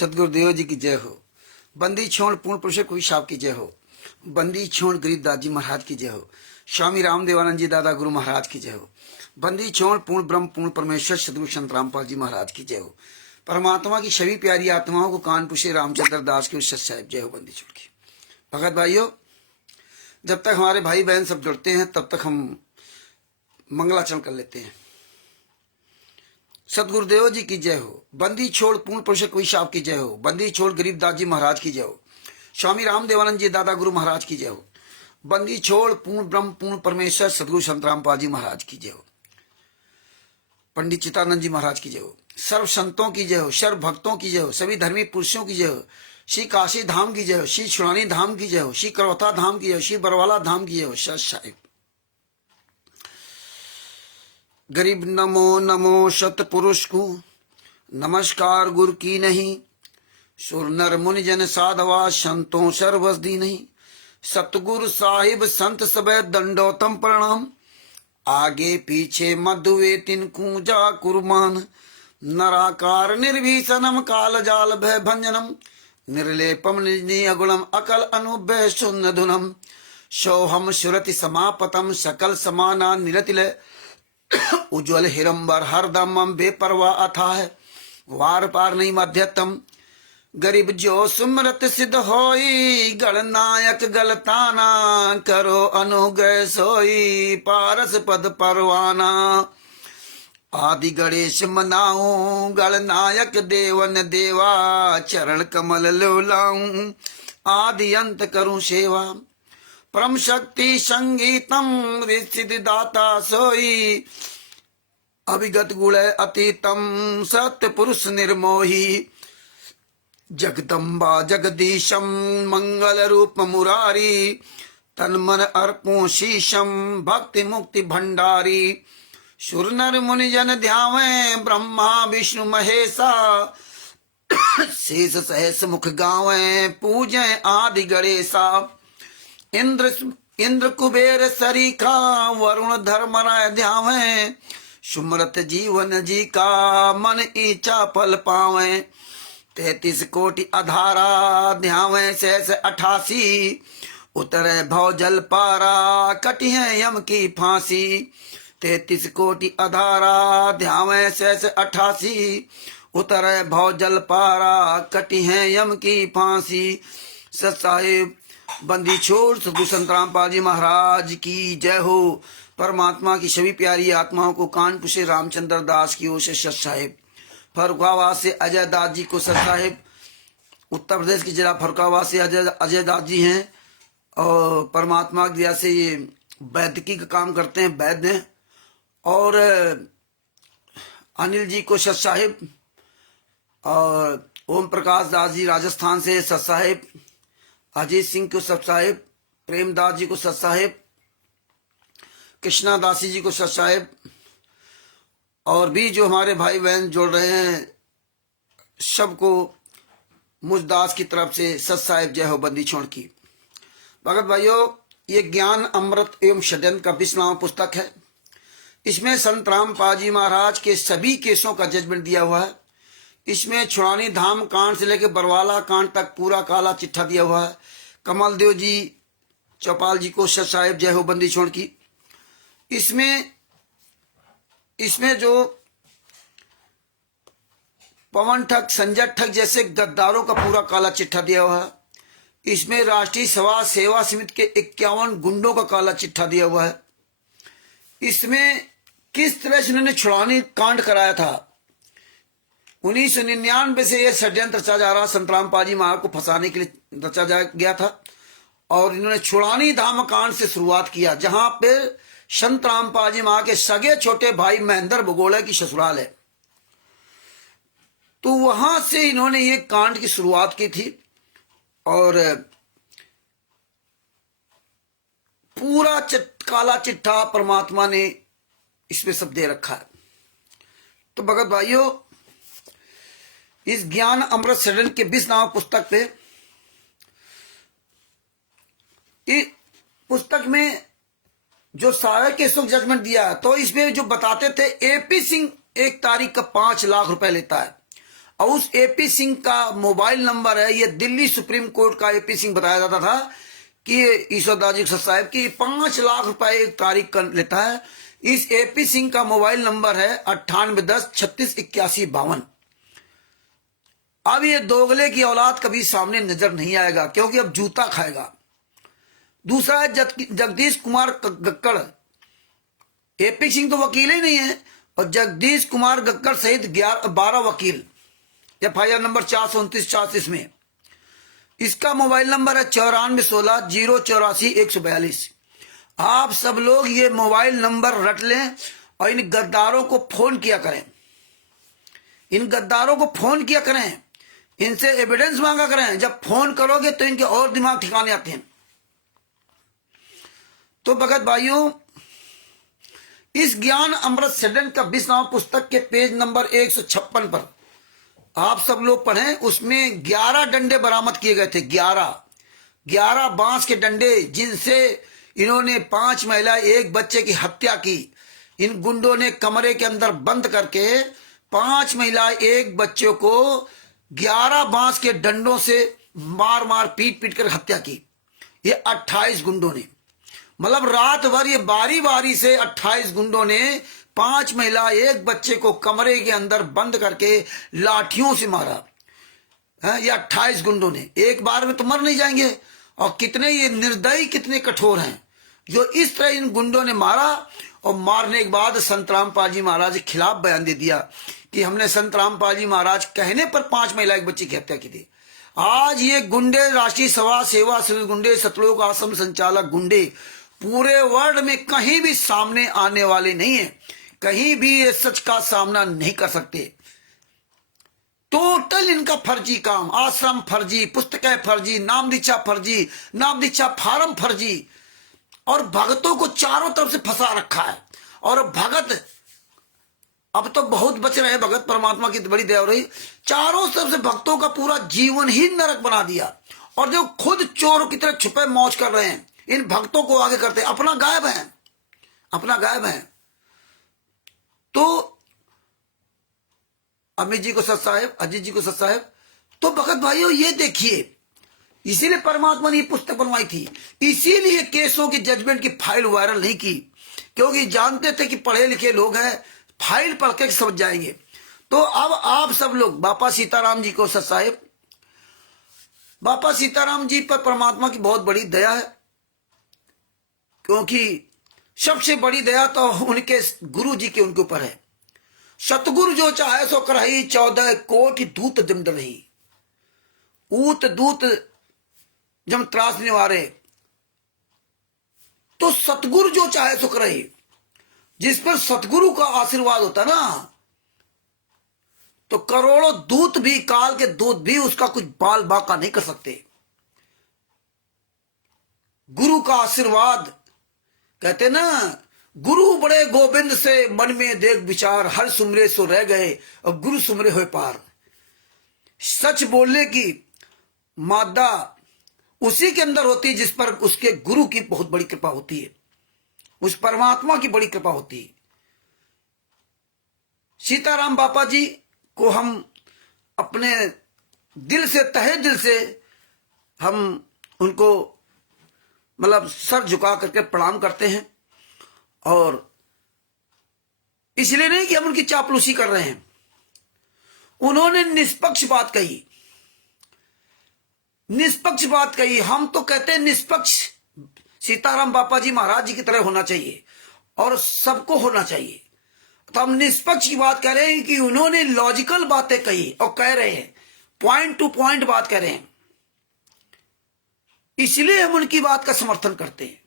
सतगुरुदेव जी की जय हो। बंदी छोड़ पूर्ण पुरुष कोई साहब की जय हो। बंदी छोड़ गरीबदास जी महाराज की जय हो। स्वामी रामदेवानंद जी दादा गुरु महाराज की जय हो। बंदी छोड़ पूर्ण ब्रह्म पूर्ण परमेश्वर सदगुरु संत रामपाल जी महाराज की जय हो। परमात्मा की सभी प्यारी आत्माओं को कान पुषे रामचंद्र दास की उषत साहिब जय हो। बंदी छोड़ की भगत भाइयों, जब तक हमारे भाई बहन सब जुड़ते हैं तब तक हम मंगलाचरण कर लेते हैं। सतगुरुदेव जी की जय हो। बंदी छोड़ पूर्ण पुरुष कोई साहब की जय हो। बंदी छोड़ गरीबदास जी महाराज की जय हो। स्वामी रामदेवानंद जी दादा गुरु महाराज की जय हो। बंदी छोड़ पूर्ण ब्रह्म पूर्ण परमेश्वर सदगुरु संत रामपाल जी महाराज की जय हो। पंडित चित्तानंद जी महाराज की जय हो। सर्व संतों की जय हो। सर्व भक्तों की जय हो। सभी धर्मी पुरुषों की जय हो। श्री काशी धाम की जय हो। श्री छुड़ानी धाम की जय हो। श्री करौथा धाम की जय हो। श्री बरवाला धाम की जय हो। सत साहिब गरीब नमो नमो सतपुरुष को नमस्कार गुरु की नहीं। सुर नर मुनि जन साधवा संतों सर्वस दी नहीं। सतगुरु साहिब संत सब दंडोतम प्रणाम। आगे पीछे मधुए तिनकू जा कुर्बान। नराकार निर्भीषणम काल जाल भय भंजनम। निर्लेपम निजनी अगुणम अकल अनुभय शून्य धुनम। सोहम सुरति समापतम सकल समाना निरतिल। उज्ज्वल हिरंबर हरदम बेपरवाह अथा है वार पार नहीं मध्यतम। गरीब जो सुमरत सिद्ध होई गणनायक गलताना। करो अनुग्रह सोई पारस पद परवाना। आदि गणेश मनाऊं गणनायक देवन देवा। चरण कमल लोलाऊं आदि अंत करूं सेवा। परम शक्ति संगीतम रिसिद्धि दाता सोई। अभिगत गुण अतीतम सत्य पुरुष निर्मोही। जगदम्बा जगदीशम मंगल रूप मुरारी। तन मन अर्पो शीशम भक्ति मुक्ति भंडारी। सुर नर मुनि जन ध्यावे ब्रह्मा विष्णु महेशा। शेष सहस मुख गावे पूजे आदि गणेशा। इंद्र कुबेर सरीखा वरुण धर्मराय ध्यावे। सुमरत जीवन जी का मन इच्छा फल पावे। 33 कोटि अधारा ध्यावे सहस 88। उतरे भव जल पारा कटी है यम की फांसी। 33 कोटि अधारा ध्यावे सहस 88। उतरे भव जल पारा कटी है यम की फांसी। सत साहिब बंदी छोड़ सदगुरु संत रामपाल जी महाराज की जय हो। परमात्मा की सभी प्यारी आत्माओं को कान पुषे रामचंद्र दास की ओर से सत साहिब। फरुखाबाद से अजय दास जी को सत साहिब। उत्तर प्रदेश की जिला फरुखाबाद से अजय दास जी हैं और परमात्मा की दया से ये वैद्यकी का काम करते हैं, वैद्य। और अनिल जी को सत साहिब। और ओम प्रकाश दास जी राजस्थान से सत साहिब। अजीत सिंह को सत साहिब। प्रेमदास जी को सत साहिब। कृष्णा दासी जी को सत साहिब। और भी जो हमारे भाई बहन जोड़ रहे हैं सबको मुझदास की तरफ से सत साहिब जय हो। बंदी छोड़ की भगत भाइयों, ये ज्ञान अमृत एवं षड्यंत्र का 20वां पुस्तक है। इसमें संत रामपाल जी महाराज के सभी केसों का जजमेंट दिया हुआ है। इसमें छुड़ानी धाम कांड से लेकर बरवाला कांड तक पूरा काला चिट्ठा दिया हुआ है। कमल देव जी चौपाल जी को सत साहिब जय हो। बंदी छोड़ की इसमें जो पवन ठग संजय ठग जैसे गद्दारों का पूरा काला चिट्ठा दिया हुआ है। इसमें राष्ट्रीय समाज सेवा समिति के 51 गुंडों का काला चिट्ठा दिया हुआ है। इसमें किस तरह से उन्होंने छुड़ानी कांड कराया था। 1999 से यह षड्यंत्र रचा जा रहा संत रामपाल जी महाराज को फंसाने के लिए रचा गया था। और इन्होंने छुड़ानी धाम कांड से शुरुआत किया, जहां पे संत रामपाल जी महाराज के सगे छोटे भाई महेंद्र भगोड़े की ससुराल है। तो वहां से इन्होंने ये कांड की शुरुआत की थी। और पूरा काला चिट्ठा परमात्मा ने इसमें सब दे रखा है। तो भगत भाइयों, इस ज्ञान अमृत षड्यंत्र के 20वां पुस्तक पे इस पुस्तक में जो सारे केसों का जजमेंट दिया, तो इसमें जो बताते थे एपी सिंह 1 तारीख का 5 लाख रुपए लेता है। और उस एपी सिंह का मोबाइल नंबर है, ये दिल्ली सुप्रीम कोर्ट का एपी सिंह बताया जाता था कि ईश्वरदास जी साहब की 5 लाख रुपए एक तारीख कर लेता है। इस एपी सिंह का मोबाइल नंबर है 9810368152। अब ये दोगले की औलाद कभी सामने नजर नहीं आएगा, क्योंकि अब जूता खाएगा। दूसरा है जगदीश कुमार गक्कड़। एपी सिंह तो वकील ही नहीं है, और जगदीश कुमार गक्कड़ सहित 12 वकील FIR नंबर 429 में। इसका मोबाइल नंबर है 9416 084 142। आप सब लोग ये मोबाइल नंबर रट लें और इन गद्दारों को फोन किया करें, इन गद्दारों को फोन किया करें, इनसे एविडेंस मांगा करें। जब फोन करोगे तो इनके और दिमाग ठिकाने आते हैं। तो भगत भाइयों, इस ज्ञान अमृत सदन का 20वां पुस्तक के पेज नंबर 156 पर आप सब लोग पढ़ें। उसमें 11 डंडे बरामद किए गए थे, 11 बांस के डंडे, जिनसे इन्होंने 5 महिला 1 बच्चे की हत्या की। इन गुंडों ने कमरे के अंदर बंद करके 5 महिला 1 बच्चे को 11 बांस के डंडों से मार मार पीट पीट कर हत्या की। ये 28 गुंडों ने, मतलब रात भर ये बारी बारी से 28 गुंडों ने 5 महिला 1 बच्चे को कमरे के अंदर बंद करके लाठियों से मारा है। ये 28 गुंडों ने, एक बार में तो मर नहीं जाएंगे। और कितने ये निर्दयी, कितने कठोर हैं जो इस तरह इन गुंडों ने मारा। और मारने के बाद संत रामपाल जी महाराज के खिलाफ बयान दे दिया कि हमने संत रामपाल जी महाराज कहने पर 5 महिला 1 बच्चे की हत्या की थी। आज ये गुंडे, राष्ट्रीय सभा सेवा श्री गुंडे, सतलोक आश्रम संचालक गुंडे पूरे वर्ल्ड में कहीं भी सामने आने वाले नहीं है, कहीं भी ये सच का सामना नहीं कर सकते। टोटल इनका फर्जी काम, आश्रम फर्जी, पुस्तकें फर्जी, नाम दीक्षा फर्जी, नाम दीक्षा फार्म फर्जी, और भगतों को चारों तरफ से फंसा रखा है। और भगत अब तो बहुत बच रहे हैं, भगत परमात्मा की बड़ी दया हो रही, चारों तरफ से भक्तों का पूरा जीवन ही नरक बना दिया। और जो खुद चोरों की तरह छुपे मौज कर रहे हैं, इन भक्तों को आगे करते, अपना गायब है, अपना गायब है। तो अमित जी को सत साहेब, अजीत जी को सत साहेब। तो भगत भाइयों ये देखिए, इसीलिए परमात्मा ने ये पुस्तक बनवाई थी, इसीलिए केसों की जजमेंट की फाइल वायरल नहीं की, क्योंकि जानते थे कि पढ़े लिखे लोग हैं, फाइल पढ़ के समझ जाएंगे। तो अब आप सब लोग बापा सीताराम जी को सत साहेब, बापा सीताराम जी पर परमात्मा की बहुत बड़ी दया है, क्योंकि सबसे बड़ी दया तो उनके गुरु जी के उनके ऊपर है। सतगुरु जो चाहे सो करही, 14 कोटि दूत दंड रही, ऊत दूत जम त्रास निवारे। तो सतगुरु जो चाहे सो करही, जिस पर सतगुरु का आशीर्वाद होता ना, तो करोड़ों दूत भी, काल के दूत भी उसका कुछ बाल बाका नहीं कर सकते। गुरु का आशीर्वाद, कहते ना, गुरु बड़े गोविंद से मन में देख विचार, हर सुमरे सो रह गए और गुरु सुमरे हुए पार। सच बोलने की मादा उसी के अंदर होती है जिस पर उसके गुरु की बहुत बड़ी कृपा होती है, उस परमात्मा की बड़ी कृपा होती है। सीताराम बापा जी को हम अपने दिल से, तहे दिल से हम उनको मतलब सर झुका करके प्रणाम करते हैं। और इसलिए नहीं कि हम उनकी चापलूसी कर रहे हैं, उन्होंने निष्पक्ष बात कही, निष्पक्ष बात कही। हम तो कहते हैं निष्पक्ष सीताराम बापा जी महाराज जी की तरह होना चाहिए और सबको होना चाहिए। तो हम निष्पक्ष की बात कर रहे हैं कि उन्होंने लॉजिकल बातें कही और कह रहे हैं, पॉइंट टू पॉइंट बात कर रहे हैं, इसलिए हम उनकी बात का समर्थन करते हैं।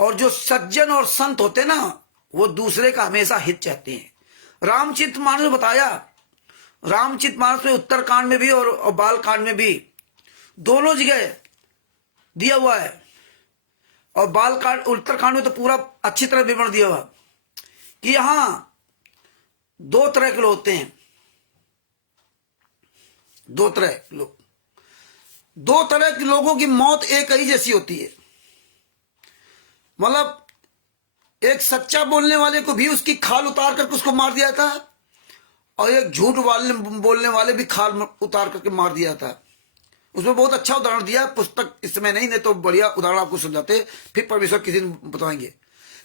और जो सज्जन और संत होते ना, वो दूसरे का हमेशा हित चाहते हैं। रामचरितमानस में बताया, रामचरितमानस में उत्तरकांड में भी और बाल कांड में भी दोनों जगह दिया हुआ है। और बाल कांड, उत्तरकांड में तो पूरा अच्छी तरह विवरण दिया हुआ कि यहां 2 तरह के लोग होते हैं, 2 तरह के लोग, 2 तरह के लोगों की मौत एक ही जैसी होती है। मतलब एक सच्चा बोलने वाले को भी उसकी खाल उतार करके उसको मार दिया जाता है, और एक झूठ बोलने वाले भी खाल उतार करके मार दिया था। उसमें बहुत अच्छा उदाहरण दिया, पुस्तक इस समय नहीं तो बढ़िया उदाहरण आपको समझाते, फिर परमेश्वर किसी दिन बताएंगे।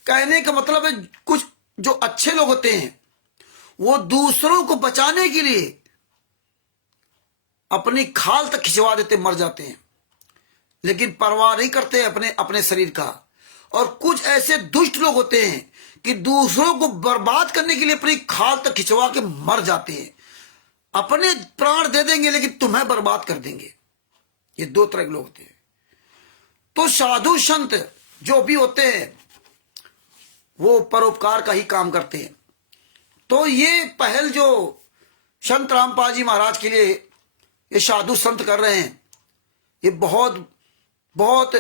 कहने का मतलब है कुछ जो अच्छे लोग होते हैं वो दूसरों को बचाने के लिए अपनी खाल तक खिंचवा देते, मर जाते हैं, लेकिन परवाह नहीं करते अपने अपने शरीर का। और कुछ ऐसे दुष्ट लोग होते हैं कि दूसरों को बर्बाद करने के लिए अपनी खाल तक खिंचवा के मर जाते हैं, अपने प्राण दे देंगे लेकिन तुम्हें बर्बाद कर देंगे। ये दो तरह के लोग होते हैं। तो साधु संत जो भी होते हैं वो परोपकार का ही काम करते हैं। तो ये पहल जो संत रामपाल जी महाराज के लिए ये साधु संत कर रहे हैं, ये बहुत बहुत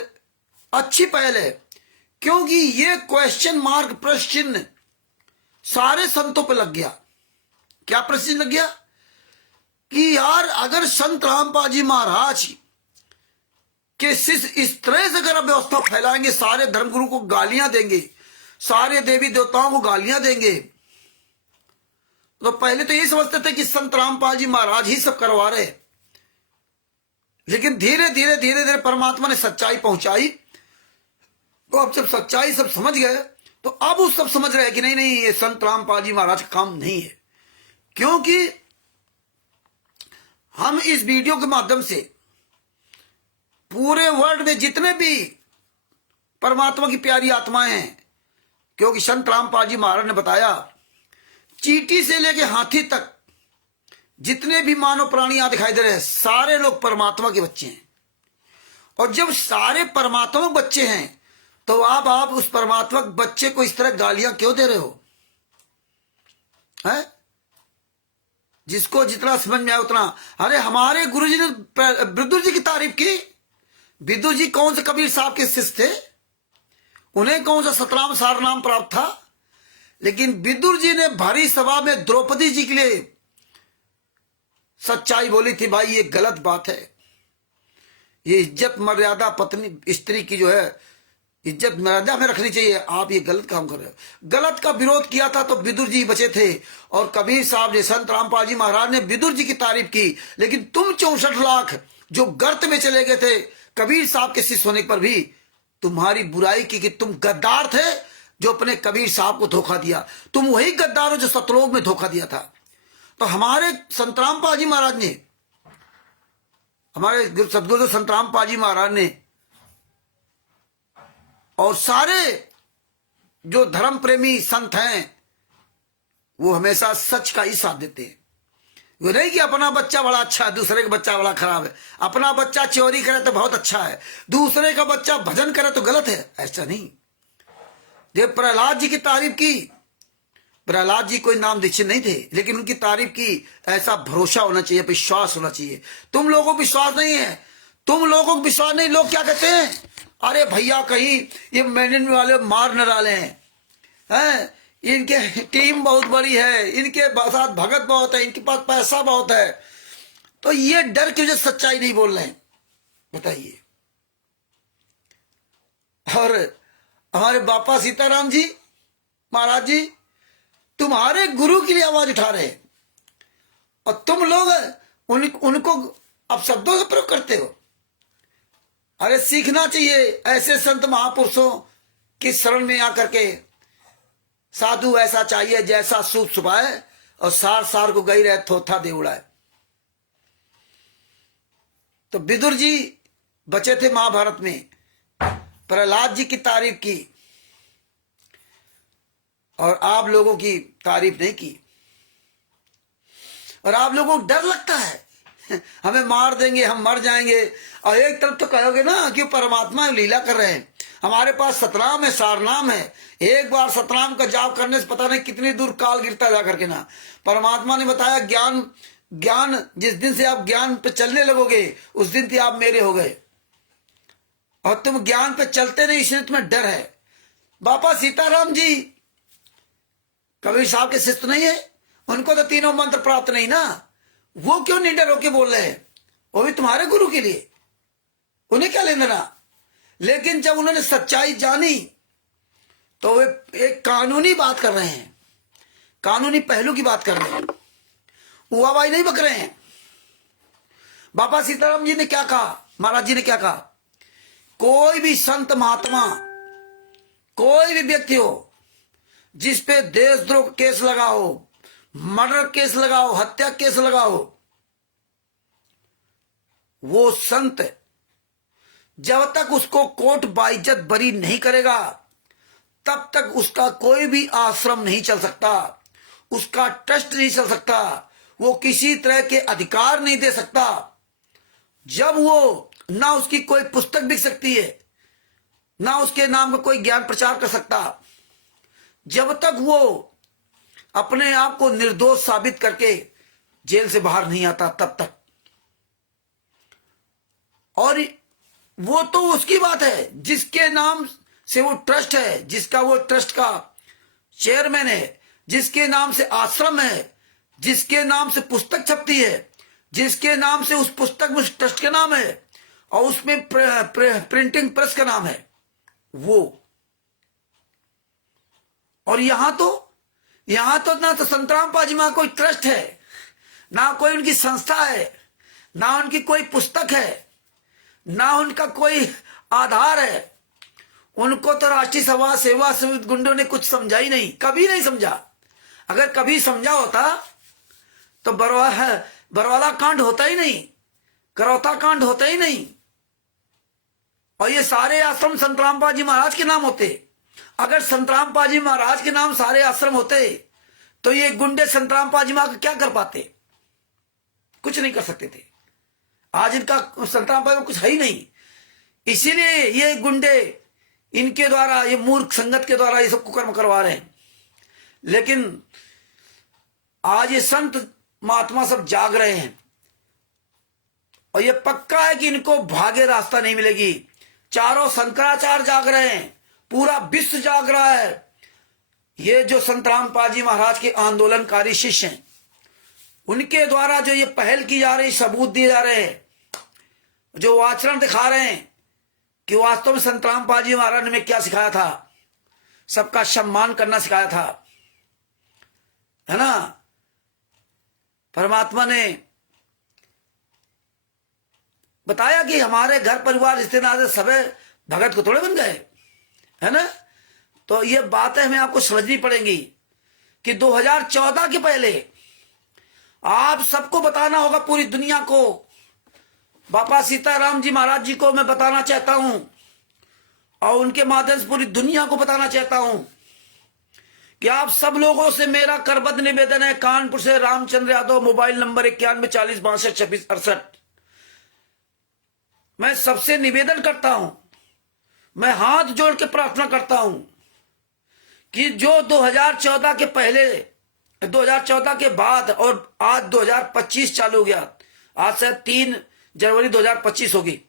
अच्छी पहल है, क्योंकि ये क्वेश्चन मार्क प्रश्न चिन्ह सारे संतों पे लग गया। क्या प्रश्न लग गया कि यार अगर संत रामपाल जी महाराज के शिष्य इस तरह से अगर व्यवस्था फैलाएंगे, सारे धर्मगुरु को गालियां देंगे, सारे देवी देवताओं को गालियां देंगे, तो पहले तो यही समझते थे कि संत रामपाल जी महाराज ही सब करवा रहे। लेकिन धीरे धीरे धीरे धीरे परमात्मा ने सच्चाई पहुंचाई, तो अब जब सच्चाई सब समझ गए तो अब वो सब समझ रहे हैं कि नहीं नहीं, ये संत रामपाल जी महाराज का काम नहीं है। क्योंकि हम इस वीडियो के माध्यम से पूरे वर्ल्ड में जितने भी परमात्मा की प्यारी आत्माएं हैं, क्योंकि संत रामपाल जी महाराज ने बताया चींटी से लेके हाथी तक जितने भी मानव प्राणी यहां दिखाई दे रहे हैं, सारे लोग परमात्मा के बच्चे हैं। और जब सारे परमात्मा के बच्चे हैं तो आप उस परमात्मा के बच्चे को इस तरह गालियां क्यों दे रहे हो? है जिसको जितना समझ में आया उतना। अरे हमारे गुरुजी ने विदुर जी की तारीफ की। विदुर जी कौन से कबीर साहब के शिष्य थे? उन्हें कौन सा सतनाम सारनाम प्राप्त था? लेकिन विदुर जी ने भारी सभा में द्रौपदी जी के लिए सच्चाई बोली थी, भाई ये गलत बात है, ये इज्जत मर्यादा पत्नी स्त्री की जो है इज्जत मर्यादा में रखनी चाहिए, आप ये गलत काम कर रहे हो। गलत का विरोध किया था तो विदुर जी बचे थे। और कबीर साहब ने, संत रामपाल जी महाराज ने विदुर जी की तारीफ की। लेकिन तुम 64 लाख जो गर्त में चले गए थे कबीर साहब के शिष्य होने पर भी तुम्हारी बुराई की कि तुम गद्दार थे जो अपने कबीर साहब को धोखा दिया। तुम वही गद्दार हो जो सतलोक में धोखा दिया था। तो हमारे संत रामपाल जी महाराज ने, हमारे सदगुरु संत रामपाल जी महाराज ने और सारे जो धर्म प्रेमी संत हैं वो हमेशा सच का ही साथ देते हैं। वो नहीं कि अपना बच्चा बड़ा अच्छा है, दूसरे का बच्चा बड़ा खराब है, अपना बच्चा चोरी करे तो बहुत अच्छा है, दूसरे का बच्चा भजन करे तो गलत है, ऐसा नहीं। जब प्रहलाद जी की तारीफ की, प्रहलाद जी कोई नाम दीक्षित नहीं थे, लेकिन उनकी तारीफ की, ऐसा भरोसा होना चाहिए, विश्वास होना चाहिए। तुम लोगों को विश्वास नहीं है, तुम लोगों को विश्वास नहीं, लोग क्या कहते हैं, अरे भैया कहीं ये मैंने वाले मार न डाले हैं, इनके टीम बहुत बड़ी है, इनके साथ भगत बहुत है, इनके पास पैसा बहुत है। तो ये डर की वजह से सच्चाई नहीं बोल रहे हैं, बताइए। और हमारे बापा सीताराम जी महाराज जी तुम्हारे गुरु के लिए आवाज उठा रहे हैं और तुम लोग उनको अब शब्दों का प्रयोग करते हो। अरे सीखना चाहिए ऐसे संत महापुरुषों की शरण में आकर के। साधु ऐसा चाहिए जैसा सूप छुपाए और सार सार को गई रहे थोथा दे उड़ाए। तो विदुर जी बचे थे महाभारत में, प्रहलाद जी की तारीफ की और आप लोगों की तारीफ नहीं की। और आप लोगों को डर लगता है हमें मार देंगे, हम मर जाएंगे। और एक तरफ तो कहोगे ना कि परमात्मा लीला कर रहे हैं, हमारे पास सतनाम है, सारनाम है। एक बार सतनाम का जाप करने से पता नहीं कितनी दूर काल गिरता जा करके ना। परमात्मा ने बताया ज्ञान जिस दिन से आप ज्ञान पे चलने लगोगे उस दिन से आप मेरे हो गए। और तुम ज्ञान पे चलते नहीं, इसलिए तुम्हें डर है। बापा सीताराम जी कबीर साहब के शिष्य नहीं है, उनको तो तीनों मंत्र प्राप्त नहीं ना, वो क्यों निडर होके बोल रहे हैं? वो भी तुम्हारे गुरु के लिए, उन्हें क्या लेना ना। लेकिन जब उन्होंने सच्चाई जानी तो वे एक कानूनी बात कर रहे हैं, कानूनी पहलू की बात कर रहे हैं। हुआबाई नहीं बक रहे हैं। बाबा सीताराम जी ने क्या कहा, महाराज जी ने क्या कहा, कोई भी संत महात्मा, कोई भी व्यक्ति हो जिस पे देशद्रोह केस लगाओ, मर्डर केस लगाओ, हत्या केस लगाओ, वो संत जब तक उसको कोर्ट बाइज्जत बरी नहीं करेगा तब तक उसका कोई भी आश्रम नहीं चल सकता, उसका ट्रस्ट नहीं चल सकता, वो किसी तरह के अधिकार नहीं दे सकता। जब वो ना उसकी कोई पुस्तक बिक सकती है, ना उसके नाम का कोई ज्ञान प्रचार कर सकता, जब तक वो अपने आप को निर्दोष साबित करके जेल से बाहर नहीं आता तब तक। और वो तो उसकी बात है जिसके नाम से वो ट्रस्ट है, जिसका वो ट्रस्ट का चेयरमैन है, जिसके नाम से आश्रम है, जिसके नाम से पुस्तक छपती है, जिसके नाम से उस पुस्तक में ट्रस्ट का नाम है और उसमें प्रिंटिंग प्रेस का नाम है वो। और यहां तो ना तो संतराम पाजी मां कोई ट्रस्ट है, ना कोई उनकी संस्था है, ना उनकी कोई पुस्तक है, ना उनका कोई आधार है। उनको तो राष्ट्रीय सभा सेवा समिति गुंडों ने कुछ समझा ही नहीं, कभी नहीं समझा। अगर कभी समझा होता तो बरवाला कांड होता ही नहीं, करौता कांड होता ही नहीं, और ये सारे आश्रम संतराम पाजी महाराज के नाम होते। अगर संतराम पाजी महाराज के नाम सारे आश्रम होते तो ये गुंडे संतराम पाजी महाराज क्या कर पाते? कुछ नहीं कर सकते थे। आज इनका संतराम पाजी कुछ है ही नहीं, इसीलिए ये गुंडे इनके द्वारा, ये मूर्ख संगत के द्वारा ये सब कुकर्म करवा रहे हैं। लेकिन आज ये संत महात्मा सब जाग रहे हैं और ये पक्का है कि इनको भागे रास्ता नहीं मिलेगी। चारों शंकराचार्य जाग रहे हैं, पूरा विश्व जाग रहा है। ये जो संतराम पाजी महाराज के आंदोलनकारी शिष्य हैं, उनके द्वारा जो ये पहल की जा रही, सबूत दिए जा रहे हैं, जो आचरण दिखा रहे हैं कि वास्तव में संतराम पाजी महाराज ने क्या सिखाया था, सबका सम्मान करना सिखाया था, है ना। परमात्मा ने बताया कि हमारे घर परिवार रिश्तेदार सब भगत को थोड़े बन गए, है ना। तो ये बातें हमें आपको समझनी पड़ेंगी कि 2014 के पहले आप सबको बताना होगा, पूरी दुनिया को। बाबा सीताराम जी महाराज जी को मैं बताना चाहता हूं और उनके माध्यम से पूरी दुनिया को बताना चाहता हूं कि आप सब लोगों से मेरा करबद्ध निवेदन है। कानपुर से रामचंद्र यादव, मोबाइल नंबर 9140626668। मैं सबसे निवेदन करता हूं, मैं हाथ जोड़ के प्रार्थना करता हूं कि जो 2014 के पहले, 2014 के बाद और आज 2025 चालू हो गया, आज से 3 जनवरी 2025 होगी।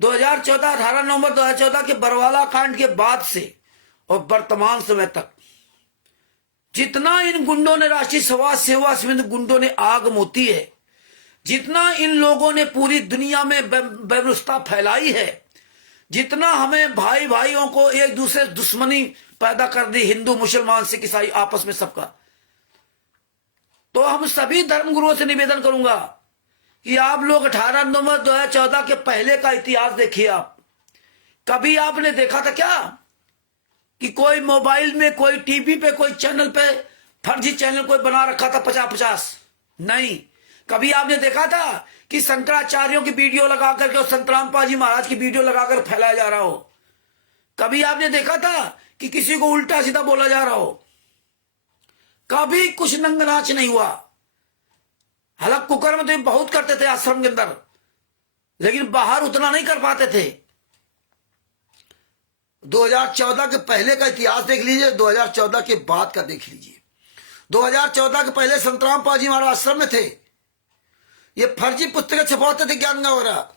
2014 18 नवंबर 2014 के बरवाला कांड के बाद से और वर्तमान समय तक जितना इन गुंडों ने, राष्ट्रीय सभा सेवा समिति गुंडों ने आग मोती है, जितना इन लोगों ने पूरी दुनिया में व्यवस्था फैलाई है, जितना हमें भाई भाइयों को एक दूसरे दुश्मनी पैदा कर दी, हिंदू मुसलमान सिख ईसाई आपस में सबका। तो हम सभी धर्म गुरुओं से निवेदन करूंगा कि आप लोग 18 नवंबर 2014 के पहले का इतिहास देखिए। आप कभी आपने देखा था क्या कि कोई मोबाइल में, कोई टीवी पे, कोई चैनल पे फर्जी चैनल कोई बना रखा था 50-50? नहीं। कभी आपने देखा था कि शंकराचार्यों की वीडियो लगा करके और संतराम पाजी महाराज की वीडियो लगाकर फैलाया जा रहा हो? कभी आपने देखा था कि किसी को उल्टा सीधा बोला जा रहा हो? कभी कुछ नंगनाच नहीं हुआ। हालांकि कुकर्म तो बहुत करते थे आश्रम के अंदर, लेकिन बाहर उतना नहीं कर पाते थे। 2014 के पहले का इतिहास देख लीजिए, 2014 के बाद का देख लीजिए। 2014 के पहले संतराम पाजी महाराज आश्रम में थे, ये फर्जी पुस्तकें छपवाते थे ज्ञान वगैरह।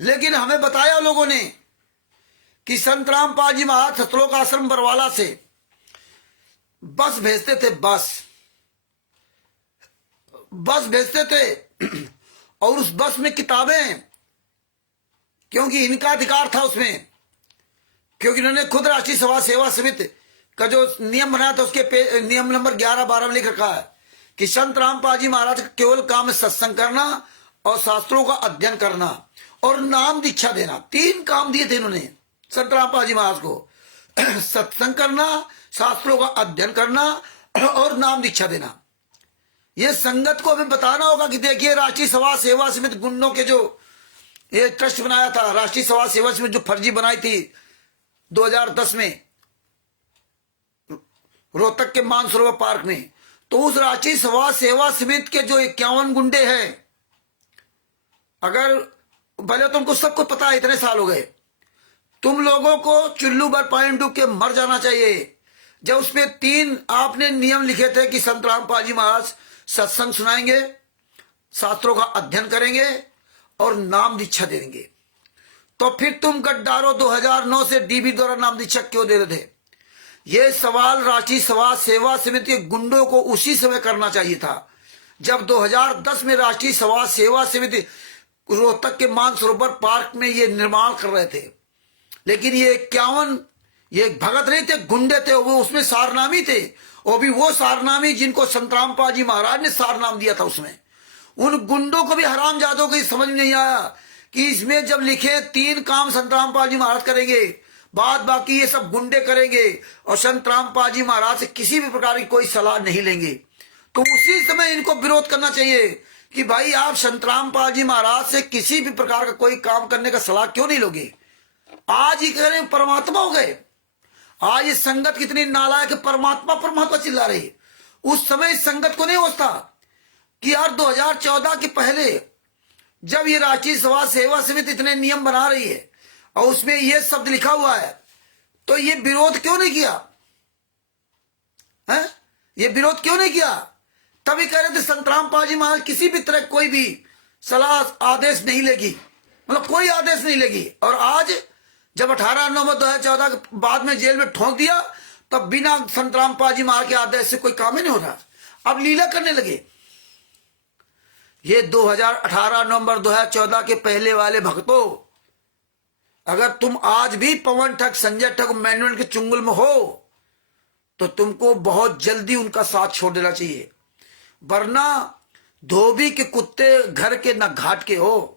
लेकिन हमें बताया लोगों ने कि संतराम पाजी महाराज सतलोक आश्रम बरवाला से बस भेजते थे, बस भेजते थे और उस बस में किताबें, क्योंकि इनका अधिकार था उसमें, क्योंकि इन्होंने खुद राष्ट्रीय सभा सेवा समिति का जो नियम बनाया था उसके नियम नंबर 11-12 में लिख रखा है कि संत रामपाल जी महाराज का केवल काम है सत्संग करना और शास्त्रों का अध्ययन करना और नाम दीक्षा देना। 3 काम दिए थे इन्होंने संत रामपाल जी महाराज को, सत्संग करना, शास्त्रों का अध्ययन करना और नाम दीक्षा देना। ये संगत को हमें बताना होगा कि देखिए राष्ट्रीय समाज सेवा समिति गुंडों के जो ये ट्रस्ट बनाया था, राष्ट्रीय समाज सेवा समिति जो फर्जी बनाई थी 2010 में रोहतक के मानसरोवर पार्क में, तो उस राष्ट्रीय समाज सेवा समिति के जो 51 गुंडे हैं, अगर भले तुमको सबको पता है, इतने साल हो गए, तुम लोगों को चुल्लू भर पानी डूब के मर जाना चाहिए। जब उसमें 3 आपने नियम लिखे थे कि संत रामपाल जी महाराज सत्संग सुनाएंगे, शास्त्रों का अध्ययन करेंगे और नाम दीक्षा देंगे, तो फिर तुम गद्दारों 2009 से डीबी द्वारा नाम दीक्षा क्यों दे रहे थे? ये सवाल राष्ट्रीय समाज सेवा समिति के गुंडों को उसी समय करना चाहिए था जब 2010 में राष्ट्रीय समाज सेवा समिति रोहतक के मानसरोवर पार्क में ये निर्माण कर रहे थे। लेकिन ये 51 ये भगत नहीं थे, गुंडे थे, वो उसमें सारनामी थे, और भी वो सारनामी जिनको संत रामपाल जी महाराज ने सारनाम दिया था। उसमें उन गुंडों को भी हरामजादों को समझ नहीं आया कि इसमें जब लिखे 3 काम संत रामपाल जी महाराज करेंगे, बाद बाकी ये सब गुंडे करेंगे और संत रामपाल जी महाराज से किसी भी प्रकार की कोई सलाह नहीं लेंगे, तो उसी समय इनको विरोध करना चाहिए कि भाई आप संत रामपाल जी महाराज से किसी भी प्रकार का कोई काम करने का सलाह क्यों नहीं लोगे? आज ही कह रहे हैं परमात्मा हो गए। आज ये संगत कितनी नालायक है, परमात्मा परमात्मा चिल्ला रही है। उस समय इस संगत को नहीं होता कि यार 2014 के पहले जब ये राष्ट्रीय समाज सेवा समिति इतने नियम बना रही है और उसमें ये शब्द लिखा हुआ है, तो ये विरोध क्यों नहीं किया है? ये विरोध क्यों नहीं किया? तभी कह रहे थे संत रामपाल जी महाराज किसी भी तरह कोई भी सलाह आदेश नहीं लेगी, मतलब कोई आदेश नहीं लेगी। और आज जब 18 नवंबर 2014 के बाद में जेल में ठोक दिया, तब बिना संत रामपाल जी महाराज के आदेश से कोई काम ही नहीं हो रहा। अब लीला करने लगे। ये 2018 नवंबर 2014 के पहले वाले भक्तों, अगर तुम आज भी पवन ठग, संजय ठग, मैनुअल के चुंगल में हो, तो तुमको बहुत जल्दी उनका साथ छोड़ देना चाहिए, वरना धोबी के कुत्ते घर के न घाट के हो।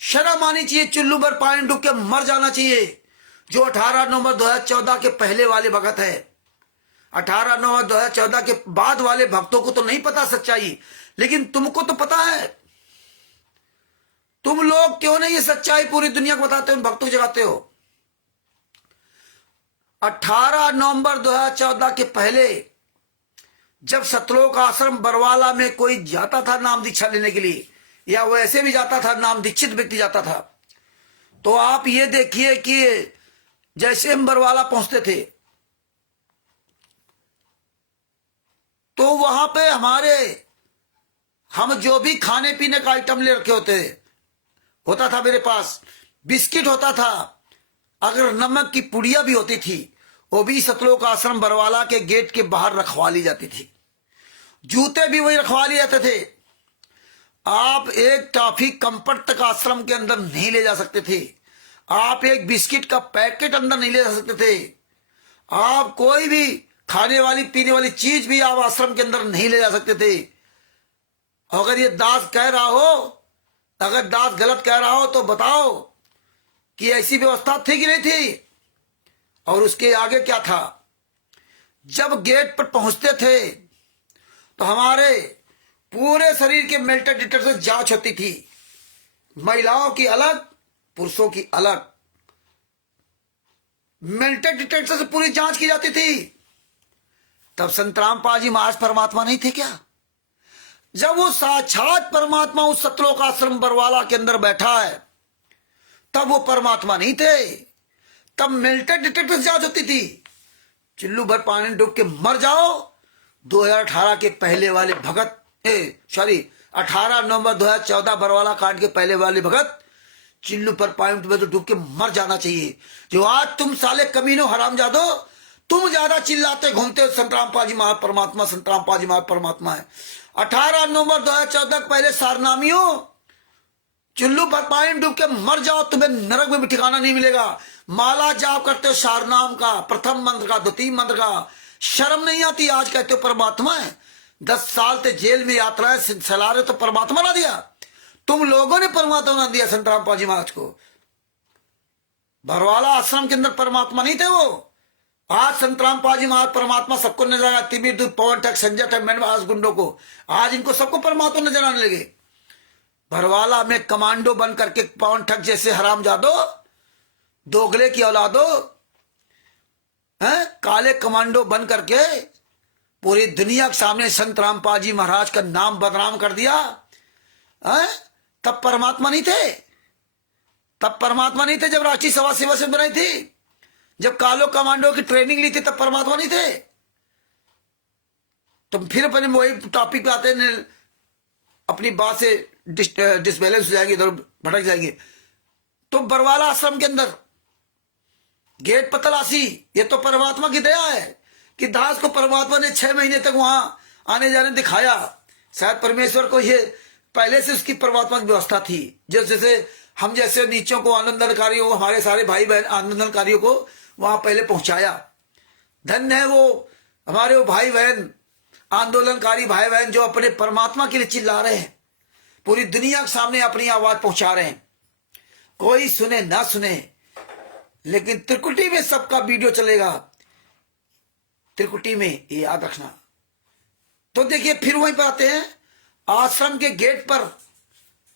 शर्म आनी चाहिए, चुल्लू भर पानी डूब के मर जाना चाहिए। जो 18 नवंबर 2014 के पहले वाले भगत है, 18 नवंबर 2014 के बाद वाले भक्तों को तो नहीं पता सच्चाई, लेकिन तुमको तो पता है। तुम लोग क्यों नहीं ये सच्चाई पूरी दुनिया को बताते हो, उन भक्तों को जगाते हो? 18 नवंबर 2014 के पहले जब सतलोक आश्रम बरवाला में कोई जाता था नाम दीक्षा लेने के लिए, या वैसे भी जाता था, नाम दीक्षित व्यक्ति जाता था, तो आप ये देखिए कि जैसे हम बरवाला पहुंचते थे तो वहां पे हम जो भी खाने पीने का आइटम ले रखे होता था, मेरे पास बिस्किट होता था, अगर नमक की पुड़िया भी होती थी, वो भी सतलोक आश्रम बरवाला के गेट के बाहर रखवा ली जाती थी। जूते भी वही रखवा लिए जाते थे। आप एक टॉफी कंफर्ट तक आश्रम के अंदर नहीं ले जा सकते थे। आप एक बिस्किट का पैकेट अंदर नहीं ले जा सकते थे। आप कोई भी खाने वाली पीने वाली चीज भी आप आश्रम के अंदर नहीं ले जा सकते थे। अगर ये दास कह रहा हो, अगर दास गलत कह रहा हो तो बताओ कि ऐसी व्यवस्था थी कि नहीं थी? और उसके आगे क्या था? जब गेट पर पहुंचते थे तो हमारे पूरे शरीर के मेटल डिटेक्टर से जांच होती थी, महिलाओं की अलग, पुरुषों की अलग। मेटल डिटेक्टर से पूरी जांच की जाती थी। तब संत रामपाल जी महाराज परमात्मा नहीं थे क्या? जब वो साक्षात परमात्मा उस सतलोक आश्रम बरवाला के अंदर बैठा है, तब वो परमात्मा नहीं थे। तब मेल्टेड डिटेक्टर से जांच होती थी। चिल्लू भर पानी डूब के मर जाओ। 2018 के पहले वाले भगत, 18 नवंबर 2014 बरवाला कांड के पहले वाले भगत, चिल्लू पर पानी डूब के मर जाना चाहिए। जो आज तुम साले कमीनों हरामजादो, तुम ज्यादा चिल्लाते घूमते हो संत रामपाल जी महाराज परमात्मा, संत रामपाल जी महाराज परमात्मा है। 18 नवंबर 2014 के पहले सारनामियों, चुल्लू पर पानी डूब के मर जाओ, तुम्हें नरक में भी ठिकाना नहीं मिलेगा। माला जाप करते हो सारनाम का, प्रथम मंत्र का, द्वितीय मंत्र का, शर्म नहीं आती? आज कहते हो परमात्मा है। 10 साल ते जेल में यात्राएं चला रहे तो परमात्मा ना दिया? तुम लोगों ने परमात्मा ना दिया संत रामपाल जी महाराज को। बरवाला आश्रम के अंदर परमात्मा नहीं थे वो। आज संत रामपाल जी महाराज परमात्मा सबको नजर आया। तिमिर दूत, पवन ठग, संजय ठग, मैनवास गुंडों को, आज इनको सबको परमात्मा नजर आने लगे। बरवाला में कमांडो बन करके पवन ठग जैसे हरामजादो, दोगले की औलादो, काले कमांडो बन करके पूरी दुनिया के सामने संत रामपाल जी महाराज का नाम बदनाम कर दिया। तब परमात्मा नहीं थे? तब परमात्मा नहीं थे जब राष्ट्रीय सभा सेवा से बनाई थी, जब कालो कमांडो की ट्रेनिंग ली थी, तब परमात्मा नहीं थे? तो फिर अपने वही टॉपिक पे आते हैं, अपनी बात से डिसबैलेंस हो जाएगी, इधर भटक जाएगी। तो बरवाला आश्रम के अंदर गेट पर तलाशी, ये तो परमात्मा की दया है कि दास को परमात्मा ने 6 महीने तक वहां आने जाने दिखाया। शायद परमेश्वर को ये पहले से उसकी परमात्मा की व्यवस्था थी। जैसे हम जैसे नीचों को, आंदोलनकारियों को, हमारे सारे भाई बहन आंदोलनकारियों को वहां पहले पहुंचाया। धन्य है वो हमारे वो भाई बहन, आंदोलनकारी भाई बहन जो अपने परमात्मा के लिए चिल्ला रहे हैं, पूरी दुनिया के सामने अपनी आवाज पहुंचा रहे हैं। कोई सुने ना सुने, लेकिन त्रिकुटी में सबका वीडियो चलेगा। त्रिकुटी में, ये याद रखना। तो देखिए फिर वहीं पर आते हैं, आश्रम के गेट पर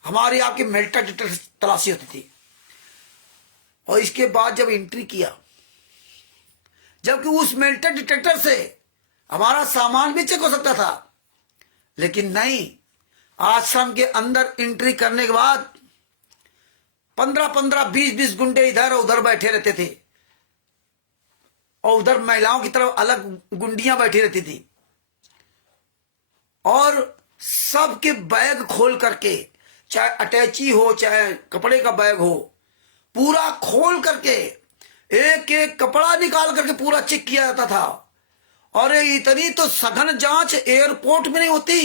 हमारी आपकी मेल्टर डिटेक्टर तलाशी होती थी। और इसके बाद जब एंट्री किया, जबकि उस मेल्टर डिटेक्टर से हमारा सामान भी चेक हो सकता था, लेकिन नहीं, आश्रम के अंदर एंट्री करने के बाद 15-15, 20-20 गुंडे इधर उधर बैठे रहते थे, और उधर महिलाओं की तरफ अलग गुंडियां बैठी रहती थी, और सबके बैग खोल करके, चाहे अटैची हो चाहे कपड़े का बैग हो, पूरा खोल करके एक एक कपड़ा निकाल करके पूरा चेक किया जाता था। और इतनी तो सघन जांच एयरपोर्ट में नहीं होती।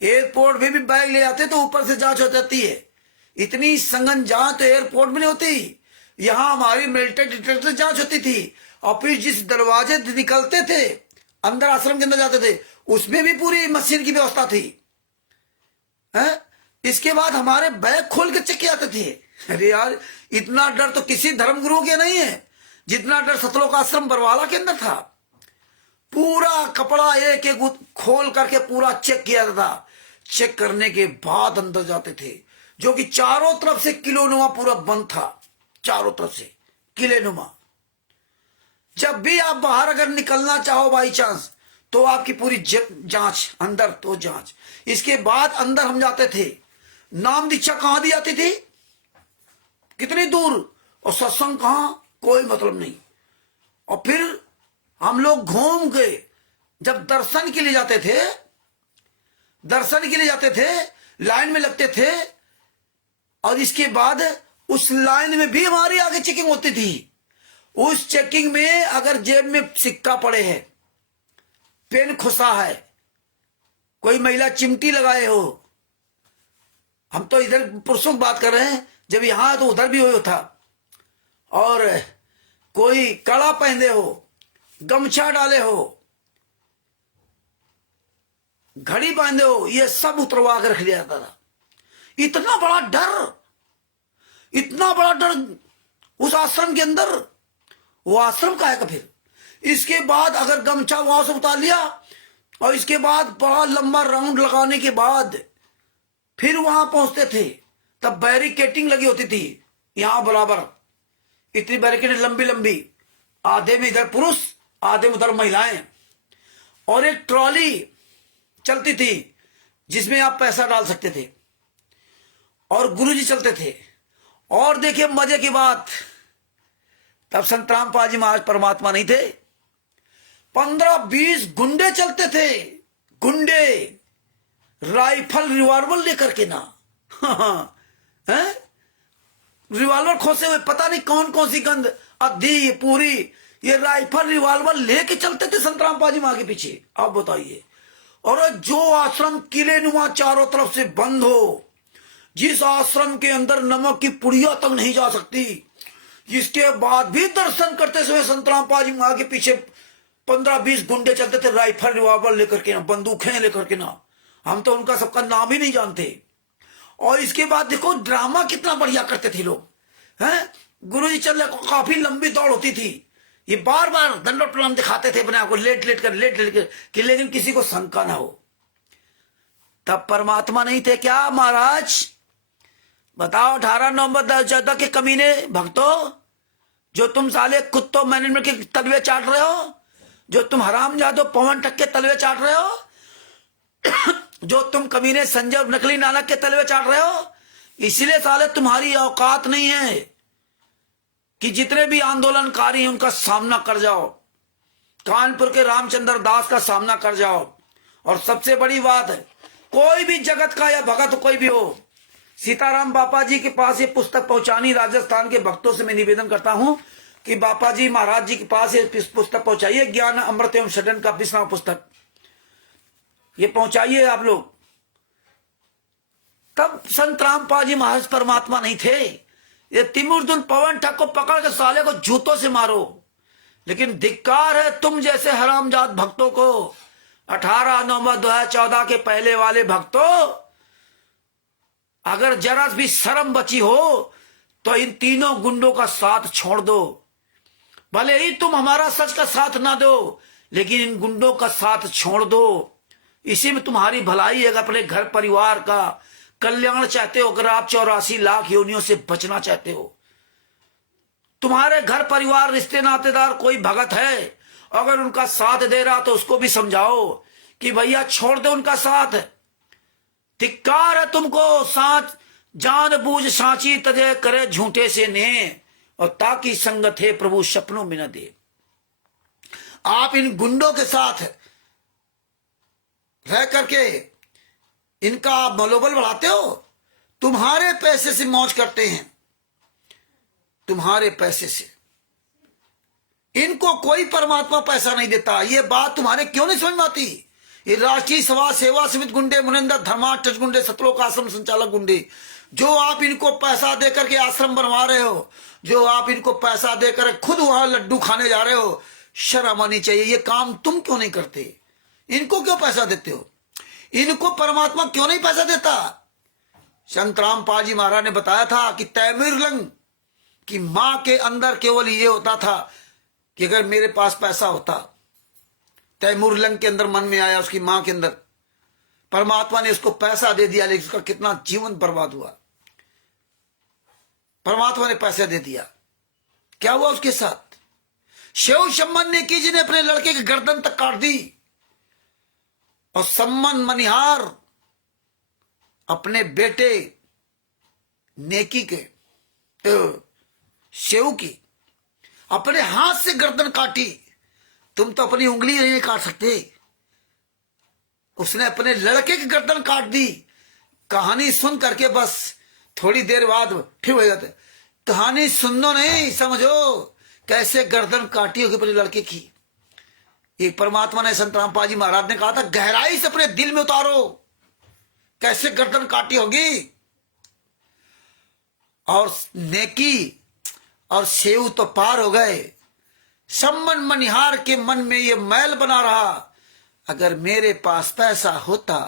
एयरपोर्ट में भी बैग ले जाते तो ऊपर से जांच हो जाती है, इतनी सघन जांच तो एयरपोर्ट में नहीं होती। यहां हमारी मेल्टर डिटेक्टर जांच होती थी। और फिर जिस दरवाजे निकलते थे, अंदर आश्रम के अंदर जाते थे, उसमें भी पूरी मशीन की व्यवस्था थी। इसके बाद हमारे बैग खोल के चेक किए जाते थे। अरे यार, इतना डर तो किसी धर्मगुरु के नहीं है जितना डर सतलोक आश्रम बरवाला के अंदर था। पूरा कपड़ा एक एक खोल करके पूरा चेक किया जाता था। चेक करने के बाद अंदर जाते थे, जो कि चारों तरफ से किलोनुमा पूरा बंद था, चारों तरफ से किलेनुमा। जब भी आप बाहर अगर निकलना चाहो बाई चांस, तो आपकी पूरी जांच, अंदर तो जांच। इसके बाद अंदर हम जाते थे, नाम दीक्षा कहां दी जाती थी, कितनी दूर, और सत्संग कहां, कोई मतलब नहीं। और फिर हम लोग घूम गए, जब दर्शन के लिए जाते थे, दर्शन के लिए जाते थे, लाइन में लगते थे, और इसके बाद उस लाइन में भी हमारी आगे चेकिंग होती थी। उस चेकिंग में अगर जेब में सिक्का पड़े है, पेन खुसा है, कोई महिला चिमटी लगाए हो, हम तो इधर पुरुषों की बात कर रहे हैं, जब यहां तो उधर भी हो था, और कोई कड़ा पहने हो, गमछा डाले हो, घड़ी बांधे हो, ये सब उतरवा कर रख लिया जाता था। इतना बड़ा डर, इतना बड़ा डर उस आश्रम के अंदर। वो आश्रम का है का फिर? इसके बाद अगर गमछा वहां से उतार लिया, और इसके बाद बड़ा लंबा राउंड लगाने के बाद फिर वहां पहुंचते थे, तब बैरिकेटिंग लगी होती थी यहां बराबर, इतनी बैरिकेड लंबी लंबी, आधे में इधर पुरुष आधे में उधर महिलाएं, और एक ट्रॉली चलती थी जिसमें आप पैसा डाल सकते थे, और गुरुजी चलते थे। और देखिए मजे की बात, तब संत रामपाल जी महाराज परमात्मा नहीं थे, 15-20 गुंडे चलते थे, गुंडे राइफल रिवॉल्वर लेकर के ना, हैं, रिवॉल्वर खोसे हुए, पता नहीं कौन कौन सी गंद अद्धी पूरी, ये राइफल रिवॉल्वर लेके चलते थे संत रामपाल जी महाराज के पीछे। आप बताइए, और जो आश्रम किलेनुमा चारों तरफ से बंद हो, जिस आश्रम के अंदर नमक की पुड़िया तक नहीं जा सकती, जिसके बाद भी दर्शन करते समय संत रामपाल जी महाराज के पीछे 15-20 गुंडे चलते थे राइफल रिवॉल्वर लेकर के ना, बंदूकें लेकर के ना, हम तो उनका सबका नाम ही नहीं जानते। और इसके बाद देखो ड्रामा कितना बढ़िया करते थे लोग हैं। गुरुजी चल रहे, काफी लंबी दौड़ होती थी, ये बार बार दंडोत प्रणाम दिखाते थे अपने आप को, लेट लेट कर कि लेकिन किसी को शंका ना हो। तब परमात्मा नहीं थे क्या महाराज? बताओ 18 नवंबर 2014 के कमीने भक्तों, जो तुम साले कुत्तों मैनेजमेंट के तलवे चाट रहे हो, जो तुम हरामजादो पवन टक के तलवे चाट रहे हो, जो तुम कमीने संजय नकली नानक के तलवे चाट रहे हो, इसलिए साले तुम्हारी औकात नहीं है कि जितने भी आंदोलनकारी हैं उनका सामना कर जाओ, कानपुर के रामचंद्र दास का सामना कर जाओ। और सबसे बड़ी बात है, कोई भी जगत का या भगत कोई भी हो, सीताराम बापा जी के पास ये पुस्तक पहुंचानी। राजस्थान के भक्तों से मैं निवेदन करता हूं कि बापा जी महाराज जी के पास ये पुस्तक पहुंचाइए, ज्ञान अमृत एवं षडन का 20वां पुस्तक, ये पहुंचाइए आप लोग। तब संत रामपाल जी महाराज परमात्मा नहीं थे, ये तिमुरदुन पवन ठग को पकड़ के साले को जूतों से मारो। लेकिन धिक्कार है तुम जैसे हरामजाद भक्तों को। 18 नवंबर 2014 के पहले वाले भक्तों, अगर जरा भी शर्म बची हो तो इन तीनों गुंडों का साथ छोड़ दो। भले ही तुम हमारा सच का साथ ना दो, लेकिन इन गुंडों का साथ छोड़ दो। इसी में तुम्हारी भलाई है। अगर अपने घर परिवार का कल्याण चाहते हो, अगर आप 84 लाख योनियों से बचना चाहते हो, तुम्हारे घर परिवार रिश्ते नातेदार कोई भगत है, अगर उनका साथ दे रहा तो उसको भी समझाओ कि भैया छोड़ दो उनका साथ। धिक्कार है तुमको, साथ जान बूझ सांची तजे करे झूठे से ने, और ताकि संगत है प्रभु सपनों में न दे। आप इन गुंडों के साथ रह करके इनका आप मनोबल बढ़ाते हो, तुम्हारे पैसे से मौज करते हैं, तुम्हारे पैसे से। इनको कोई परमात्मा पैसा नहीं देता। ये बात तुम्हारे क्यों नहीं समझ में आती? ये राष्ट्रीय सभा सेवा समिति गुंडे, मुनिंदर धर्माष्टक गुंडे, सतलोक आश्रम संचालक गुंडे, जो आप इनको पैसा देकर के आश्रम बनवा रहे हो, जो आप इनको पैसा देकर खुद वहां लड्डू खाने जा रहे हो, शर्म आनी चाहिए। ये काम तुम क्यों नहीं करते? इनको क्यों पैसा देते हो? इनको परमात्मा क्यों नहीं पैसा देता? संत रामपाल जी महाराज ने बताया था कि तैमिरलंग की मां के अंदर केवल ये होता था कि अगर मेरे पास पैसा होता, तैमुरलंग के अंदर मन में आया उसकी मां के अंदर, परमात्मा ने उसको पैसा दे दिया, लेकिन उसका कितना जीवन बर्बाद हुआ। परमात्मा ने पैसा दे दिया, क्या हुआ उसके साथ? शिव सम्मन ने की जी ने अपने लड़के की गर्दन तक काट दी, और सम्मन मनिहार अपने बेटे नेकी के शिव की अपने हाथ से गर्दन काटी। तुम तो अपनी उंगली नहीं काट सकते, उसने अपने लड़के की गर्दन काट दी। कहानी सुन करके बस थोड़ी देर बाद फिर हो जाते, कहानी सुनो नहीं, समझो कैसे गर्दन काटी होगी अपने लड़के की। एक परमात्मा ने संत रामपाल जी महाराज ने कहा था, गहराई से अपने दिल में उतारो कैसे गर्दन काटी होगी। और नेकी और सेव तो पार हो गए, सम्मन मनिहार के मन में ये मैल बना रहा, अगर मेरे पास पैसा होता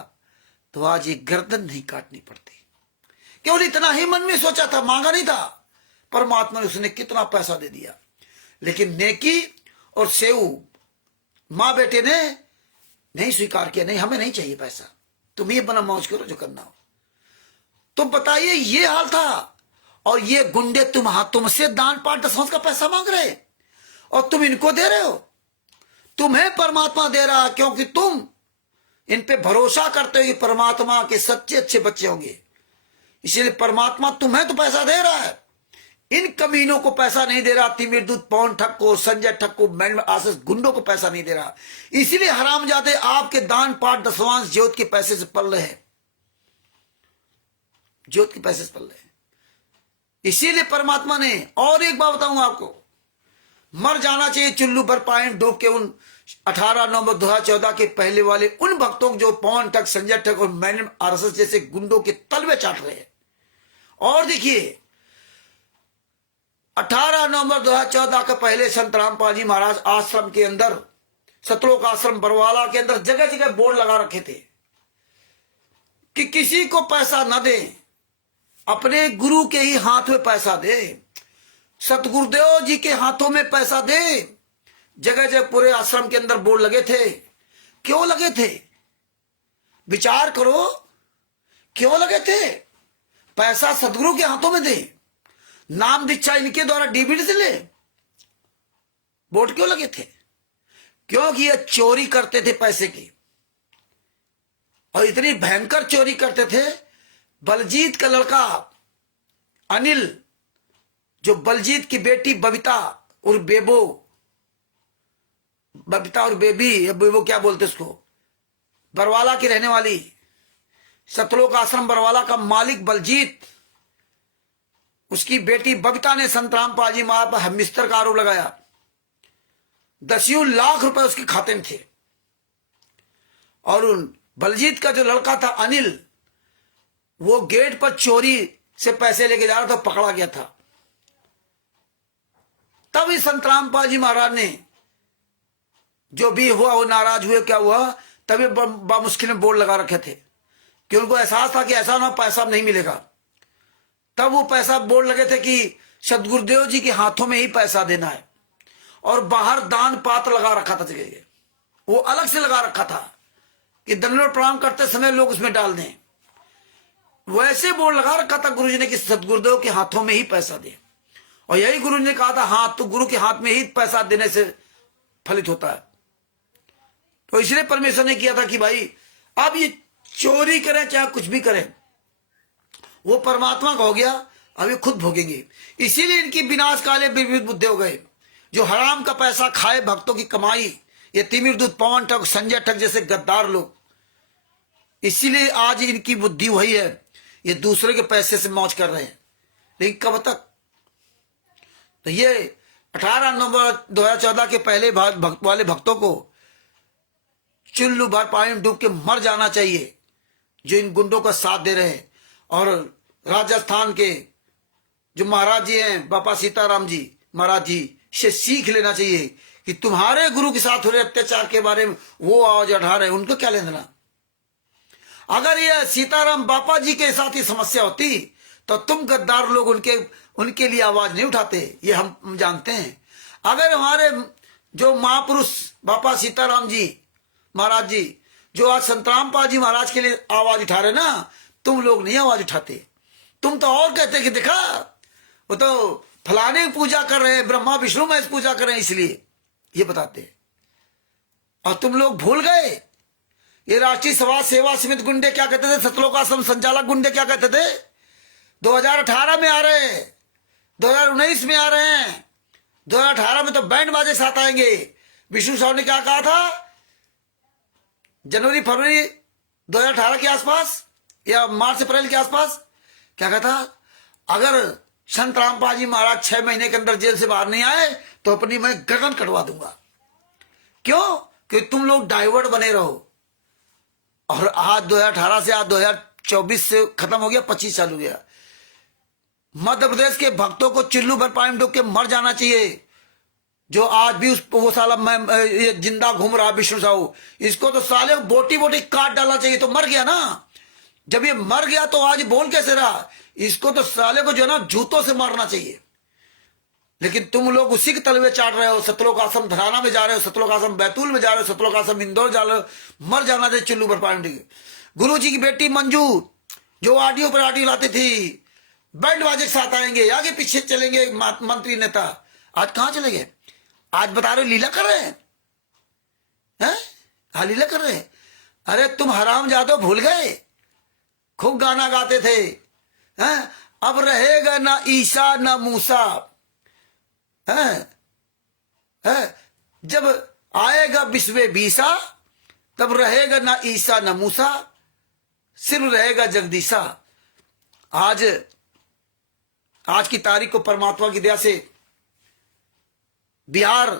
तो आज ये गर्दन नहीं काटनी पड़ती। केवल इतना ही मन में सोचा था, मांगा नहीं था। परमात्मा ने उसने कितना पैसा दे दिया। लेकिन नेकी और सेव मां बेटे ने नहीं स्वीकार किया, नहीं हमें नहीं चाहिए पैसा, तुम ये बना मौज करो जो करना हो। तो बताइए ये हाल था, और ये गुंडे तुमसे दान पाठ दसवांश का पैसा मांग रहे, और तुम इनको दे रहे हो। तुम्हें परमात्मा दे रहा, क्योंकि तुम इन पे भरोसा करते हो कि परमात्मा के सच्चे अच्छे बच्चे होंगे, इसलिए परमात्मा तुम्हें तो पैसा दे रहा है, इन कमीनों को पैसा नहीं दे रहा। तिमिरदूत पवन ठग को, संजय ठग को, मैन आशीष गुंडों को पैसा नहीं दे रहा। इसीलिए हरामजादे आपके दान पाठ दसवांश ज्योत के पैसे से पल रहे हैं, ज्योत के पैसे से पल रहे हैं। इसीलिए परमात्मा ने, और एक बात बताऊं आपको, मर जाना चाहिए चुल्लू भर पाए डूब के उन 18 नवंबर 2014 के पहले वाले उन भक्तों जो पवन ठग, संजय ठग और मैन आरएसएस जैसे गुंडों के तलवे चाट रहे हैं। और देखिए 18 नवंबर 2014 के पहले संत रामपाल जी महाराज आश्रम के अंदर सतलोक आश्रम बरवाला के अंदर जगह जगह बोर्ड लगा रखे थे कि किसी को पैसा न दे, अपने गुरु के ही हाथ में पैसा दे, सतगुरुदेव जी के हाथों में पैसा दे। जगह जगह पूरे आश्रम के अंदर बोर्ड लगे थे। क्यों लगे थे? विचार करो, क्यों लगे थे? पैसा सदगुरु के हाथों में दे, नाम दीक्षा इनके द्वारा डीबीडी से ले। बोर्ड क्यों लगे थे? क्योंकि ये चोरी करते थे पैसे की, और इतनी भयंकर चोरी करते थे। बलजीत का लड़का अनिल, जो बलजीत की बेटी बबीता और बेबो, बबीता और बेबी या बेबो क्या बोलते उसको, बरवाला की रहने वाली, सतलोक आश्रम बरवाला का मालिक बलजीत, उसकी बेटी बबीता ने संत रामपाल जी महाराज पर हमिस्तर का आरोप लगाया। 10 लाख रुपए उसके खाते में थे। और उन बलजीत का जो लड़का था अनिल, वो गेट पर चोरी से पैसे लेके जा रहा था, पकड़ा गया था। तभी संत रामपाल जी महाराज ने जो भी हुआ वो नाराज हुए। क्या हुआ? तभी बामुश्किल में बोर्ड लगा रखे थे कि उनको एहसास था कि ऐसा ना पैसा नहीं मिलेगा। तब वो पैसा बोर्ड लगे थे कि सदगुरुदेव जी के हाथों में ही पैसा देना है, और बाहर दान पात्र लगा रखा था जगह, वो अलग से लगा रखा था कि दंडवत प्रणाम करते समय लोग उसमें डाल दें। वैसे बोर्ड लगा रखा था गुरु जी ने कि सदगुरुदेव के हाथों में ही पैसा दे। और यही गुरु ने कहा था, हाथ तो गुरु के हाथ में ही पैसा देने से फलित होता है। तो इसलिए परमेश्वर ने किया था कि भाई अब ये चोरी करें चाहे कुछ भी करें, वो परमात्मा का हो गया, अब ये खुद भोगेंगे। इसीलिए इनकी विनाश काले विविध बुद्धि हो गए। जो हराम का पैसा खाए भक्तों की कमाई, ये तिमिरदूत, पवन ठग, संजय ठग जैसे गद्दार लोग, इसीलिए आज इनकी बुद्धि वही है, ये दूसरे के पैसे से मौज कर रहे हैं। लेकिन कब तक? तो ये 18 नवंबर 2014 के पहले वाले भक्तों को चुल्लू भर पानी में डूब के मर जाना चाहिए, जो इन गुंडों का साथ दे रहे हैं। और राजस्थान के जो महाराज जी हैं, बापा सीताराम जी महाराज जी, से सीख लेना चाहिए कि तुम्हारे गुरु के साथ हो रहे अत्याचार के बारे में वो आवाज उठा रहे, उनको क्या लेना देना। अगर ये सीताराम बापा जी के साथ ही समस्या होती तो तुम गद्दार लोग उनके लिए आवाज नहीं उठाते, ये हम जानते हैं। अगर हमारे जो महापुरुष बापा सीताराम जी महाराज जी, जो आज संत रामपाल जी महाराज के लिए आवाज उठा रहे ना, तुम लोग नहीं आवाज उठाते। तुम तो और कहते कि देखा वो तो फलाने की पूजा कर रहे हैं, ब्रह्मा विष्णु महेश पूजा कर रहे हैं, इसलिए ये बताते हैं। और तुम लोग भूल गए, ये राष्ट्रीय समाज सेवा समिति गुंडे क्या कहते थे, सतलोक आश्रम संचालक गुंडे क्या कहते थे, 2018 में आ रहे हैं, 2019 में आ रहे हैं, 2018 में तो बैंड बाजे साथ आएंगे। विष्णु साहब ने क्या कहा था, जनवरी फरवरी 2018 के आसपास या मार्च अप्रैल के आसपास, क्या कहा था, अगर संत रामपाल जी महाराज 6 महीने के अंदर जेल से बाहर नहीं आए तो अपनी मैं गर्दन कटवा दूंगा। क्यों? कि तुम लोग डाइवर्ट बने रहो। और आज 2018 से आज 2024 से खत्म हो गया, 25 चालू हो गया। मध्य प्रदेश के भक्तों को चिल्लू भर पानी में डूब के मर जाना चाहिए। जो आज भी वो साला ये जिंदा घूम रहा विष्णु साहू, इसको तो साले बोटी बोटी काट डालना चाहिए। तो मर गया ना, जब ये मर गया तो आज बोल कैसे रहा? इसको तो साले को जो है ना जूतों से मारना चाहिए। लेकिन तुम लोग उसी के तलवे चाट रहे हो। सतलोक आश्रम धराना में जा रहे हो, सतलोक आश्रम बैतूल में जा रहे हो, सतलोक आश्रम इंदौर जा रहे हो। मर जाना चाहिए चिल्लू भर पानी। गुरु जी की बेटी मंजू जो ऑडियो पर ऑडियो लाती थी, बैंड बाजे के साथ आएंगे, आगे पीछे चलेंगे मंत्री नेता, आज कहां चले गए? आज बता रहे लीला कर रहे हैं, हाँ लीला कर रहे हैं। अरे तुम हराम जादो भूल गए, खूब गाना गाते थे, हैं? अब रहेगा ना ईसा ना मूसा, हैं? जब आएगा विश्व बीसा तब रहेगा ना ईसा ना मूसा, सिर्फ रहेगा जगदीशा। आज की तारीख को परमात्मा की दया से बिहार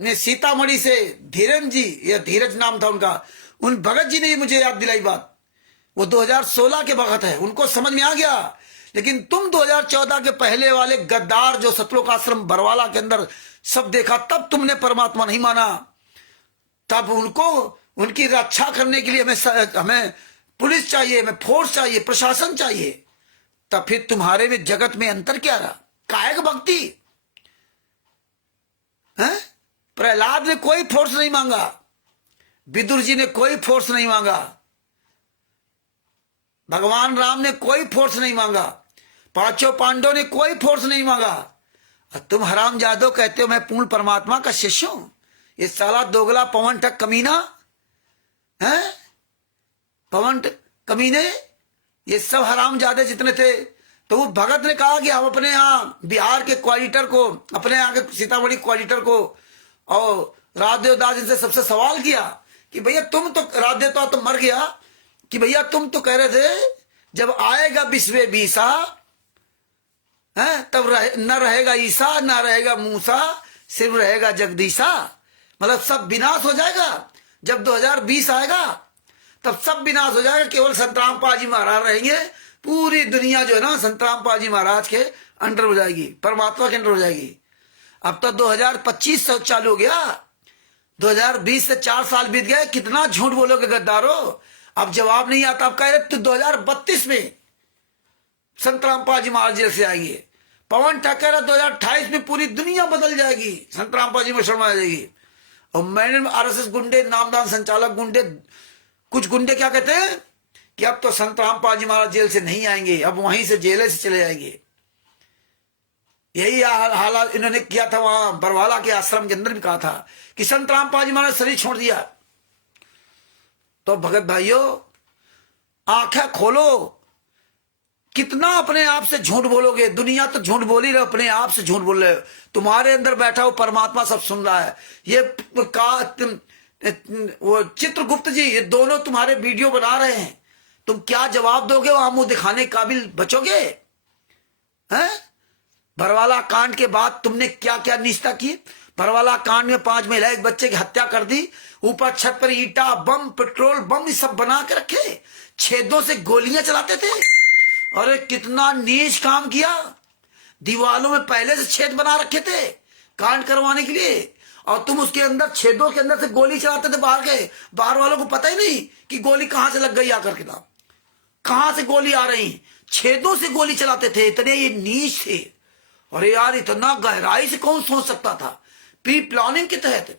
ने सीतामढ़ी से धीरज जी, या धीरज नाम था उनका, उन भगत जी ने मुझे याद दिलाई बात। वो 2016 के भगत है, उनको समझ में आ गया। लेकिन तुम 2014 के पहले वाले गद्दार जो सतलोक आश्रम बरवाला के अंदर सब देखा, तब तुमने परमात्मा नहीं माना। तब उनको उनकी रक्षा करने के लिए हमें पुलिस चाहिए, हमें फोर्स चाहिए, प्रशासन चाहिए। तब फिर तुम्हारे में जगत में अंतर क्या रहा? काहे की भक्ति है? प्रहलाद ने कोई फोर्स नहीं मांगा, विदुर जी ने कोई फोर्स नहीं मांगा, भगवान राम ने कोई फोर्स नहीं मांगा, पांचों पांडवों ने कोई फोर्स नहीं मांगा। और तुम हराम जादो कहते हो मैं पूर्ण परमात्मा का शिष्य हूं। ये साला दोगला पवन ठग कमीना है, पवन कमीने, ये सब हराम जादे जितने थे। तो वो भगत ने कहा कि हम अपने यहाँ बिहार के कोऑर्डिनेटर को, अपने यहाँ के सीतामढ़ी कोऑर्डिनेटर को और राजदेव दास इनसे सबसे सवाल किया कि भैया तुम तो, राजदेव तो मर गया, कि भैया तुम तो कह रहे थे जब आएगा विश्व बीसा है तब न रहेगा ईसा, न रहेगा मूसा, सिर्फ रहेगा जगदीशा। मतलब सब विनाश हो जाएगा। जब 2020 आएगा तब सब विनाश हो जाएगा, केवल संतराम पाल जी महाराज रहेंगे। पूरी दुनिया जो है ना संतराम पाल जी महाराज के अंडर हो जाएगी, परमात्मा के अंडर हो जाएगी। अब तो 2025 चालू हो गया, 2020 से 4 साल बीत गए। कितना झूठ बोलोगे गद्दारों? अब जवाब नहीं आता। अब कह रहे तो 2032 में संतराम पाल जी महाराज जेल से आएंगे। पवन ठक्कर 2028 में पूरी दुनिया बदल जाएगी, संतराम पाल जी में शर्मा आ जाएगी। और मैंने आरएसएस गुंडे, नामदान संचालक गुंडे, कुछ गुंडे क्या कहते हैं कि अब तो संतराम पाल जी महाराज जेल से नहीं आएंगे, अब वहीं से जेल से चले जाएंगे। यही हालात इन्होंने किया था वहां बरवाला के आश्रम के अंदर भी कहा था कि संतराम पाल जी महाराज शरीर छोड़ दिया। तो भगत भाइयों आंखें खोलो, कितना अपने आप से झूठ बोलोगे? दुनिया तो झूठ बोल ही रहे, अपने आप से झूठ बोल रहे हो। तुम्हारे अंदर बैठा हो परमात्मा सब सुन रहा है। ये वो चित्रगुप्त जी, ये दोनों तुम्हारे वीडियो बना रहे हैं। तुम क्या जवाब दोगे? वहां मुंह दिखाने के काबिल बचोगे? हैं? बरवाला कांड के बाद तुमने क्या क्या निष्ठा की? बरवाला कांड में 5 महिला एक बच्चे की हत्या कर दी, ऊपर छत पर ईटा बम, पेट्रोल बम ये सब बना के रखे, छेदों से गोलियां चलाते थे। अरे कितना नीच काम किया। दीवालों में पहले से छेद बना रखे थे कांड करवाने के लिए, और तुम उसके अंदर छेदों के अंदर से गोली चलाते थे बाहर के। बाहर वालों को पता ही नहीं कि गोली कहां से लग गई आकर के, ना कहां से गोली आ रही, छेदों से गोली चलाते थे। इतने ये नीच थे। अरे यार इतना गहराई से कौन सोच सकता था? प्री प्लानिंग के तहत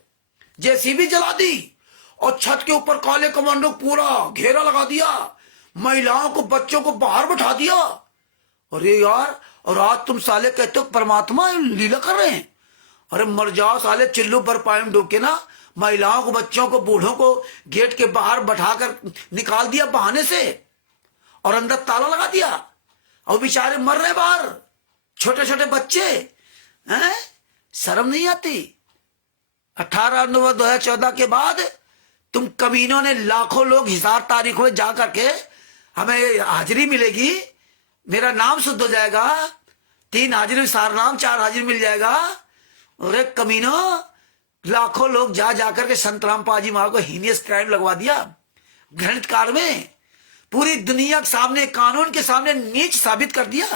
जेसीबी जला दी और छत के ऊपर काले कमांडो पूरा घेरा लगा दिया, महिलाओं को बच्चों को बाहर बैठा दिया। अरे यार, और आज तुम साले कहते हो परमात्मा लीला कर रहे हैं। अरे मर जाओ साले, चिल्लू पर पायम डूब के ना महिलाओं को, बच्चों को, बूढ़ों को गेट के बाहर बैठाकर निकाल दिया बहाने से, और अंदर ताला लगा दिया, और बेचारे मर रहे बाहर, छोटे छोटे बच्चे हैं। शर्म नहीं आती? 18 नवंबर 2014 के बाद तुम कमीनों ने लाखों लोग हिसार तारीख में जा करके हमें हाजिरी मिलेगी, मेरा नाम शुद्ध हो जाएगा, 3 हाजिरी सार नाम, 4 हाजिरी मिल जाएगा। अरे कमीनों, लाखों लोग जा जाकर के संतराम पाल जी महाराज को हीनियस क्राइम लगवा दिया घृणित कार में, पूरी दुनिया के सामने, कानून के सामने नीच साबित कर दिया।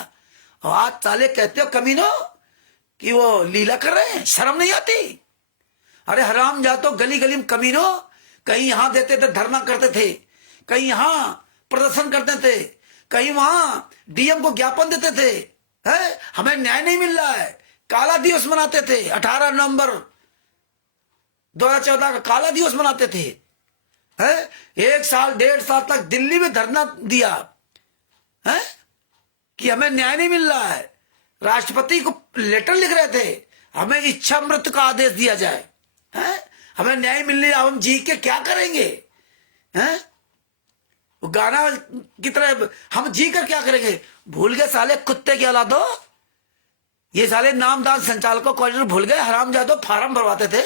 और आज साले कहते हो कमीनों कि वो लीला कर रहे हैं, शर्म नहीं आती? अरे हराम जातो, गली गली में कमीनों, कहीं यहां देते थे धरना करते थे, कहीं यहां प्रदर्शन करते थे, कहीं वहां डीएम को ज्ञापन देते थे, है हमें न्याय नहीं मिल रहा है, काला दिवस मनाते थे। 18 नवंबर 2014 का काला दिवस मनाते थे, है 1 साल 1.5 साल तक दिल्ली में धरना दिया है कि हमें न्याय नहीं मिल रहा है। राष्ट्रपति को लेटर लिख रहे थे, हमें इच्छा मृत्यु का आदेश दिया जाए, है हमें न्याय मिल रहा है, हम जी के क्या करेंगे? हैं गाना की तरह हम जी कर क्या करेंगे? भूल गए साले कुत्ते की औलादो, ये साले नामदान संचालकों कोऑर्डिनेटर भूल गए, हरामजादो फार्म भरवाते थे,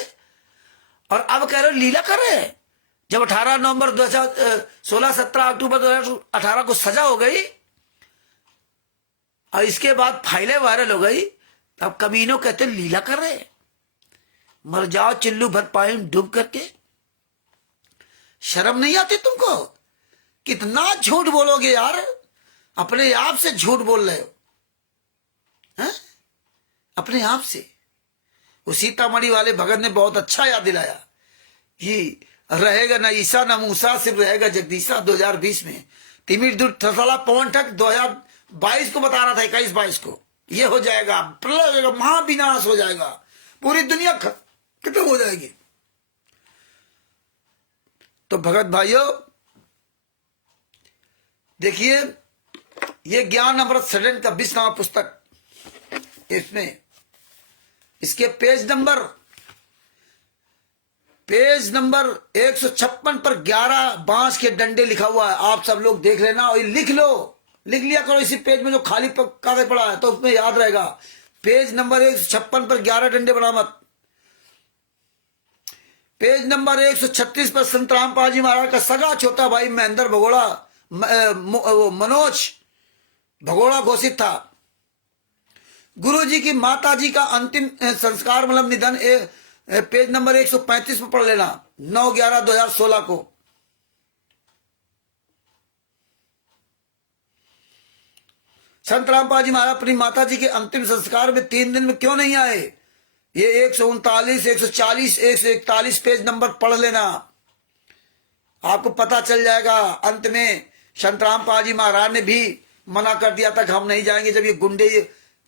और अब कह रहे लीला कर रहे हैं। जब 18 नवंबर 2016, 17 अक्टूबर 2018 को सजा हो गई और इसके बाद फाइलें वायरल हो गई, तब कमीनों कहते लीला कर रहे हैं। मर जाओ चिल्लू भर पाए डूब करके। शर्म नहीं आती तुमको? कितना झूठ बोलोगे यार? अपने आप से झूठ बोल रहे हो, हैं? अपने आप से। वो सीतामढ़ी वाले भगत ने बहुत अच्छा याद दिलाया। ये रहेगा ना ईसा ना मूसा, सिर्फ रहेगा जगदीशा 2020 में। तिमिर दूर थसाला पवन ठग 2022 को बता रहा था, 21-22 को ये हो जाएगा, प्रलय हो जाएगा, महाविनाश हो जाएगा, पूरी दुनिया खत्म हो जाएगी। तो भगत भाइयों देखिए, ये ज्ञान अमृत सदन का 20वां पुस्तक, इसमें इसके पेज नंबर 156 पर 11 बांस के डंडे लिखा हुआ है। आप सब लोग देख लेना और लिख लिया करो इसी पेज में जो खाली कागज पड़ा है, तो उसमें याद रहेगा। पेज नंबर 156 पर 11 डंडे बरामद। पेज नंबर 136 पर संत रामपाल जी महाराज का सगा छोटा भाई महेंद्र भगोड़ा, मनोज भगोड़ा घोषित था। गुरु जी की माता जी का अंतिम संस्कार मतलब निधन, पेज नंबर 135 में पढ़ लेना, 9/11/2016 को। संत रामपाल जी महाराज अपनी माता जी के अंतिम संस्कार में 3 दिन में क्यों नहीं आए? ये 139, 140, 141 पेज नंबर पढ़ लेना, आपको पता चल जाएगा। अंत में संत रामपाल जी महाराज ने भी मना कर दिया था कि हम नहीं जाएंगे, जब ये गुंडे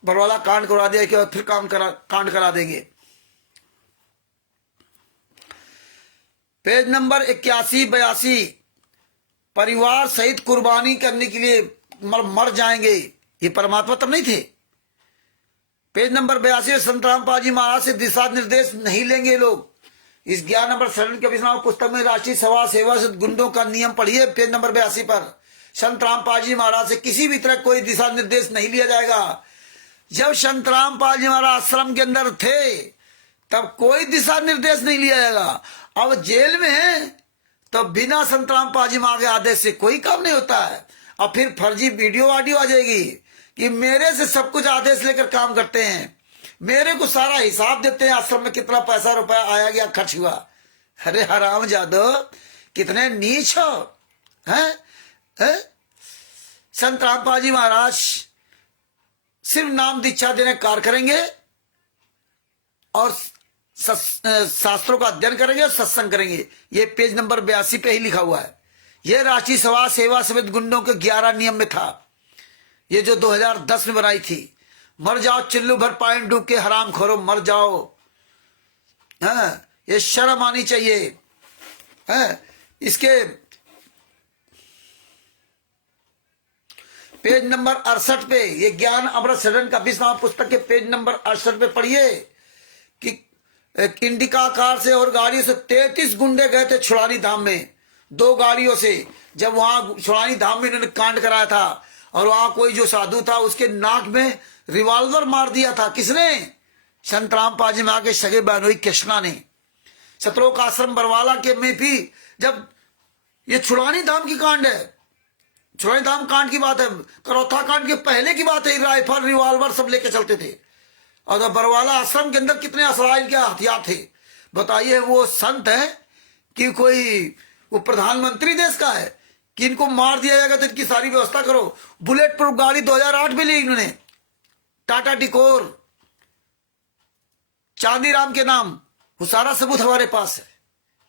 बरवाला कांड करा दिया कि फिर कांड करा देंगे। पेज नंबर 81-82 परिवार सहित कुर्बानी करने के लिए मर जाएंगे, ये परमात्मा तब नहीं थे। पेज नंबर 82 संत रामपाल जी महाराज से दिशा निर्देश नहीं लेंगे लोग। इस ज्ञान नंबर शरण के 20वां पुस्तक में राष्ट्रीय सभा सेवा से गुंडों का नियम पढ़िए, पेज नंबर 82 पर। संत रामपाल जी महाराज से किसी भी तरह कोई दिशा निर्देश नहीं लिया जाएगा। जब संत रामपाल जी महाराज आश्रम के अंदर थे तब कोई दिशा निर्देश नहीं लिया जाएगा। अब जेल में है तो बिना संत रामपाल जी महाराज के आदेश से कोई काम नहीं होता है। अब फिर फर्जी वीडियो ऑडियो आ जाएगी कि मेरे से सब कुछ आदेश लेकर काम करते हैं, मेरे को सारा हिसाब देते हैं, आश्रम में कितना पैसा रुपया आया गया खर्च हुआ। अरे हराम जादो, कितने नीच हो हैं? संत रामपाल जी महाराज सिर्फ नाम दीक्षा देने कार्य करेंगे और शास्त्रों का अध्ययन करेंगे और सत्संग करेंगे। ये पेज नंबर 82 पे ही लिखा हुआ है। ये राष्ट्रीय सभा सेवा समिति गुंडों के 11 नियम में था, ये जो 2010 में बनाई थी। मर जाओ चिल्लू भर पानी डूब के, हराम खोरो मर जाओ। ये शर्म आनी चाहिए। इसके पेज नंबर 68 पे, ये ज्ञान अमृत सदन का 20वां पुस्तक के पेज नंबर 68 पे पढ़िए कि इंडिका कार से और गाड़ियों से 33 गुंडे गए थे छुड़ानी धाम में, 2 गाड़ियों से। जब वहां छुड़ानी धाम में इन्होंने कांड कराया था और वहां कोई जो साधु था उसके नाक में रिवॉल्वर मार दिया था। किसने? संत रामपाल जी महाराज के सगे बहनोई कृष्णा ने। सतरोक आश्रम बरवाला के में भी जब ये छुड़ानी धाम की कांड है, छुड़ानी धाम कांड की बात है, करौथा कांड के पहले की बात है। राइफल रिवॉल्वर सब लेके चलते थे और बरवाला आश्रम के अंदर कितने असराइल के हथियार थे बताइए। वो संत है कि कोई वो प्रधानमंत्री देश का है कि इनको मार दिया जाएगा तो इनकी सारी व्यवस्था करो। बुलेट प्रूफ गाड़ी 2008 में ली इन्होंने, टाटा टिकोर, चांदीराम के नाम, वो सारा सबूत हमारे पास है,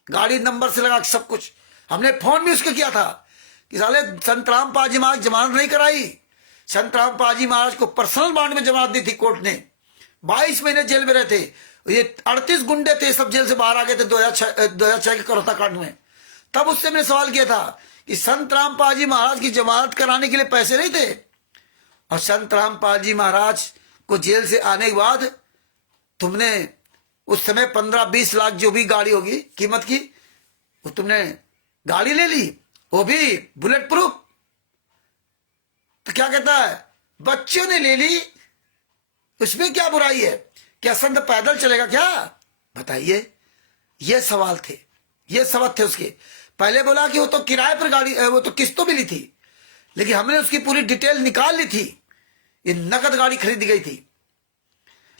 गाड़ी नंबर से लगा सब कुछ। हमने फोन भी उसके किया था कि साले संत रामपाल जी महाराज जमानत नहीं कराई। संत रामपाल जी महाराज को पर्सनल बॉन्ड में जमानत दी थी कोर्ट ने। 22 महीने जेल में रहे थे। ये 38 गुंडे थे, सब जेल से बाहर आ गए थे 2006 के करौता कांड में। तब उससे मैंने सवाल किया था कि संत रामपाल जी महाराज की जमानत कराने के लिए पैसे नहीं थे, और संत रामपाल जी महाराज को जेल से आने के बाद तुमने उस समय 15-20 लाख जो भी गाड़ी होगी कीमत की, वो तुमने गाड़ी ले ली, वो भी बुलेट प्रूफ। तो क्या कहता है, बच्चों ने ले ली, उसमें क्या बुराई है? क्या संत पैदल चलेगा क्या? बताइए। ये सवाल थे, ये सबक थे उसके। पहले बोला कि वो तो किराए पर गाड़ी, वो तो किस्तों भी ली थी, लेकिन हमने उसकी पूरी डिटेल निकाल ली थी। ये नकद गाड़ी खरीदी गई थी,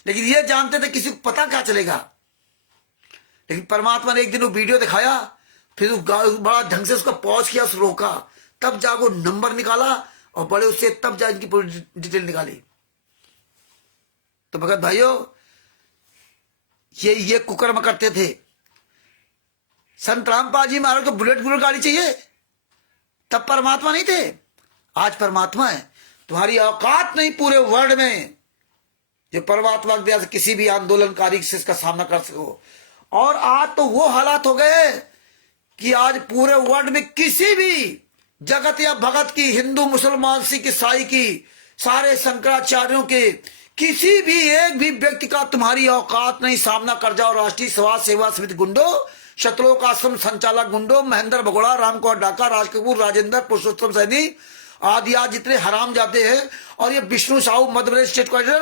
लेकिन ये जानते थे किसी को पता क्या चलेगा। लेकिन परमात्मा ने एक दिन वो वीडियो दिखाया, फिर बड़ा ढंग से उसका पॉज किया, उस रोका, तब जाको नंबर निकाला और बड़े उससे तब जा इनकी पूरी डिटेल निकाली। तो भगत भाइयों, ये कुकर्म करते थे। संत रामपाल जी महाराज को बुलेट गाड़ी चाहिए, तब परमात्मा नहीं थे, आज परमात्मा है। तुम्हारी औकात नहीं पूरे वर्ल्ड में जो परमात्मा की दया से किसी भी आंदोलनकारी से इसका सामना कर सको। और आज तो वो हालात हो गए कि आज पूरे वर्ल्ड में किसी भी जगत या भगत की, हिंदू मुसलमान सिख ईसाई की, सारे शंकराचार्यों के, किसी भी एक भी व्यक्ति का तुम्हारी औकात नहीं सामना कर जाओ। राष्ट्रीय समाज सेवा समिति गुंडो, शतलोक आश्रम संचालक गुंडो, महेंद्र भगोड़ा, रामकुमार डाका, राज कपूर, राजेंद्र, पुरुषोत्तम सैनी आदि आज जितने हराम जाते हैं, और ये विष्णु साहू मध्य प्रदेश स्टेट क्वार्टर,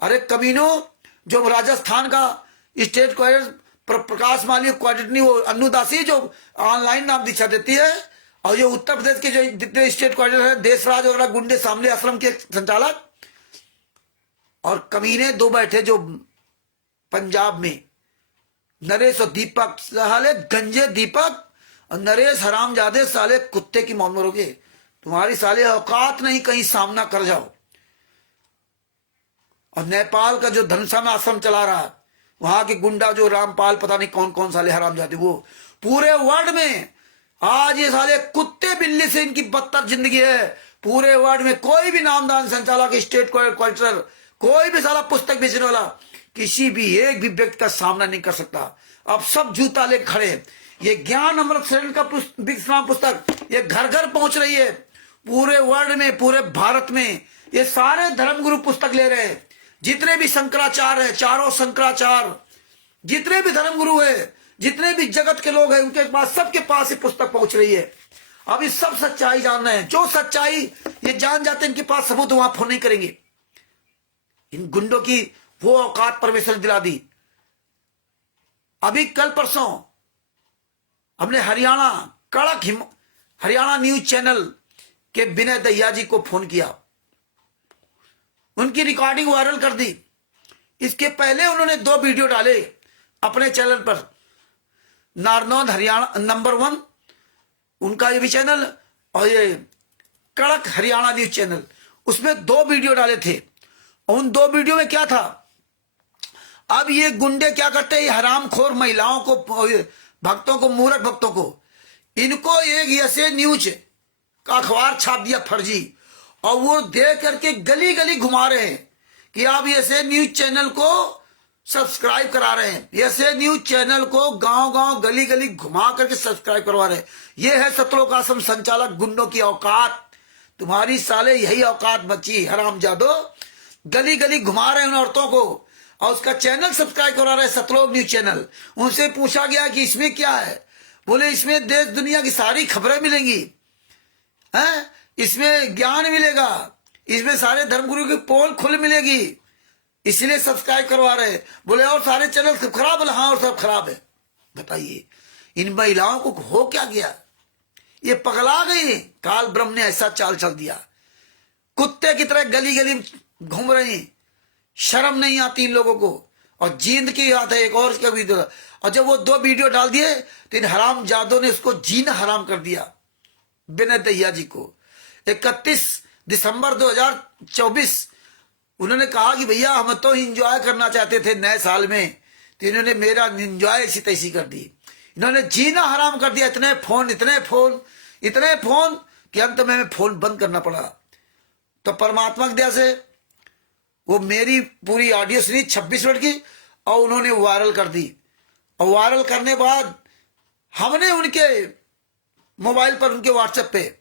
अरे कमीनो जो राजस्थान का state quarter Prakash Mali quarter, वो अन्नू दासी जो ऑनलाइन नाम दीक्षा देती है, और ये उत्तर प्रदेश के जो जितने स्टेट क्वार्टर है देशराज वगैरह गुंडे सामने आश्रम के संचालक, और कमीने दो बैठे जो पंजाब में नरेश और दीपक, साले गंजे दीपक और नरेश हरामजादे, साले कुत्ते की मौत मरोगे। तुम्हारी साले औकात नहीं कहीं सामना कर जाओ। और नेपाल का जो धनुषा में आश्रम चला रहा है, वहां के गुंडा जो रामपाल, पता नहीं कौन कौन साले हरामजादे, वो पूरे वर्ल्ड में आज ये साले कुत्ते बिल्ली से इनकी बदतर जिंदगी है। पूरे वर्ल्ड में कोई भी नामदान संचालक, स्टेट क्वार्टर, कोई भी साला पुस्तक बेचने वाला किसी भी एक भी व्यक्ति का सामना नहीं कर सकता। अब सब जूता लेकर खड़े। ये ज्ञान अमृत श्रेणी का विश्राम पुस्तक ये घर घर पहुंच रही है पूरे वर्ल्ड में, पूरे भारत में। ये सारे धर्मगुरु पुस्तक ले रहे हैं, जितने भी शंकराचार्य है, चारों शंकराचार्य, जितने भी धर्मगुरु है, जितने भी जगत के लोग हैं, उनके पास, सबके पास ये पुस्तक पहुंच रही है। अब ये सब सच्चाई जान रहे हैं। जो सच्चाई ये जान जाते हैं, इनके पास सबूत, वहां फोन नहीं करेंगे। इन गुंडों की वो औकात परमेश्वर दिला दी। अभी कल परसों हमने हरियाणा न्यूज चैनल के विनय दहिया जी को फोन किया, उनकी रिकॉर्डिंग वायरल कर दी। इसके पहले उन्होंने 2 वीडियो डाले अपने चैनल पर, नारनौंद हरियाणा नंबर 1 उनका ये भी चैनल, और ये कड़क हरियाणा न्यूज चैनल, उसमें 2 वीडियो डाले थे। उन 2 वीडियो में क्या था, अब ये गुंडे क्या करते हैं, हरामखोर महिलाओं को, भक्तों को, मूर्ख भक्तों को, इनको एक ऐसे न्यूज का अखबार छाप दिया फर्जी, और वो दे करके गली गली घुमा रहे हैं कि आप ऐसे न्यूज चैनल को सब्सक्राइब करा रहे हैं, ऐसे न्यूज चैनल को गांव गांव गली गली घुमा करके सब्सक्राइब करवा रहे हैं। ये है सतलोक आश्रम संचालक गुंडों की औकात। तुम्हारी साले यही औकात बची, हरामजादो। गली गली घुमा रहे हैं उन औरतों को, और उसका चैनल सब्सक्राइब करवा रहे हैं, सतलोक न्यूज चैनल। उनसे पूछा गया कि इसमें क्या है, बोले इसमें देश दुनिया की सारी खबरें मिलेंगी, हैं, इसमें ज्ञान मिलेगा, इसमें सारे धर्मगुरु की पोल खुल मिलेगी, इसलिए सब्सक्राइब करवा रहे हैं। बोले और सारे चैनल सब खराब, बोले हाँ और सब खराब है। बताइए इन महिलाओं को हो क्या गया, ये पगला गई। काल ब्रह्म ने ऐसा चाल चल दिया, कुत्ते की तरह गली गली घूम रही, शर्म नहीं आती इन लोगों को। और जींद की बात है एक और इसका वीडियो, और जब वो 2 वीडियो डाल दिए तो इन हराम जादों ने उसको जीना हराम कर दिया। विनय दहिया जी को 31 दिसंबर 2024 उन्होंने कहा कि भैया हम तो एंजॉय करना चाहते थे नए साल में, तो इन्होंने मेरा एंजॉय ऐसी तैसी कर दी। इन्होंने जीना हराम कर दिया। इतने फोन कि अंत में फोन बंद करना पड़ा। तो परमात्मा की दया से वो मेरी पूरी ऑडियो सुनी 26 मिनट की, और उन्होंने वायरल कर दी। और वायरल करने बाद हमने उनके मोबाइल पर, उनके व्हाट्सएप पे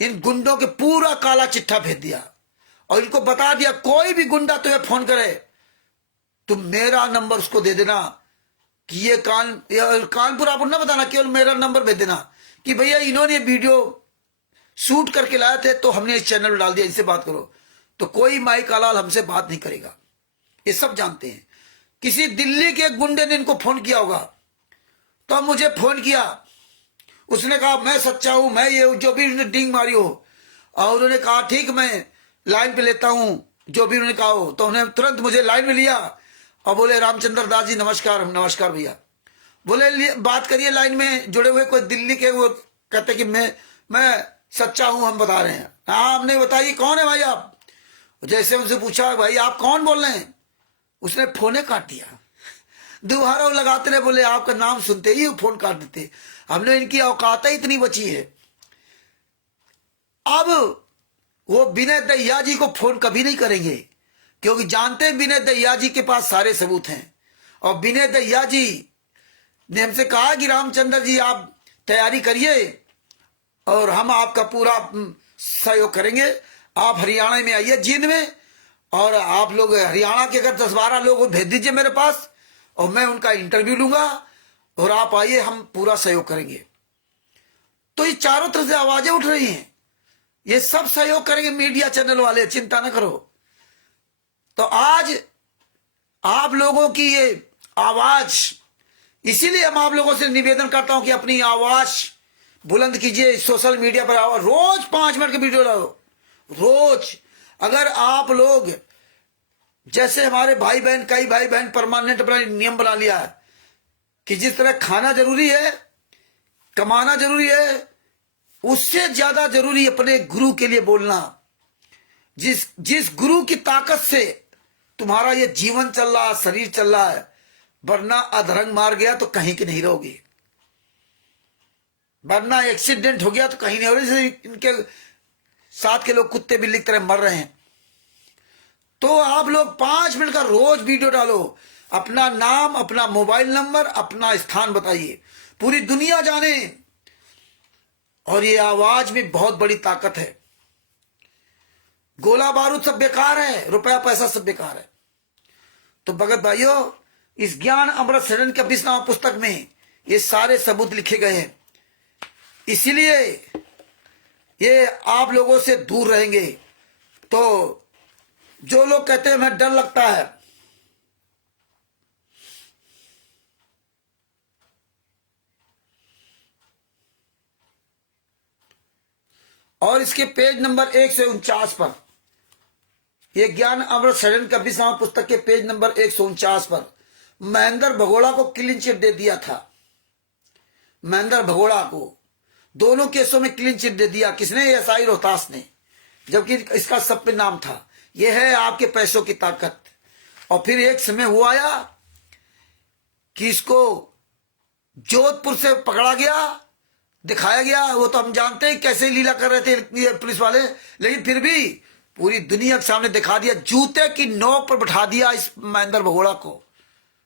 इन गुंडों के पूरा काला चिट्ठा भेज दिया, और इनको बता दिया कोई भी गुंडा तुम्हें फोन करे तुम मेरा नंबर उसको दे देना, कि ये कानपुर आपको ना बताना, केवल मेरा नंबर भेज देना कि भैया इन्होंने वीडियो शूट करके लाए थे तो हमने इस चैनल में डाल दिया, इनसे बात करो। तो कोई माई कालाल हमसे बात नहीं करेगा, ये सब जानते हैं। किसी दिल्ली के गुंडे ने इनको फोन किया होगा, तो मुझे फोन किया, उसने कहा मैं सच्चा हूं, मैं ये जो भी उन्होंने डिंग मारी हो, और उन्होंने कहा ठीक मैं लाइन पे लेता हूं जो भी उन्होंने कहा हो। तो उन्होंने तुरंत मुझे लाइन में लिया और बोले रामचंद्र दास जी नमस्कार। नमस्कार भैया। बोले बात करिए, लाइन में जुड़े हुए कोई दिल्ली के, वो कहते कि मैं सच्चा हूं, हम बता रहे हैं। हाँ हमने बताइए कौन है भाई आप। जैसे उनसे पूछा भाई आप कौन बोल रहे हैं, उसने फोने काट दिया। दोबारा वो लगाते रहे, बोले आपका नाम सुनते ही फोन काट देते। हमने इनकी औकात इतनी बची है। अब वो विनय दहिया जी को फोन कभी नहीं करेंगे, क्योंकि जानते हैं विनय दहिया जी के पास सारे सबूत हैं। और विनय दहिया जी ने हमसे कहा कि रामचंद्र जी आप तैयारी करिए और हम आपका पूरा सहयोग करेंगे। आप हरियाणा में आइए, जींद में, और आप लोग हरियाणा के अगर 10-12 लोग भेज दीजिए मेरे पास, और मैं उनका इंटरव्यू लूंगा और आप आइए, हम पूरा सहयोग करेंगे। तो ये चारों तरफ से आवाजें उठ रही हैं, ये सब सहयोग करेंगे मीडिया चैनल वाले, चिंता न करो। तो आज आप लोगों की ये आवाज, इसीलिए हम आप लोगों से निवेदन करता हूं कि अपनी आवाज बुलंद कीजिए सोशल मीडिया पर। आवाज रोज 5 मिनट की वीडियो डालो, रोज। अगर आप लोग जैसे हमारे भाई बहन, कई भाई बहन परमानेंट अपना नियम बना लिया है कि जिस तरह खाना जरूरी है, कमाना जरूरी है, उससे ज्यादा जरूरी अपने गुरु के लिए बोलना। जिस गुरु की ताकत से तुम्हारा ये जीवन चल रहा, शरीर चल रहा है, वरना अधरंग मार गया तो कहीं के नहीं रहोगे, वरना एक्सीडेंट हो गया तो कहीं नहीं हो रही। इनके साथ के लोग कुत्ते बिल्ली की तरह मर रहे हैं। तो आप लोग 5 मिनट का रोज वीडियो डालो, अपना नाम, अपना मोबाइल नंबर, अपना स्थान बताइए, पूरी दुनिया जाने। और ये आवाज में बहुत बड़ी ताकत है। गोला बारूद सब बेकार है, रुपया पैसा सब बेकार है। तो भगत भाइयों, इस ज्ञान अमृत सृजन के 20वां पुस्तक में ये सारे सबूत लिखे गए हैं। इसीलिए ये आप लोगों से दूर रहेंगे। तो जो लोग कहते हैं हमें डर लगता है, और इसके पेज नंबर 149 पर, यह ज्ञान अमृत सृजन का 20वां पुस्तक के पेज नंबर 149 पर महेंद्र भगोड़ा को क्लीन चिट दे दिया था। महेंद्र भगोड़ा को दोनों केसों में क्लीन चिट दे दिया। किसने? एसआई रोहतास ने, जबकि इसका सब पे नाम था। यह है आपके पैसों की ताकत। और फिर एक समय हुआ आया कि इसको जोधपुर से पकड़ा गया, दिखाया गया। वो तो हम जानते हैं कैसे लीला कर रहे थे ये पुलिस वाले, लेकिन फिर भी पूरी दुनिया के सामने दिखा दिया। जूते की नोक पर बैठा दिया इस महेंद्र भगोड़ा को,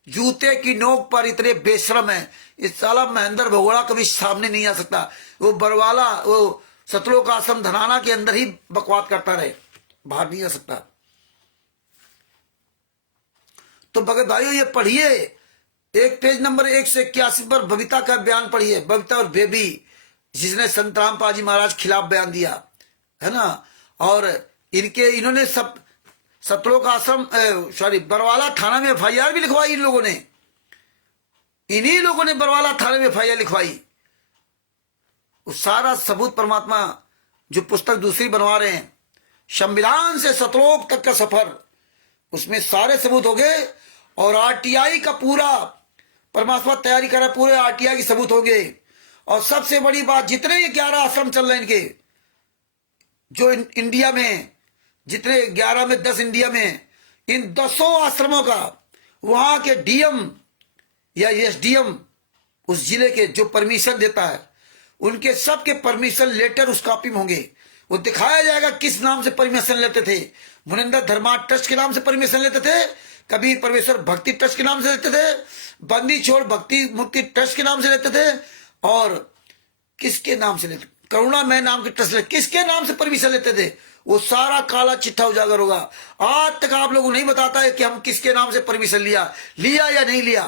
जूते की नोक पर। इतने बेशरम है इस साला महेंद्र भगोड़ा, कभी सामने नहीं आ सकता। वो बरवाला, वो सतलोक आश्रम धनाना के अंदर ही बकवास करता रहे, बाहर नहीं आ सकता। तो भगत भाइयों, ये पढ़िए, एक पेज नंबर 181 पर बबीता का बयान पढ़िए। बबीता और बेबी, जिसने संत रामपाल जी महाराज खिलाफ बयान दिया है ना। और इन्होंने सब सतलोक आश्रम, सॉरी, बरवाला थाना में एफआईआर भी लिखवाई। इन लोगों ने, इन्हीं लोगों ने बरवाला थाने में एफआईआर लिखवाई। वो सारा सबूत परमात्मा, जो पुस्तक दूसरी बनवा रहे हैं, संविधान से सतलोक तक का सफर, उसमें सारे सबूत हो गए। और आरटीआई का पूरा परमात्मा तैयारी कर रहा है, पूरे आरटीआई के सबूत होंगे। और सबसे बड़ी बात, जितने ये 11 आश्रम चल रहे हैं इनके, जो इंडिया में जितने 11 में 10 इंडिया में, इन 10 आश्रमों का वहां के डीएम या एसडीएम उस जिले के जो परमिशन देता है, उनके सबके परमिशन लेटर उस कॉपी में होंगे। वो दिखाया जाएगा किस नाम से परमिशन लेते थे। मुनिंदर धर्मा ट्रस्ट के नाम से परमिशन लेते थे, कबीर परमेश्वर भक्ति ट्रस्ट के नाम से लेते थे, बंदी छोड़ भक्ति मुक्ति ट्रस्ट के नाम से लेते थे, और किसके नाम से लेते, करुणामय नाम के ट्रस्ट, किसके नाम से परमिशन लेते थे। वो सारा काला चिट्ठा उजागर होगा। आज तक आप लोगों को नहीं बताता है कि हम किसके नाम से परमिशन लिया या नहीं लिया।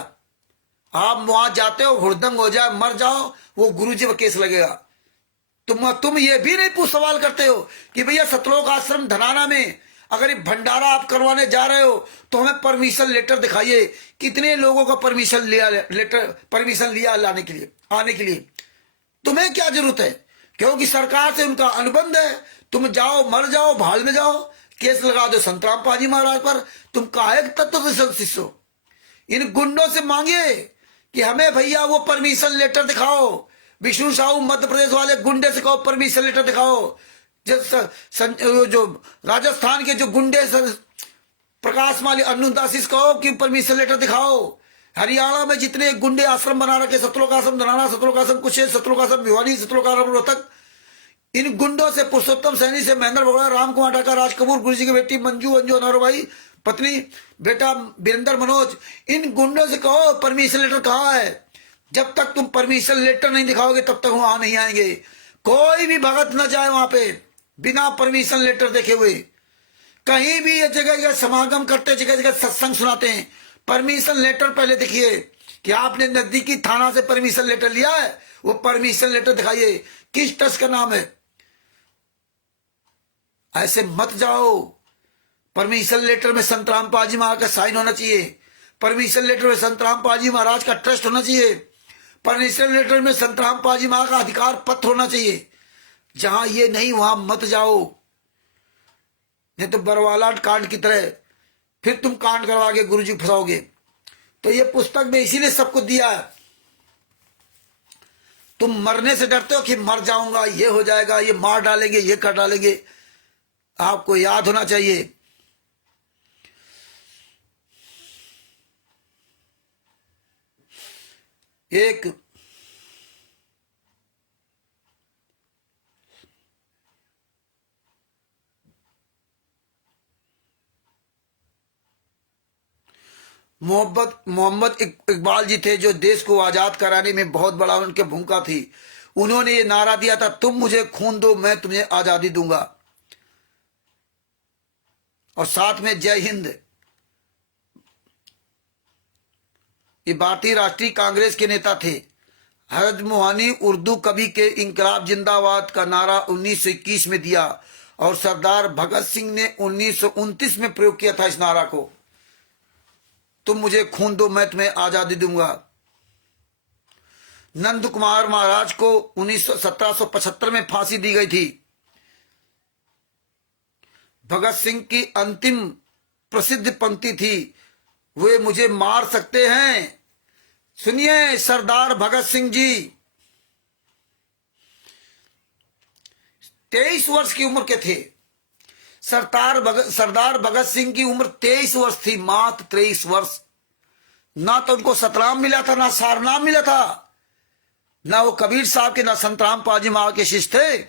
आप वहां जाते हो, हुड़दंग हो जाए, मर जाओ, वो गुरुजी पर केस लगेगा। तुम ये भी नहीं पूछ सवाल करते हो कि भैया सतलोक आश्रम धनाना में अगर एक भंडारा आप करवाने जा रहे हो तो हमें परमिशन लेटर दिखाइए। कितने लोगों का परमिशन लिया लाने के लिए, आने के लिए। तुम्हें क्या जरूरत है? क्योंकि सरकार से उनका अनुबंध है। तुम जाओ, मर जाओ, भाड़ में जाओ, केस लगा दो संत रामपाल जी महाराज पर। तुम काहे तत्व के शिष्य हो? इन गुंडों से मांगिए कि हमें भैया वो परमिशन लेटर दिखाओ। विष्णु साहू मध्य प्रदेश वाले गुंडे से कहो परमिशन लेटर दिखाओ। जो राजस्थान के जो गुंडे प्रकाश माली अन्नदासी कहो कि परमिशन लेटर दिखाओ, हरियाणा में जितने गुंडे आश्रम बना रखे, सतलोक आश्रम धनाना, सतलोक आश्रम कुशेष, सतलोक आश्रम भिवानी, सतलोक आश्रम रोहतक, इन गुंडों से, पुरुषोत्तम सैनी से, महेंद्र भगोड़ा, राम कुमार ढाका, राज कपूर, गुरु जी की बेटी मंजू अंजू अनवर भाई, पत्नी बेटा वीरेंद्र मनोज, इन गुंडों से कहो परमिशन लेटर कहाँ है। जब तक तुम परमिशन लेटर नहीं दिखाओगे तब तक वहां नहीं आएंगे। कोई भी भगत न जाए वहां पे बिना परमिशन लेटर देखे हुए। कहीं भी ये जगह जगह समागम करते, जगह जगह सत्संग सुनाते हैं, परमिशन लेटर पहले देखिए कि आपने नजदीकी थाना से परमिशन लेटर लिया है, वो परमिशन लेटर दिखाइए, किस ट्रस्ट का नाम है। ऐसे मत जाओ। परमिशन लेटर में संतराम पाजी महाराज का साइन होना चाहिए, परमिशन लेटर में संतराम पाजी महाराज का ट्रस्ट होना चाहिए, परमिशन लेटर में संतराम पाजी महाराज का अधिकार पत्र होना चाहिए। जहां ये नहीं वहां मत जाओ, नहीं तो बरवाला कांड की तरह फिर तुम कांड करवा के गुरु जी फंसाओगे। तो ये पुस्तक में इसीलिए सबको दिया है। तुम मरने से डरते हो कि मर जाऊंगा, ये हो जाएगा, ये मार डालेंगे, ये कर डालेंगे। आपको याद होना चाहिए एक मोहम्मद इकबाल जी थे जो देश को आजाद कराने में बहुत बड़ा उनके भूमिका थी। उन्होंने ये नारा दिया था, तुम मुझे खून दो मैं तुम्हें आजादी दूंगा, और साथ में जय हिंद। ये भारतीय राष्ट्रीय कांग्रेस के नेता थे। हरज मोहानी उर्दू कवि के इंकलाब जिंदाबाद का नारा 1921 में दिया, और सरदार भगत सिंह ने 1929 में प्रयोग किया था इस नारा को, तुम मुझे खून दो मैं तुम्हें आजादी दूंगा। नंद कुमार महाराज को 1775 में फांसी दी गई थी। भगत सिंह की अंतिम प्रसिद्ध पंक्ति थी, वे मुझे मार सकते हैं। सुनिए, सरदार भगत सिंह जी 23 वर्ष की उम्र के थे। सरदार भगत सिंह की उम्र 23 वर्ष थी, मात्र 23 वर्ष। ना तो उनको सतराम मिला था, ना सारनाम मिला था, ना वो कबीर साहब के, ना संतराम पाजी महाराज के शिष्य थे।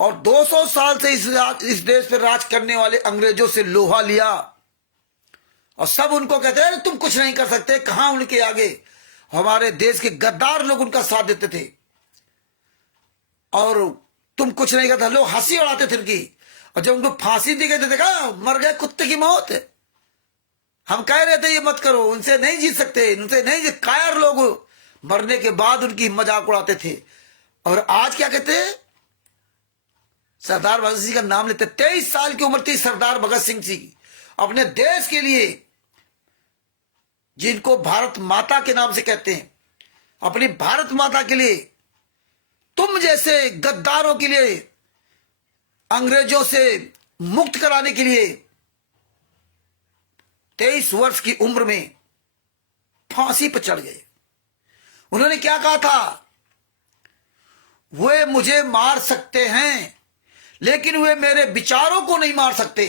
और 200 साल से इस देश पर राज करने वाले अंग्रेजों से लोहा लिया, और सब उनको कहते हैं तुम कुछ नहीं कर सकते। कहां उनके आगे हमारे देश के गद्दार लोग उनका साथ देते थे, और तुम कुछ नहीं करता, लोग हंसी उड़ाते थे उनकी। और जब उनको फांसी दी गई तो देखा, मर गए कुत्ते की मौत। हम कह रहे थे ये मत करो, उनसे नहीं जीत सकते, उनसे नहीं जीत। कायर लोग मरने के बाद उनकी मजाक उड़ाते थे। और आज क्या कहते हैं, सरदार भगत सिंह का नाम लेते। 23 साल की उम्र थी सरदार भगत सिंह जी की। अपने देश के लिए, जिनको भारत माता के नाम से कहते हैं, अपनी भारत माता के लिए, तुम जैसे गद्दारों के लिए, अंग्रेजों से मुक्त कराने के लिए 23 वर्ष की उम्र में फांसी पर चढ़ गए। उन्होंने क्या कहा था, वे मुझे मार सकते हैं लेकिन वे मेरे विचारों को नहीं मार सकते।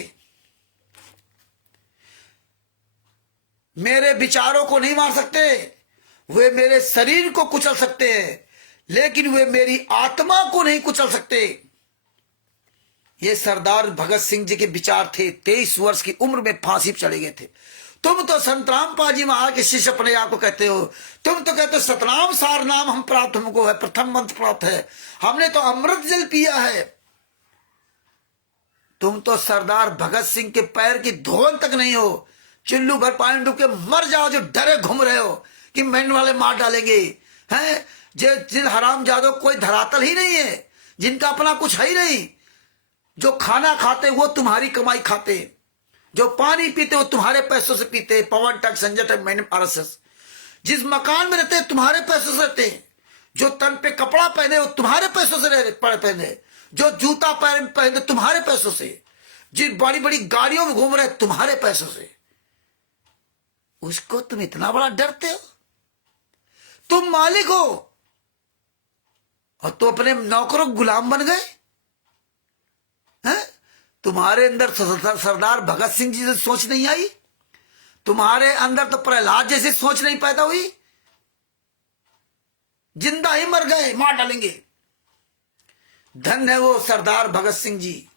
मेरे विचारों को नहीं मार सकते, वे मेरे शरीर को कुचल सकते हैं लेकिन वे मेरी आत्मा को नहीं कुचल सकते। ये सरदार भगत सिंह जी के विचार थे। 23 वर्ष की उम्र में फांसी पर चढ़े गए थे। तुम तो संतराम पाजी महाराज के शिष्य अपने आप को कहते हो। तुम तो कहते हो सतनाम सार नाम हम प्राप्त हमको है, प्रथम मंत्र प्राप्त है, हमने तो अमृत जल पिया है। तुम तो सरदार भगत सिंह के पैर की धोन तक नहीं हो। चुल्लू भर पानी डूब के मर जाओ जो डरे घूम रहे हो कि मैन वाले मार डालेंगे। हैं जिन हराम जादों कोई धरातल ही नहीं है, जिनका अपना कुछ है ही नहीं। जो खाना खाते वो तुम्हारी कमाई खाते, जो पानी पीते वो तुम्हारे पैसों से पीते। पवन टक, संजय टक, मैंने आरएसएस। जिस मकान में रहते तुम्हारे पैसों से रहते, जो तन पे कपड़ा पहने वो तुम्हारे पैसों से पहने, जो जूता पहने तुम्हारे पैसों से, जिन बड़ी बड़ी गाड़ियों में घूम रहे तुम्हारे पैसों से, उसको तुम इतना बड़ा डरते हो। तुम मालिक हो और तो अपने नौकरों गुलाम बन गए हैं। तुम्हारे अंदर सरदार भगत सिंह जी से सोच नहीं आई, तुम्हारे अंदर तो प्रहलाद जैसी सोच नहीं पैदा हुई, जिंदा ही मर गए, मार डालेंगे। धन्य है वो सरदार भगत सिंह जी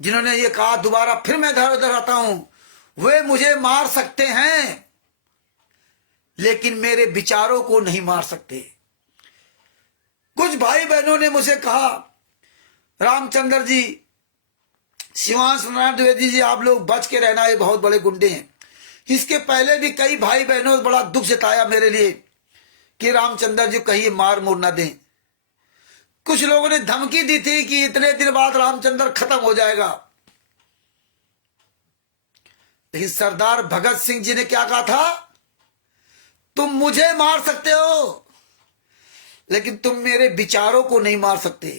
जिन्होंने ये कहा, दोबारा फिर मैं इधर आता हूं, वे मुझे मार सकते हैं लेकिन मेरे विचारों को नहीं मार सकते। कुछ भाई बहनों ने मुझे कहा, रामचंद्र जी, शिवांश नारायण द्विवेदी जी, आप लोग बच के रहना, ये बहुत बड़े गुंडे हैं। इसके पहले भी कई भाई बहनों ने बड़ा दुख जताया मेरे लिए कि रामचंद्र जी कहीं मार मुर ना दें। कुछ लोगों ने धमकी दी थी कि इतने दिन बाद रामचंद्र खत्म हो जाएगा, लेकिन सरदार भगत सिंह जी ने क्या कहा था, तुम मुझे मार सकते हो लेकिन तुम मेरे विचारों को नहीं मार सकते,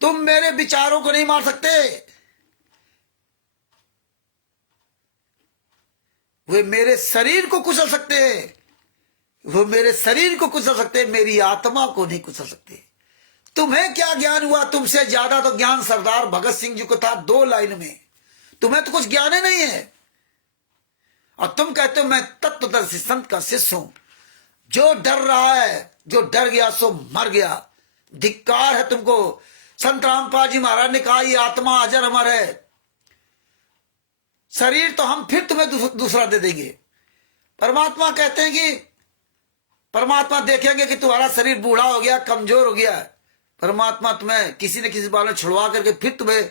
तुम मेरे विचारों को नहीं मार सकते। वे मेरे शरीर को कुचल सकते हैं, वो मेरे शरीर को कुचल सकते हैं, मेरी आत्मा को नहीं कुचल सकते। तुम्हें क्या ज्ञान हुआ? तुमसे ज्यादा तो ज्ञान सरदार भगत सिंह जी को था 2 लाइन में। तुम्हें तो कुछ ज्ञान ही नहीं है और तुम कहते हो मैं तत्वदर्शी संत का शिष्य हूं। जो डर रहा है, जो डर गया सो मर गया। धिक्कार है तुमको। संत रामपाल जी महाराज ने कहा, ये आत्मा अजर अमर है, शरीर तो हम फिर तुम्हें दूसरा दे देंगे। परमात्मा कहते हैं कि परमात्मा देखेंगे कि तुम्हारा शरीर बूढ़ा हो गया, कमजोर हो गया, परमात्मा तुम्हें किसी न किसी बारे में छुड़वा करके फिर तुम्हें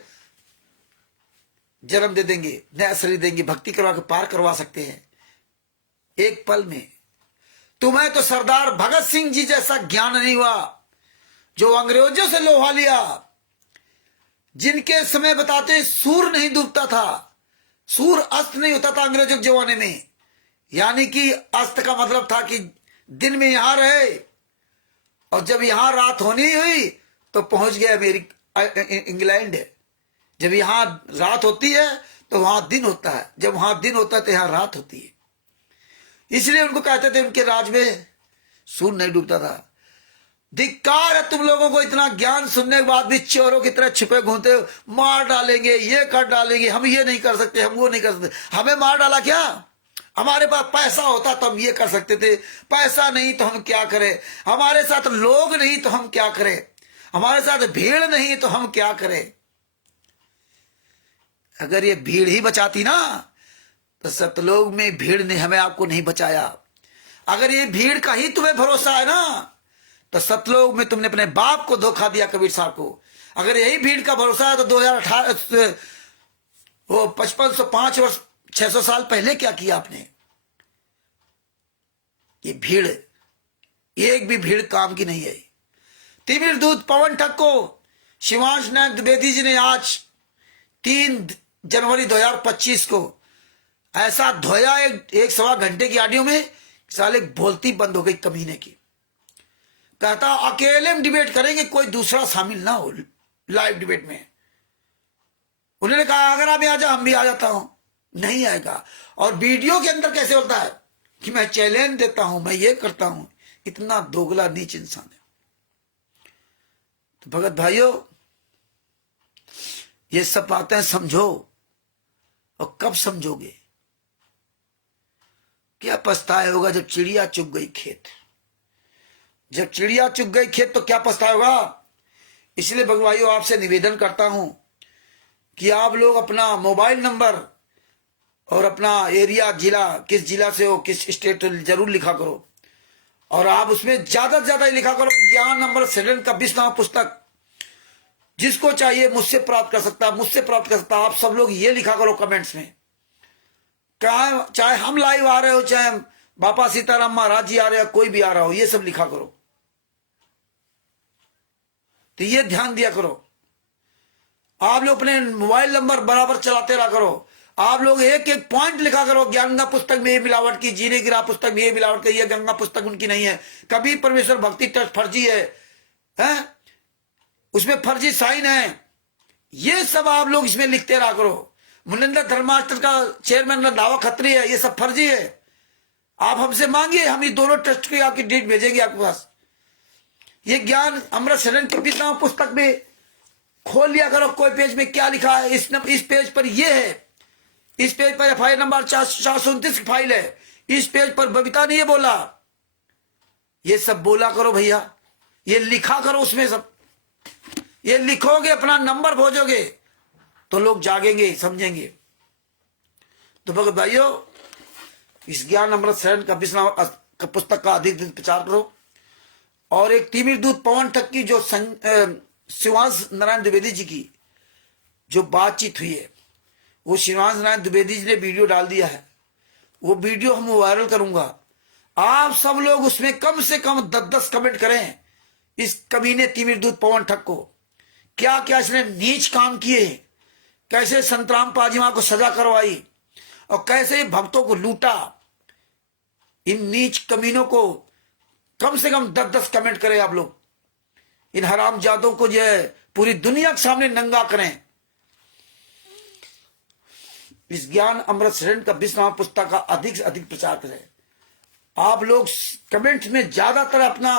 जन्म दे देंगे, नया शरीर देंगे, भक्ति करवा के पार करवा सकते हैं एक पल में। तुम्हें तो सरदार भगत सिंह जी जैसा ज्ञान नहीं हुआ, जो अंग्रेजों से लोहा लिया, जिनके समय बताते सूर्य नहीं डूबता था, सूर्य अस्त नहीं होता था अंग्रेजों के जमाने में। यानी कि अस्त का मतलब था कि दिन में यहां रहे और जब यहां रात होनी हुई तो पहुंच गए अमेरिका, इंग्लैंड। जब यहां रात होती है तो वहां दिन होता है, जब वहां दिन होता है तो यहां रात होती है। इसलिए उनको कहते थे उनके राज में सूर्य नहीं डूबता था। धिक्कार है तुम लोगों को, इतना ज्ञान सुनने के बाद भी चोरों की तरह छिपे घूमते हो, मार डालेंगे, ये कर डालेंगे, हम ये नहीं कर सकते, हम वो नहीं कर सकते। हमें मार डाला क्या? हमारे पास पैसा होता तो हम ये कर सकते थे, पैसा नहीं तो हम क्या करें, हमारे साथ लोग नहीं तो हम क्या करें, हमारे साथ भीड़ नहीं तो हम क्या करें। अगर ये भीड़ ही बचाती ना तो सतलोक में भीड़ ने हमें आपको नहीं बचाया। अगर ये भीड़ का ही तुम्हें भरोसा है ना तो सतलोक में तुमने अपने बाप को धोखा दिया, कबीर साहब को। अगर यही भीड़ का भरोसा है तो 2018 वो 5505 वर्ष 600 साल पहले क्या किया आपने? ये भीड़, एक भी भीड़ काम की नहीं है। तिमिर दूत पवन ठग को शिवांश नारायण द्विवेदी जी ने आज 3 जनवरी 2025 को ऐसा धोया एक सवा घंटे की ऑडियो में, साले बोलती बंद हो गई कमीने की। कहता अकेले में डिबेट करेंगे, कोई दूसरा शामिल ना हो लाइव डिबेट में। उन्होंने कहा अगर आप आ जाओ हम भी आ जाता हूं, नहीं आएगा। और वीडियो के अंदर कैसे होता है कि मैं चैलेंज देता हूं, मैं ये करता हूं। इतना दोगला नीच इंसान है। तो भगत भाइयों, ये सब बातें समझो। और कब समझोगे? क्या पछताए होगा जब चिड़िया चुग गई खेत। जब चिड़िया चुग गई खेत तो क्या पछताए होगा। इसलिए भगत भाइयों, आपसे निवेदन करता हूं कि आप लोग अपना मोबाइल नंबर और अपना एरिया, जिला, किस जिला से हो, किस स्टेट, जरूर लिखा करो। और आप उसमें ज्यादा से ज्यादा लिखा करो ज्ञान नंबर सेकंड का 20 नाम पुस्तक। जिसको चाहिए मुझसे प्राप्त कर सकता है, मुझसे प्राप्त कर सकता है। आप सब लोग ये लिखा करो कमेंट्स में, चाहे हम लाइव आ रहे हो, चाहे बापा सीताराम महाराज जी आ रहे हो, कोई भी आ रहा हो, ये सब लिखा करो। तो ये ध्यान दिया करो। आप लोग अपने मोबाइल नंबर बराबर चलाते रहा करो। आप लोग एक एक पॉइंट लिखा करो। गंगा पुस्तक में ये मिलावट की, जीने की राह पुस्तक में ये मिलावट की, ये गंगा पुस्तक उनकी नहीं है। कभी परमेश्वर भक्ति ट्रस्ट फर्जी है? उसमें फर्जी साइन है। ये सब आप लोग इसमें लिखते रहा करो। मुनिंदर धर्माष्ट्र का चेयरमैन दावा खत्री है, ये सब फर्जी है। आप हमसे मांगिए, हम ये दोनों ट्रस्ट की आपकी डेट भेजेंगे आपके पास। ये ज्ञान अमृत शरण के पिता पुस्तक में खोल लिया करो, कोई पेज में क्या लिखा है, इस पेज पर ये है, इस पेज पर FIR नंबर 429 की फाइल है, इस पेज पर बबीता ने ये बोला। ये सब बोला करो भैया, ये लिखा करो उसमें सब। ये लिखोगे, अपना नंबर भेजोगे तो लोग जागेंगे, समझेंगे। तो भगत भाइयों, इस ज्ञान अमृत शरण का विश्व पुस्तक का अधिक प्रचार करो। और एक तिमिर दूत पवन ठक्की जो श्रीनिवास नारायण द्विवेदी जी की जो बातचीत हुई है, वो श्रीनिवास नारायण द्विवेदी जी ने वीडियो डाल दिया है। वो वीडियो हम वायरल करूंगा। आप सब लोग उसमें कम से कम 10-10 कमेंट करें इस कमीने तिमिर दूत पवन ठग को। क्या क्या इसने नीच काम किए, कैसे संतराम पाजीमा को सजा करवाई और कैसे भक्तों को लूटा। इन नीच कमीनों को कम से कम 10-10 कमेंट करें आप लोग। इन हरामजादों को जो है पूरी दुनिया के सामने नंगा करें। इस ज्ञान अमृत शरण का विश्व पुस्तक का अधिक से अधिक प्रचार करें। आप लोग कमेंट में ज्यादातर अपना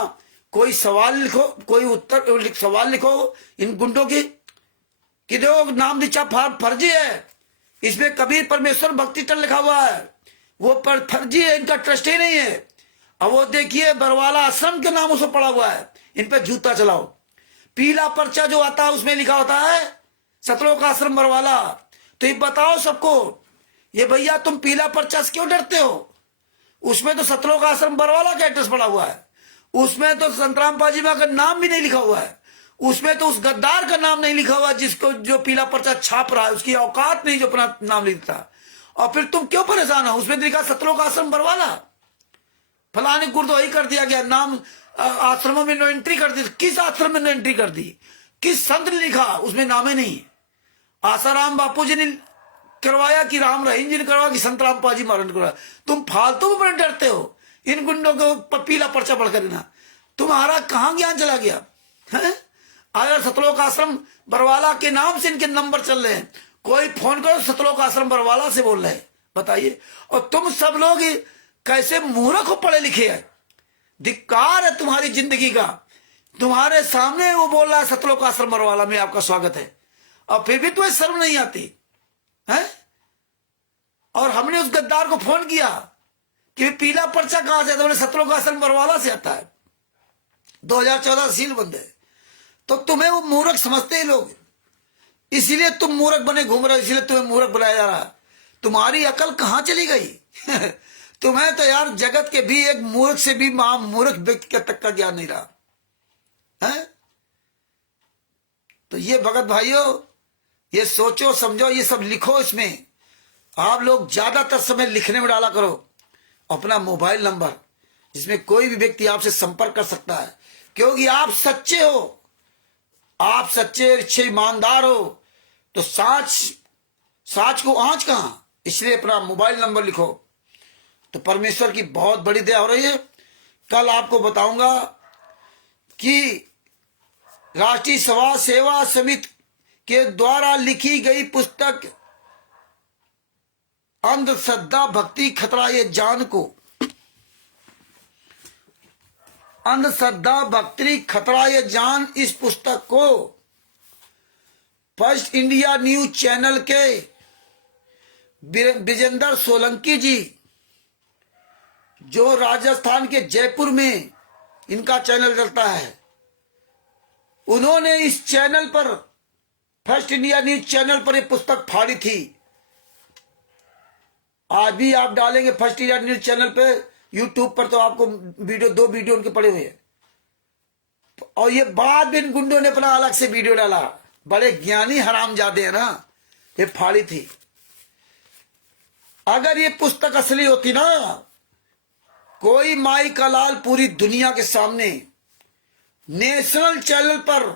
कोई सवाल लिखो, कोई उत्तर सवाल लिखो इन गुंडों की कि देखो नाम दीक्षा फर्जी है, इसमें कबीर परमेश्वर भक्ति टल लिखा हुआ है, वो पर फर्जी है, इनका ट्रस्ट ही नहीं है। अब वो देखिए बरवाला आश्रम के नाम उसमें पड़ा हुआ है, इन पे जूता चलाओ। पीला पर्चा जो आता है उसमें लिखा होता है सतलोक आश्रम बरवाला। तो ये बताओ सबको, ये भैया तुम पीला पर्चा से क्यों डरते हो? उसमें तो सतलोक आश्रम बरवाला का एड्रेस पड़ा हुआ है, उसमें तो संतराम पाजीमा का नाम भी नहीं लिखा हुआ है, उसमें तो उस गद्दार का नाम नहीं लिखा हुआ जिसको जो पीला पर्चा छाप रहा है, उसकी औकात नहीं जो अपना नाम लिखता। और फिर तुम क्यों परेशान हो? उसमें लिखा सतलोक आश्रम बरवाला, फलाने गुरुद्वारा कर दिया गया नाम, आश्रमों में नो एंट्री कर दी। किस आश्रम में नो एंट्री कर दी? किस संत ने लिखा? उसमें नाम ही नहीं। आसाराम बापू जी ने करवाया कि राम रहीम जी ने करवाया कि संतराम पाजी महाराज ने करवाया? तुम फालतू में डरते हो इन गुंडों को पीला पर्चा पढ़कर ना। तुम्हारा कहां ज्ञान चला गया है? अगर सतलोक आश्रम बरवाला के नाम से इनके नंबर चल रहे हैं, कोई फोन करो सतलोक आश्रम बरवाला से बोल रहे हैं, बताइए। और तुम सब लोग कैसे मूर्ख हो, पढ़े लिखे हैं। धिक्कार है तुम्हारी जिंदगी का। तुम्हारे सामने वो बोल रहा है सतलोक आश्रम बरवाला में आपका स्वागत है, और फिर भी तुम्हें शर्म नहीं आती है? और हमने उस गद्दार को फोन किया कि पीला पर्चा कहां से? तो सतलोक आश्रम बरवाला से आता है, 2014 सील बंद है। तो तुम्हें वो मूर्ख समझते हैं लोग, इसीलिए तुम मूर्ख बने घूम रहे हो, इसीलिए तुम्हें मूर्ख बनाया जा रहा है। तुम्हारी अकल कहां चली गई? तुम्हें तो यार जगत के भी एक मूर्ख से भी महामूर्ख व्यक्ति के तक का ज्ञान नहीं रहा है। तो ये भगत भाइयों, ये सोचो समझो, ये सब लिखो। इसमें आप लोग ज्यादातर समय लिखने में डाला करो अपना मोबाइल नंबर, जिसमें कोई भी व्यक्ति आपसे संपर्क कर सकता है, क्योंकि आप सच्चे हो, आप सच्चे अच्छे ईमानदार हो। तो साच को आंच कहां, इसलिए अपना मोबाइल नंबर लिखो। तो परमेश्वर की बहुत बड़ी दया हो रही है। कल आपको बताऊंगा कि राष्ट्रीय सभा सेवा समिति के द्वारा लिखी गई पुस्तक अंधश्रद्धा भक्ति खतरा ये जान को, अंधश्रद्धा भक्ति खतरा ये जान, इस पुस्तक को फर्स्ट इंडिया न्यूज चैनल के विजेंद्र सोलंकी जी, जो राजस्थान के जयपुर में इनका चैनल चलता है, उन्होंने इस चैनल पर, फर्स्ट इंडिया न्यूज चैनल पर यह पुस्तक फाड़ी थी। आज भी आप डालेंगे फर्स्ट इंडिया न्यूज चैनल पे यूट्यूब पर, तो आपको दो वीडियो उनके पड़े हुए हैं। और ये बाद में इन गुंडों ने अपना अलग से वीडियो डाला। बड़े ज्ञानी हरामजादे हैं ना, ये फाड़ी थी। अगर ये पुस्तक असली होती ना, कोई माई का लाल पूरी दुनिया के सामने नेशनल चैनल पर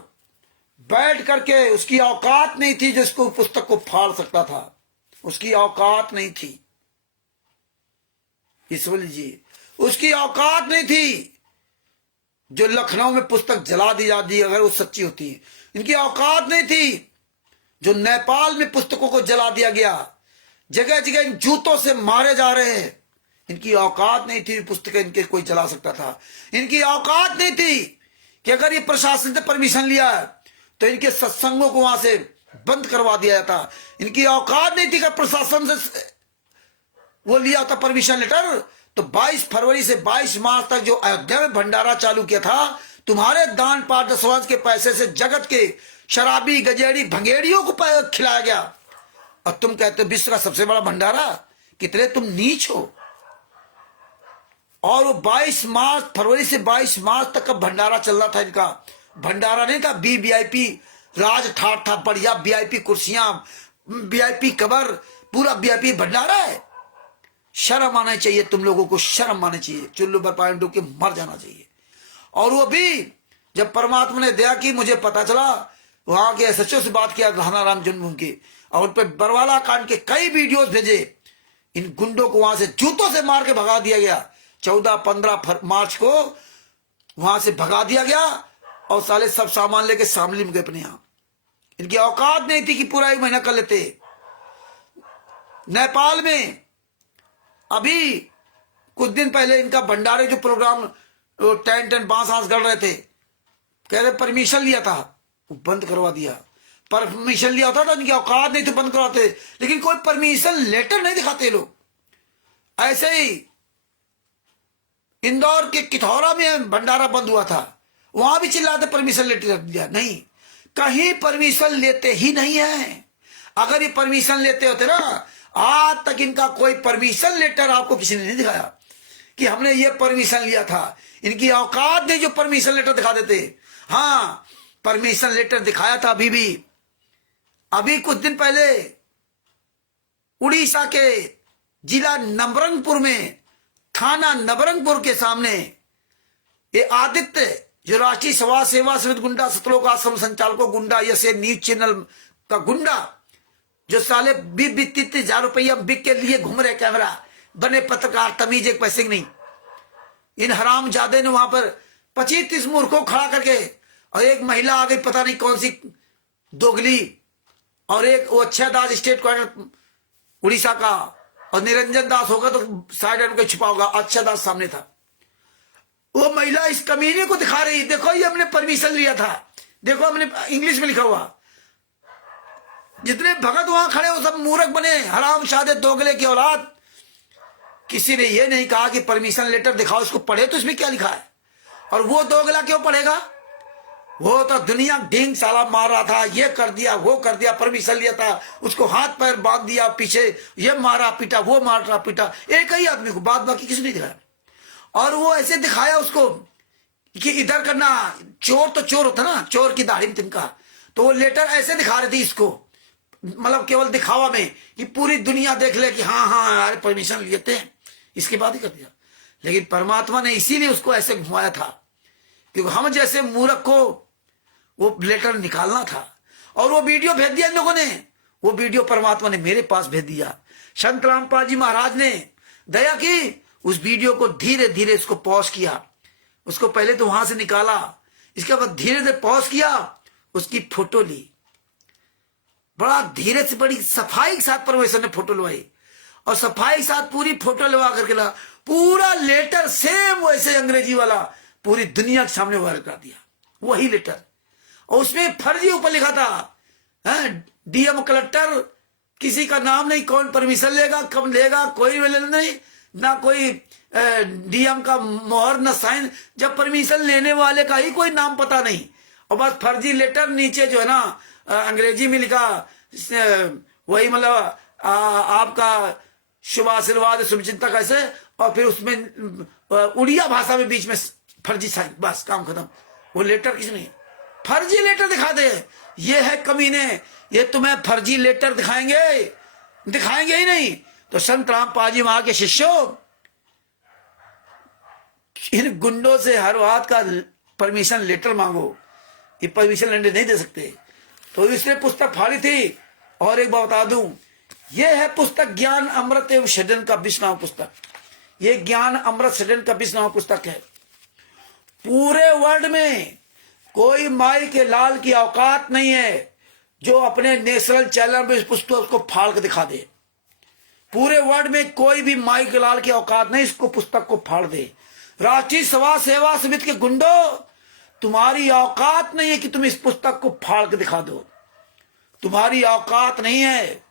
बैठ करके, उसकी औकात नहीं थी जिसको पुस्तक को फाड़ सकता था, उसकी औकात नहीं थी। ईश्वर जी, उसकी औकात नहीं थी। जो लखनऊ में पुस्तक जला दी जाती, अगर वो सच्ची होती, इनकी औकात नहीं थी। जो नेपाल में पुस्तकों को जला दिया गया, जगह जगह इन जूतों से मारे जा रहे हैं, इनकी औकात नहीं थी पुस्तकें इनके कोई जला सकता था। इनकी औकात नहीं थी कि अगर ये प्रशासन से परमिशन लिया है तो इनके सत्संगों को वहां से बंद करवा दिया जाता। इनकी औकात नहीं थी कि प्रशासन से वो लिया होता परमिशन लेटर। तो 22 फरवरी से 22 मार्च तक जो अयोध्या में भंडारा चालू किया था, तुम्हारे दान पारदर्शवाद के पैसे से जगत के शराबी गजेड़ी भंगेड़ियों को खिलाया गया, और तुम कहते हो विश्व का सबसे बड़ा भंडारा। कितने तुम नीच हो। और वो 22 मार्च फरवरी से 22 मार्च तक का भंडारा चल रहा था इनका। भंडारा नहीं था VIP राज ठाट था, बढ़िया VIP कुर्सियां, VIP कवर, पूरा VIP भंडारा है। शर्म आना चाहिए तुम लोगों को, शर्म आना चाहिए। चुल्लू पर पानी डूब के मर जाना चाहिए। और वो भी जब परमात्मा ने दया की, मुझे पता चला, वहां के SHO से बात किया घानाराम जन्मभूमि की, और उन पर बरवाला कांड के कई वीडियोस भेजे। इन गुंडों को वहां से जूतों से मार के भगा दिया गया। 14-15 मार्च को वहां से भगा दिया गया, और साले सब सामान लेके शामली में गए अपने यहां। इनकी औकात नहीं थी कि पूरा 1 महीना कर लेते। नेपाल में अभी कुछ दिन पहले इनका भंडारे जो प्रोग्राम टेंट बांस गढ़ रहे थे, कह रहे परमिशन लिया था, वो बंद करवा दिया। परमिशन लिया होता था, इनकी औकात नहीं तो बंद करवाते, लेकिन कोई परमिशन लेटर नहीं दिखाते लोग। ऐसे ही इंदौर के किथौरा में भंडारा बंद हुआ था, वहां भी चिल्लाते परमिशन लेटर रख दिया। नहीं, कहीं परमिशन लेते ही नहीं है। अगर ये परमिशन लेते होते ना, आज तक इनका कोई परमिशन लेटर आपको किसी ने नहीं दिखाया कि हमने ये परमिशन लिया था। इनकी औकात नहीं जो परमिशन लेटर दिखा देते। हाँ, परमिशन लेटर दिखाया था अभी कुछ दिन पहले उड़ीसा के जिला नवरंगपुर में, थाना नवरंगपुर के सामने, ये आदित्य जो राष्ट्रीय समाज सेवा समिति गुंडा सतलोक आश्रम संचालकों गुंडा, ये न्यूज चैनल का गुंडा, जो साले 20-30 हजार रुपया बिक के लिए घूम रहे, कैमरा बने पत्रकार, तमीज एक पैसे की नहीं। इन हराम जादे ने वहां पर 25-30 मूर्खों खड़ा करके, और एक महिला आ गई पता नहीं कौन सी दोगली, और एक वो अक्षय दास स्टेट क्वार्टर उड़ीसा का, और निरंजन दास होगा तो साइड में छुपा होगा, अक्षय दास सामने था। वो महिला इस कमीने को दिखा रही, देखो ये हमने परमिशन लिया था, देखो हमने, इंग्लिश में लिखा हुआ। जितने भगत वहां खड़े हो सब मूर्ख बने, हराम शादे दोगले की औलाद। किसी ने ये नहीं कहा कि परमिशन लेटर दिखाओ, इसको पढ़े तो इसमें क्या लिखा है। और वो दोगला क्यों पढ़ेगा, वो तो दुनिया ढींग साला मार रहा था, ये कर दिया वो कर दिया, परमिशन लिया था, उसको हाथ पैर बांध दिया पीछे, ये मारा पीटा, वो मारा पीटा, एक ही आदमी को, बाद बाकी किसी ने दिखाया। और वो ऐसे दिखाया उसको कि इधर करना, चोर तो चोर होता ना, चोर की दाढ़ी में तिनका, तो वो लेटर ऐसे दिखा रही थी इसको, मतलब केवल दिखावा में, कि पूरी दुनिया देख ले कि हाँ हाँ यार परमिशन लिए थे, इसके बाद ही कर दिया। लेकिन परमात्मा ने इसीलिए उसको ऐसे घुमाया था, क्योंकि हम जैसे मूर्ख को वो लेटर निकालना था। और वो वीडियो भेज दिया इन लोगों ने, वो वीडियो परमात्मा ने मेरे पास भेज दिया। संत रामपाल जी महाराज ने दया की, उस वीडियो को धीरे धीरे उसको पॉज किया, उसको पहले तो वहां से निकाला, इसके बाद धीरे धीरे पॉज किया, उसकी फोटो ली, बड़ा धीरे से बड़ी सफाई के साथ परमेश्वर ने फोटो लवाई, और सफाई के साथ पूरी फोटो लगा करके ला, पूरा लेटर सेम वैसे अंग्रेजी वाला पूरी दुनिया के सामने वायरल कर दिया, वही लेटर। और उसमें फर्जी ऊपर लिखा था, DM कलेक्टर, किसी का नाम नहीं, कौन परमिशन लेगा कब लेगा, कोई नहीं, ना कोई DM का मोहर न साइन, जब परमिशन लेने वाले का ही कोई नाम पता नहीं, और बस फर्जी लेटर नीचे जो है ना अंग्रेजी में लिखा, वही मतलब आपका शुभ आशीर्वाद शुभचिंतक ऐसे, और फिर उसमें उड़िया भाषा में बीच में फर्जी साइन, बस काम खत्म। वो लेटर किस नहीं, फर्जी लेटर दिखा दे, ये है कमीने, ये तुम्हें फर्जी लेटर दिखाएंगे ही नहीं। तो संत रामपाल जी वहां के शिष्यों, इन गुंडों से हर बात का परमिशन लेटर मांगो, ये परमिशन लेटर नहीं दे सकते। तो इसने पुस्तक फाड़ी थी। और एक बात बता दूं, ये है पुस्तक ज्ञान अमृत एवं सृजन का 20वां पुस्तक, ये ज्ञान अमृत सृजन का 20वां पुस्तक है। पूरे वर्ल्ड में कोई माई के लाल की औकात नहीं है जो अपने नेशनल चैनल में इस पुस्तक को फाड़ के दिखा दे। पूरे वर्ल्ड में कोई भी माई के लाल की औकात नहीं इसको पुस्तक को फाड़ दे। राष्ट्रीय समाज सेवा समिति के गुंडो, तुम्हारी औकात नहीं है कि तुम इस पुस्तक को फाड़ के दिखा दो। तुम्हारी औकात नहीं है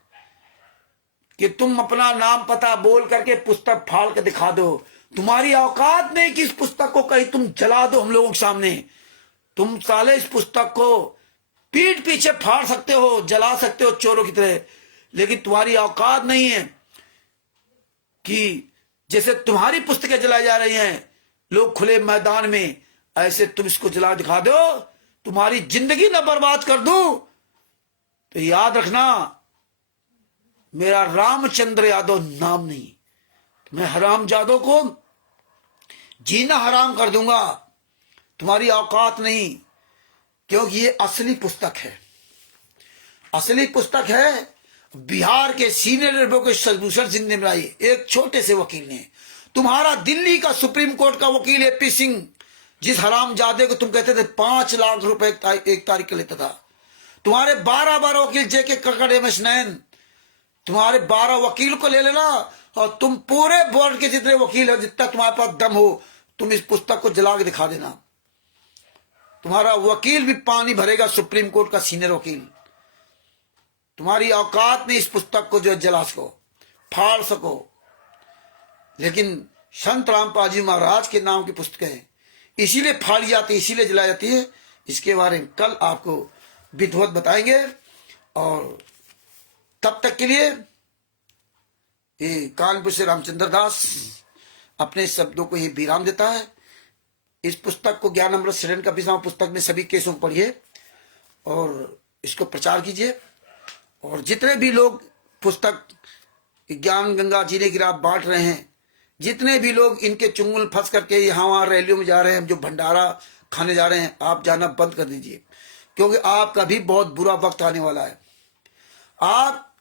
कि तुम अपना नाम पता बोल करके पुस्तक फाड़ के दिखा दो। तुम्हारी औकात नहीं कि इस पुस्तक को कहीं तुम जला दो हम लोगों के सामने। तुम साले इस पुस्तक को पीठ पीछे फाड़ सकते हो, जला सकते हो चोरों की तरह, लेकिन तुम्हारी औकात नहीं है कि जैसे तुम्हारी पुस्तकें जलाई जा रही हैं लोग खुले मैदान में, ऐसे तुम इसको जला दिखा दो, तुम्हारी जिंदगी न बर्बाद कर दूं। तो याद रखना, मेरा रामचंद्र यादव नाम नहीं, मैं हराम जादव को जीना हराम कर दूंगा। तुम्हारी औकात नहीं, क्योंकि ये असली पुस्तक है, असली पुस्तक है। बिहार के सीनियर एडवोकेट शशिभूषण सिंह ने बनाई, एक छोटे से वकील ने। तुम्हारा दिल्ली का सुप्रीम कोर्ट का वकील एपी सिंह, जिस हरामजादे को तुम कहते थे 5 लाख रुपए एक तारीख का लेता था, तुम्हारे 12 वकील जेके कक्कड़ एमएस नैन, तुम्हारे 12 वकील को ले लेना और तुम पूरे बोर्ड के जितने वकील हो, जितना तुम्हारे पास दम हो, तुम इस पुस्तक को जला के दिखा देना। तुम्हारा वकील भी पानी भरेगा, सुप्रीम कोर्ट का सीनियर वकील। तुम्हारी औकात नहीं इस पुस्तक को जो जला सको, फाड़ सको। लेकिन संत रामपाल जी महाराज के नाम की पुस्तकें इसीलिए फाड़ी जाती है, इसीलिए जलाई जाती है। इसके बारे में कल आपको विधिवत बताएंगे। और तब तक के लिए ये कानपुर से रामचंद्र दास अपने शब्दों को ये विराम देता है। इस पुस्तक को ज्ञान अमृत शरण का पिता पुस्तक में सभी केसों को पढ़िए और इसको प्रचार कीजिए। और जितने भी लोग पुस्तक ज्ञान गंगा जीने की राह बांट रहे हैं, जितने भी लोग इनके चुंगल फंस करके यहाँ वहां रैलियों में जा रहे हैं, जो भंडारा खाने जा रहे हैं, आप जाना बंद कर दीजिए, क्योंकि आपका भी बहुत बुरा वक्त आने वाला है। आप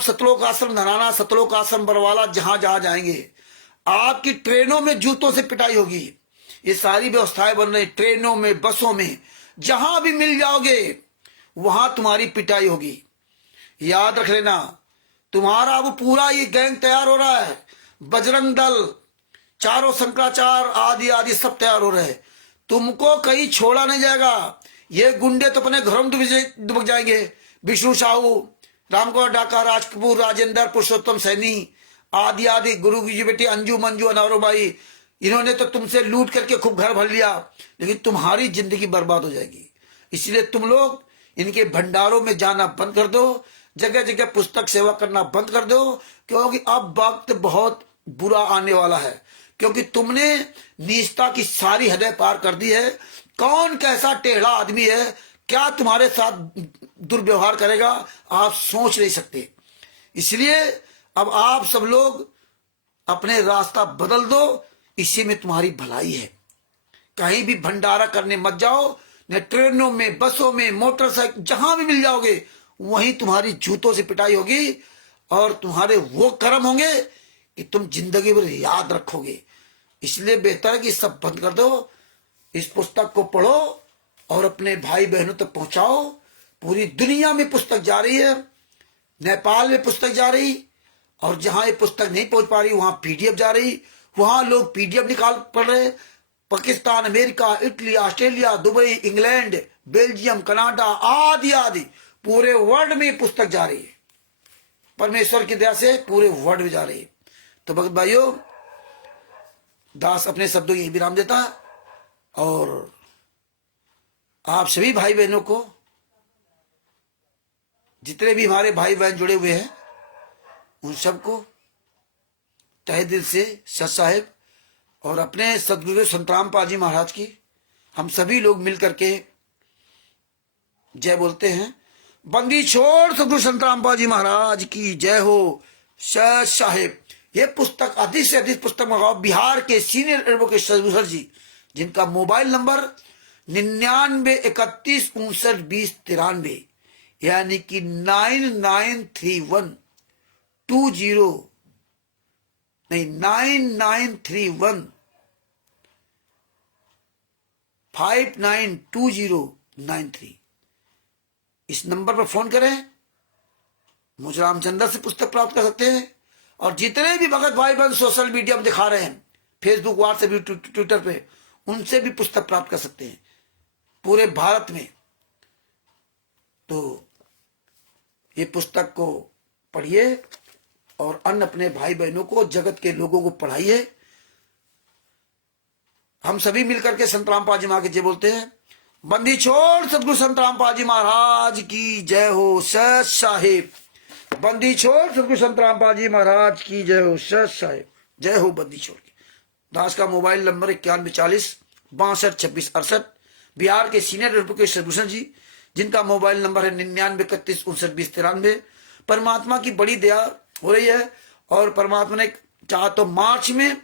सतलोक आश्रम धनाना, सतलोक आश्रम बरवाला, जहां जहां जाएंगे, आपकी ट्रेनों में जूतों से पिटाई होगी। ये सारी व्यवस्थाएं बन रही, ट्रेनों में, बसों में, जहां भी मिल जाओगे वहां तुम्हारी पिटाई होगी। याद रख लेना, तुम्हारा वो पूरा ये गैंग तैयार हो रहा है, बजरंग दल, चारों शंकराचार्य आदि आदि सब तैयार हो रहे हैं। तुमको कहीं छोड़ा नहीं जाएगा। ये गुंडे तो अपने घरों में दुबक जाएंगे। विष्णु साहू, रामगौर डाका, राज कपूर, राजेंद्र, पुरुषोत्तम सैनी आदि आदि, गुरु की बेटी अंजू मंजू अनारोबाई, इन्होंने तो तुमसे लूट करके खूब घर भर लिया, लेकिन तुम्हारी जिंदगी बर्बाद हो जाएगी। इसलिए तुम लोग इनके भंडारों में जाना बंद कर दो, जगह जगह पुस्तक सेवा करना बंद कर दो, क्योंकि अब वक्त बहुत बुरा आने वाला है। क्योंकि तुमने नीचता की सारी हदें पार कर दी है। कौन कैसा टेढ़ा आदमी है, क्या तुम्हारे साथ दुर्व्यवहार करेगा, आप सोच नहीं सकते। इसलिए अब आप सब लोग अपने रास्ता बदल दो, इसी में तुम्हारी भलाई है। कहीं भी भंडारा करने मत जाओ, न ट्रेनों में, बसों में, मोटरसाइकिल, जहां भी मिल जाओगे वहीं तुम्हारी जूतों से पिटाई होगी और तुम्हारे वो कर्म होंगे कि तुम जिंदगी भर याद रखोगे। इसलिए बेहतर है कि सब बंद कर दो, इस पुस्तक को पढ़ो और अपने भाई बहनों तक पहुंचाओ। पूरी दुनिया में पुस्तक जा रही है, नेपाल में पुस्तक जा रही, और जहां ये पुस्तक नहीं पहुंच पा रही वहां पीडीएफ जा रही, वहां लोग पीडीएफ निकाल पढ़ रहे। Pakistan, America, Italy, Australia, Dubai, England, Belgium, Canada आदि आदि पूरे वर्ल्ड में पुस्तक जा रही है। परमेश्वर की दया से पूरे वर्ल्ड में जा रही है। तो भक्त भाइयों, दास अपने शब्दों यही विराम देता है और आप सभी भाई बहनों को, जितने भी हमारे भाई बहन जुड़े हुए हैं, उन सबको तहे दिल से सत साहेब और अपने सदगुरु संत रामपाल जी महाराज की हम सभी लोग मिलकर के जय बोलते हैं। बंदी छोड़ सदगुरु संत रामपाल जी महाराज की जय हो। सत साहेब, ये पुस्तक अधिक से अधिक पुस्तक मंगाओ। बिहार के सीनियर एडवोकेट शशिभूषण जी, जिनका मोबाइल नंबर 9931592093, यानी कि 992093। इस नंबर पर फोन करें, मुझे रामचंद्र से पुस्तक प्राप्त कर सकते हैं। और जितने भी भगत भाई बहन सोशल मीडिया में दिखा रहे हैं, फेसबुक, व्हाट्सएप, ट्विटर पे, उनसे भी पुस्तक प्राप्त कर सकते हैं पूरे भारत में। तो ये पुस्तक को पढ़िए और अन्य अपने भाई बहनों को, जगत के लोगों को पढ़ाइए। हम सभी मिलकर के संत रामपाल जी महाराज के जय बोलते हैं। बंदी छोड़ सतगुरु संत रामपाल जी महाराज की जय हो। सत साहिब। बंदी छोड़ सतगुरु संत रामपाल जी महाराज की जय हो। सत साहिब। जय हो बंदी छोड़ की। दास का मोबाइल नंबर 9140 62 26 68। बिहार के सीनियर एडवोकेट सदभूषण जी, जिनका मोबाइल नंबर है 99 31 59 20 93। परमात्मा की बड़ी दया हो रही है और परमात्मा ने चाहा तो मार्च में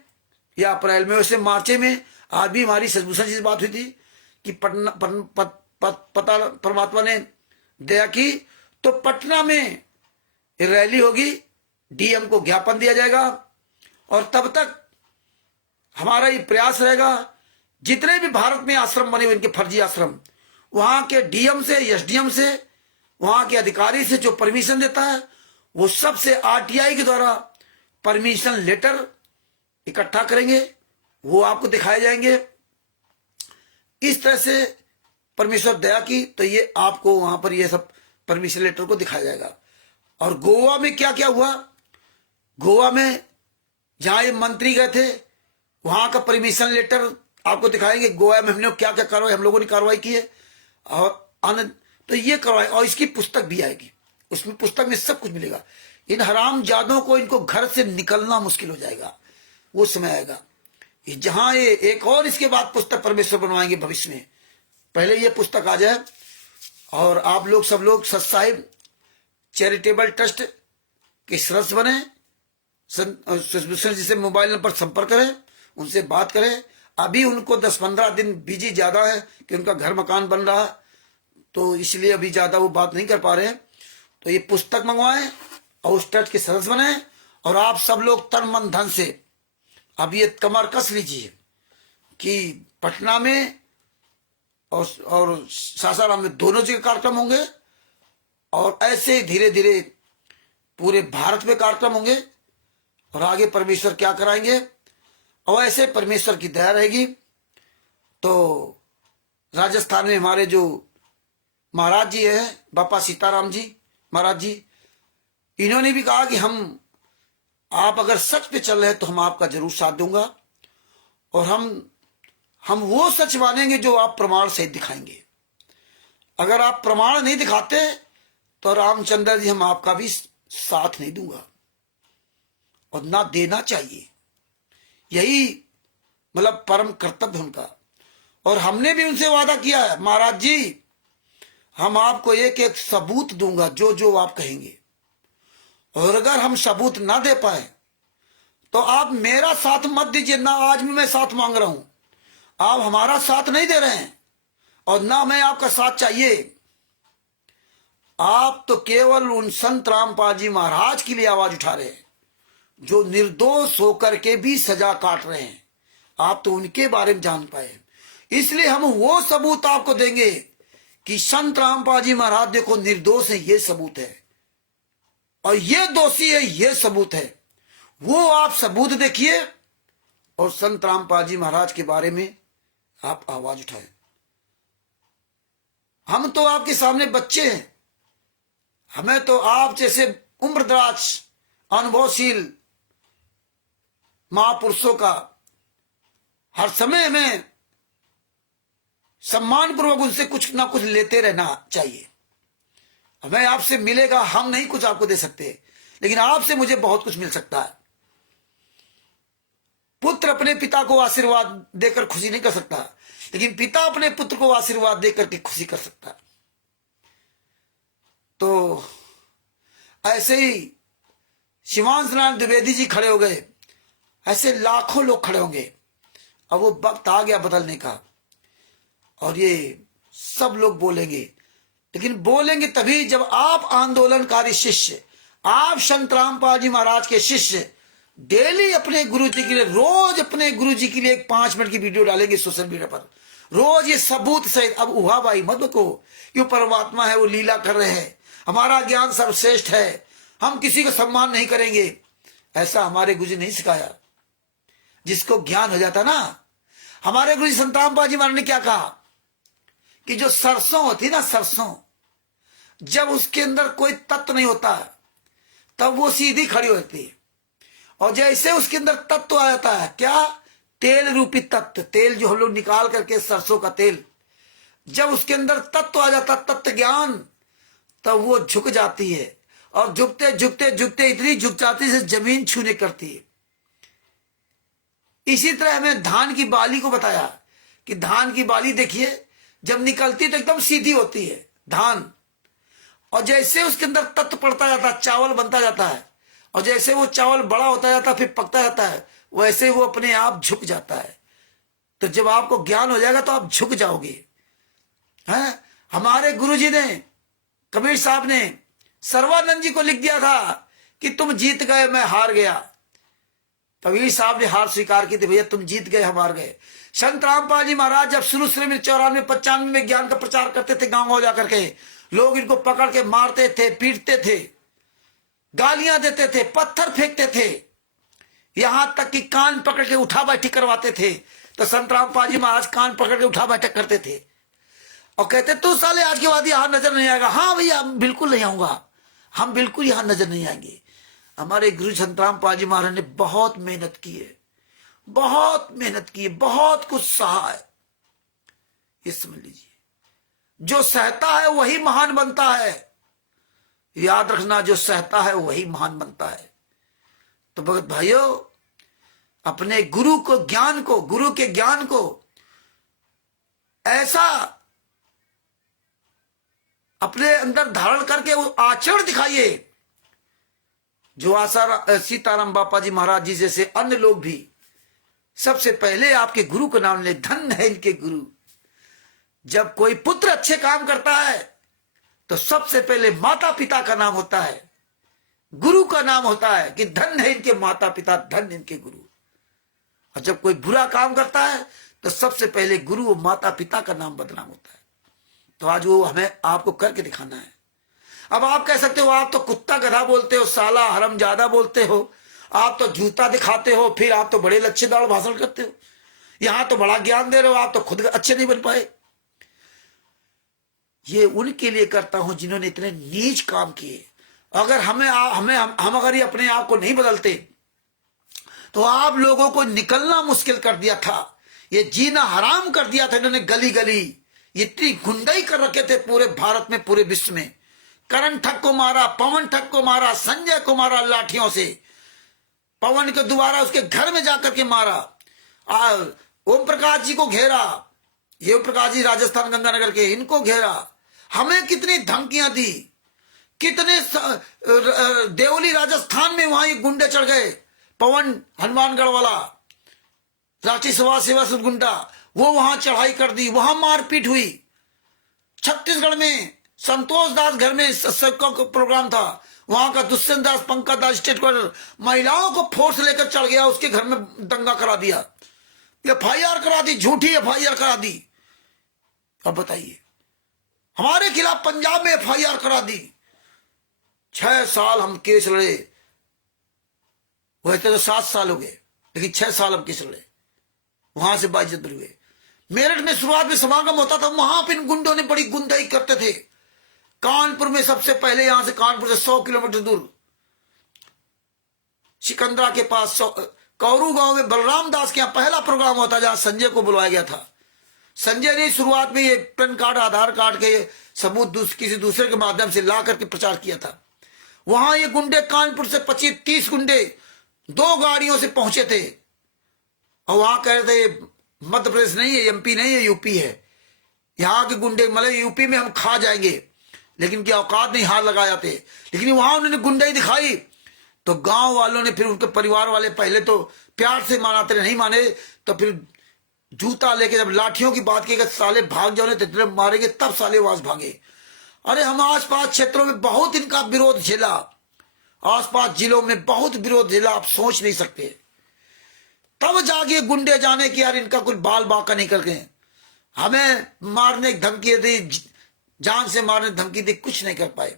या अप्रैल में, वैसे मार्च में आज भी हमारी सदभूषण जी से बात हुई थी कि पता परमात्मा ने दया की तो पटना में रैली होगी, डीएम को ज्ञापन दिया जाएगा और तब तक हमारा ये प्रयास रहेगा जितने भी भारत में आश्रम बने हुए इनके फर्जी आश्रम, वहां के डीएम से, एसडीएम से, वहां के अधिकारी से जो परमिशन देता है वो सबसे आरटीआई के द्वारा परमिशन लेटर इकट्ठा करेंगे, वो आपको दिखाए जाएंगे। इस तरह से परमेश्वर दया की तो ये आपको वहां पर ये सब परमिशन लेटर को दिखाया जाएगा। और गोवा में क्या क्या हुआ, गोवा में जहां ये मंत्री गए थे वहां का परमिशन लेटर आपको दिखाएंगे। गोवा में हमने क्या क्या कार्रवाई, हम लोगों ने कार्रवाई की है और आनंद, तो ये कार्रवाई, और इसकी पुस्तक भी आएगी, उसमें पुस्तक में सब कुछ मिलेगा। इन हराम जादों को, इनको घर से निकलना मुश्किल हो जाएगा, वो समय आएगा जहां ये एक और इसके बाद पुस्तक परमेश्वर बनवाएंगे भविष्य में। पहले ये पुस्तक आ जाए और आप लोग सब लोग सत साहिब चैरिटेबल ट्रस्ट के सदस्य बने। जी से मोबाइल नंबर संपर्क करें, उनसे बात करें। अभी उनको 10-15 दिन बिजी ज्यादा है कि उनका घर मकान बन रहा, तो इसलिए अभी ज्यादा वो बात नहीं कर पा रहे हैं। तो ये पुस्तक मंगवाएं और उस ट्रस्ट के सदस्य बने। और आप सब लोग तन मन धन से अब ये कमर कस लीजिए कि पटना में और सासाराम में दोनों जगह कार्यक्रम होंगे और ऐसे धीरे धीरे पूरे भारत में कार्यक्रम होंगे और आगे परमेश्वर क्या कराएंगे और ऐसे परमेश्वर की दया रहेगी। तो राजस्थान में हमारे जो महाराज जी है, बापा सीताराम जी महाराज जी, इन्होंने भी कहा कि आप अगर सच पे चल रहे हैं तो हम आपका जरूर साथ दूंगा और हम वो सच मानेंगे जो आप प्रमाण सहित दिखाएंगे। अगर आप प्रमाण नहीं दिखाते तो रामचंद्र जी हम आपका भी साथ नहीं दूंगा और ना देना चाहिए। यही मतलब परम कर्तव्य उनका। और हमने भी उनसे वादा किया है, महाराज जी हम आपको एक एक सबूत दूंगा जो जो आप कहेंगे, और अगर हम सबूत ना दे पाए तो आप मेरा साथ मत दीजिए। ना आज भी मैं साथ मांग रहा हूं, आप हमारा साथ नहीं दे रहे हैं और ना मैं आपका साथ चाहिए। आप तो केवल उन संत रामपाल जी महाराज के लिए आवाज उठा रहे हैं जो निर्दोष होकर के भी सजा काट रहे हैं। आप तो उनके बारे में जान पाए, इसलिए हम वो सबूत आपको देंगे कि संत रामपाल जी महाराज देखो निर्दोष है, ये सबूत है, और ये दोषी है, ये सबूत है। वो आप सबूत देखिए और संत रामपाल जी महाराज के बारे में आप आवाज उठाएं। हम तो आपके सामने बच्चे हैं, हमें तो आप जैसे उम्रदराज अनुभवशील महापुरुषों का हर समय हमें सम्मान पूर्वक उनसे कुछ ना कुछ लेते रहना चाहिए। हमें आपसे मिलेगा, हम नहीं कुछ आपको दे सकते, लेकिन आपसे मुझे बहुत कुछ मिल सकता है। पुत्र अपने पिता को आशीर्वाद देकर खुशी नहीं कर सकता, लेकिन पिता अपने पुत्र को आशीर्वाद देकर के खुशी कर सकता है। तो ऐसे ही शिवांश नारायण द्विवेदी जी खड़े हो गए, ऐसे लाखों लोग खड़े होंगे। अब वो वक्त आ गया बदलने का और ये सब लोग बोलेंगे, लेकिन बोलेंगे तभी जब आप आंदोलनकारी शिष्य, आप संत रामपाल जी महाराज के शिष्य डेली अपने गुरु जी के लिए, रोज अपने गुरु जी के लिए एक 5 मिनट की वीडियो डालेंगे सोशल मीडिया पर, रोज ये सबूत सहित। अब उहा भाई मत को क्यों, परमात्मा है वो लीला कर रहे हैं, हमारा ज्ञान सर्वश्रेष्ठ है, हम किसी को सम्मान नहीं करेंगे, ऐसा हमारे गुरु जी नहीं सिखाया। जिसको ज्ञान हो जाता ना, हमारे गुरु जी संत रामपाल जी महाराज ने क्या कहा कि जो सरसों होती ना, सरसों जब उसके अंदर कोई तत्व नहीं होता तब वो सीधी खड़ी होती है, और जैसे उसके अंदर तत्व आ जाता है, क्या, तेल रूपी तत्व, तेल जो हम लोग निकाल करके, सरसों का तेल, जब उसके अंदर तत्व आ जाता, तत्व ज्ञान, तब वो झुक जाती है, और झुकते झुकते झुकते इतनी झुक जाती है जमीन छूने करती है। इसी तरह हमें धान की बाली को बताया कि धान की बाली देखिए, जब निकलती तो एकदम सीधी होती है धान, और जैसे उसके अंदर तत्व पड़ता जाता है, चावल बनता जाता है, और जैसे वो चावल बड़ा होता जाता है, फिर पकता जाता है, वैसे वो अपने आप झुक जाता है। तो जब आपको ज्ञान हो जाएगा तो आप झुक जाओगे। हैं, हमारे गुरुजी ने, कबीर साहब ने सर्वानंद जी को लिख दिया था कि तुम जीत गए, मैं हार गया। कबीर साहब ने हार स्वीकार की थी, भैया तुम जीत गए, हम हार गए। संत रामपाल जी महाराज जब शुरू में 94-95 में ज्ञान का प्रचार करते थे, गांव गांव जाकर के लोग इनको पकड़ के मारते थे, पीटते थे, गालियां देते थे, पत्थर फेंकते थे, यहां तक कि कान पकड़ के उठा बैठी करवाते थे। तो संत रामपाल जी महाराज कान पकड़ के उठा बैठक करते थे और कहते तू साले आज के बाद यहां नजर नहीं आएगा। हाँ भैया बिल्कुल नहीं आऊंगा, हम बिल्कुल यहां नजर नहीं आएंगे। हमारे गुरु संत रामपाल जी महाराज ने बहुत मेहनत की है, बहुत मेहनत की है, बहुत कुछ सहा है। ये समझ लीजिए, जो सहता है वही महान बनता है। याद रखना, जो सहता है वही महान बनता है। तो भगत भाइयों, अपने गुरु को ज्ञान को, गुरु के ज्ञान को ऐसा अपने अंदर धारण करके वो आचरण दिखाइए, जो आशा सीताराम बापा जी महाराज जी जैसे अन्य लोग भी सबसे पहले आपके गुरु का नाम ले। धन्य है इनके गुरु। जब कोई पुत्र अच्छे काम करता है तो सबसे पहले माता पिता का नाम होता है, गुरु का नाम होता है कि धन्य है इनके माता पिता, धन्य इनके गुरु। और जब कोई बुरा काम करता है तो सबसे पहले गुरु और माता पिता का नाम बदनाम होता है। तो आज वो हमें आपको करके दिखाना है। अब आप कह सकते हो आप तो कुत्ता गधा बोलते हो, साला हरम ज्यादा बोलते हो, आप तो जूता दिखाते हो, फिर आप तो बड़े लच्छेदार भाषण करते हो, यहां तो बड़ा ज्ञान दे रहे हो, आप तो खुद अच्छे नहीं बन पाए। ये उनके लिए करता हूं जिन्होंने इतने नीच काम किए। अगर हम अगर ये अपने आप को नहीं बदलते तो आप लोगों को निकलना मुश्किल कर दिया था, ये जीना हराम कर दिया था। इन्होंने गली गली इतनी गुंडाई कर रखे थे पूरे भारत में, पूरे विश्व में। करण ठग को मारा, पवन ठग को मारा, संजय को मारा लाठियों से, पवन को दोबारा उसके घर में जाकर के मारा, ओम प्रकाश जी को घेरा, ये ओम प्रकाश जी राजस्थान गंगानगर के, इनको घेरा। हमें कितनी धमकियां दी, कितने देवली राजस्थान में वहां ये गुंडे चढ़ गए। पवन हनुमानगढ़ वाला राष्ट्रीय समाज सेवा से गुंडा, वो वहां चढ़ाई कर दी, वहां मारपीट हुई। छत्तीसगढ़ में संतोष दास घर में सबका प्रोग्राम था, वहां का दुष्यंत दास, पंकज दास स्टेट क्वार्टर, महिलाओं को फोर्स लेकर चढ़ गया, उसके घर में दंगा करा दिया, FIR करा दी, झूठी FIR करा दी। अब बताइए, हमारे खिलाफ पंजाब में FIR करा दी। 6 साल हम केस लड़े, वैसे तो 7 साल हो गए, लेकिन 6 साल हम केस लड़े, वहां से बाइज्जत बन हुए। मेरठ में शुरुआत में समागम होता था, वहां पर इन गुंडों ने बड़ी गुंडाई करते थे। कानपुर में सबसे पहले, यहां से कानपुर से 100 किलोमीटर दूर सिकंदरा के पास कौरू गांव में बलराम दास के यहाँ पहला प्रोग्राम होता, जहां संजय को बुलवाया गया था। संजय ने शुरुआत में ये पैन कार्ड, आधार कार्ड के सबूत किसी दूसरे के माध्यम से ला करके प्रचार किया था। वहां ये गुंडे कानपुर से 25-30 गुंडे 2 गाड़ियों से पहुंचे थे, और वहां कह रहे थे मध्य प्रदेश नहीं है, MP नहीं है, UP है। यहाँ के गुंडे मतलब UP में हम खा जाएंगे, लेकिन क्या औकात नहीं, हाथ लगा जाते। लेकिन वहां उन्होंने गुंडाई दिखाई तो गांव वालों ने, फिर उनके परिवार वाले पहले तो प्यार से मनाते रहे, नहीं माने तो फिर जूता लेके, जब लाठियों की बात की, साले भाग जाओ, तेरे मारेंगे, तब साले वास भागे। अरे हम आसपास क्षेत्रों में बहुत इनका विरोध झेला, आसपास जिलों में बहुत विरोध झेला, आप सोच नहीं सकते। तब जाके गुंडे जाने की यार इनका कुछ बाल बाका नहीं कर गए, हमें मारने की धमकी दी, जान से मारने की धमकी दी, कुछ नहीं कर पाए।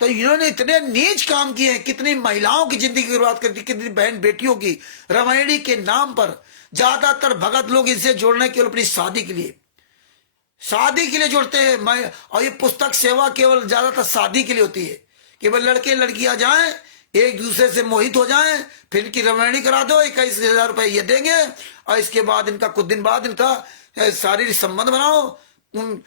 तो इन्होंने इतने नीच काम किए हैं, कितनी महिलाओं की जिंदगी की बर्बाद कर दी, कितनी बहन बेटियों की रामायणी के नाम पर। ज्यादातर भगत लोग इनसे जोड़ने के लिए अपनी शादी के लिए शादी के लिए जोड़ते हैं। मैं और ये पुस्तक सेवा केवल ज्यादातर शादी के लिए होती है। केवल लड़के लड़कियां जाएं, एक दूसरे से मोहित हो जाएं, फिर इनकी रमणी करा दो, 21,000 रुपए ये देंगे, और इसके बाद इनका कुछ दिन बाद इनका शारीरिक संबंध बनाओ उन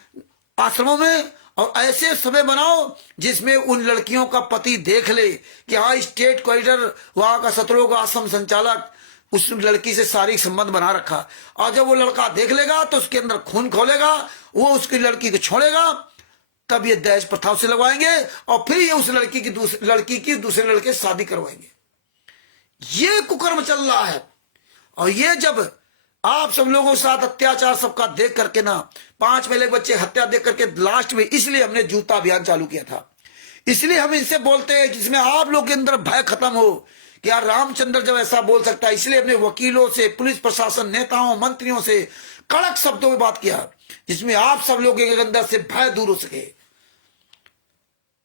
आश्रमों में, और ऐसे समय बनाओ जिसमें उन लड़कियों का पति देख ले कि हाँ स्टेट कॉरिडोर वहां का सतलोक आश्रम संचालक उस लड़की से शारीरिक संबंध बना रखा। और जब वो लड़का देख लेगा तो उसके अंदर खून खोलेगा, वो उसकी लड़की को छोड़ेगा, तब ये दहेज प्रथा से लगवाएंगे और फिर ये उस लड़की की दूसरे लड़के से शादी करवाएंगे। ये कुकर्म चल रहा है। और ये जब आप सब लोगों के साथ अत्याचार सबका देख करके ना, 5 पहले बच्चे हत्या देख करके लास्ट में, इसलिए हमने जूता अभियान चालू किया था। इसलिए हम इनसे बोलते हैं जिसमें आप लोग के अंदर भय खत्म हो कि यार रामचंद्र जब ऐसा बोल सकता है। इसलिए हमने वकीलों से, पुलिस प्रशासन, नेताओं, मंत्रियों से कड़क शब्दों में बात किया जिसमें आप सब लोग के अंदर से भय दूर हो सके।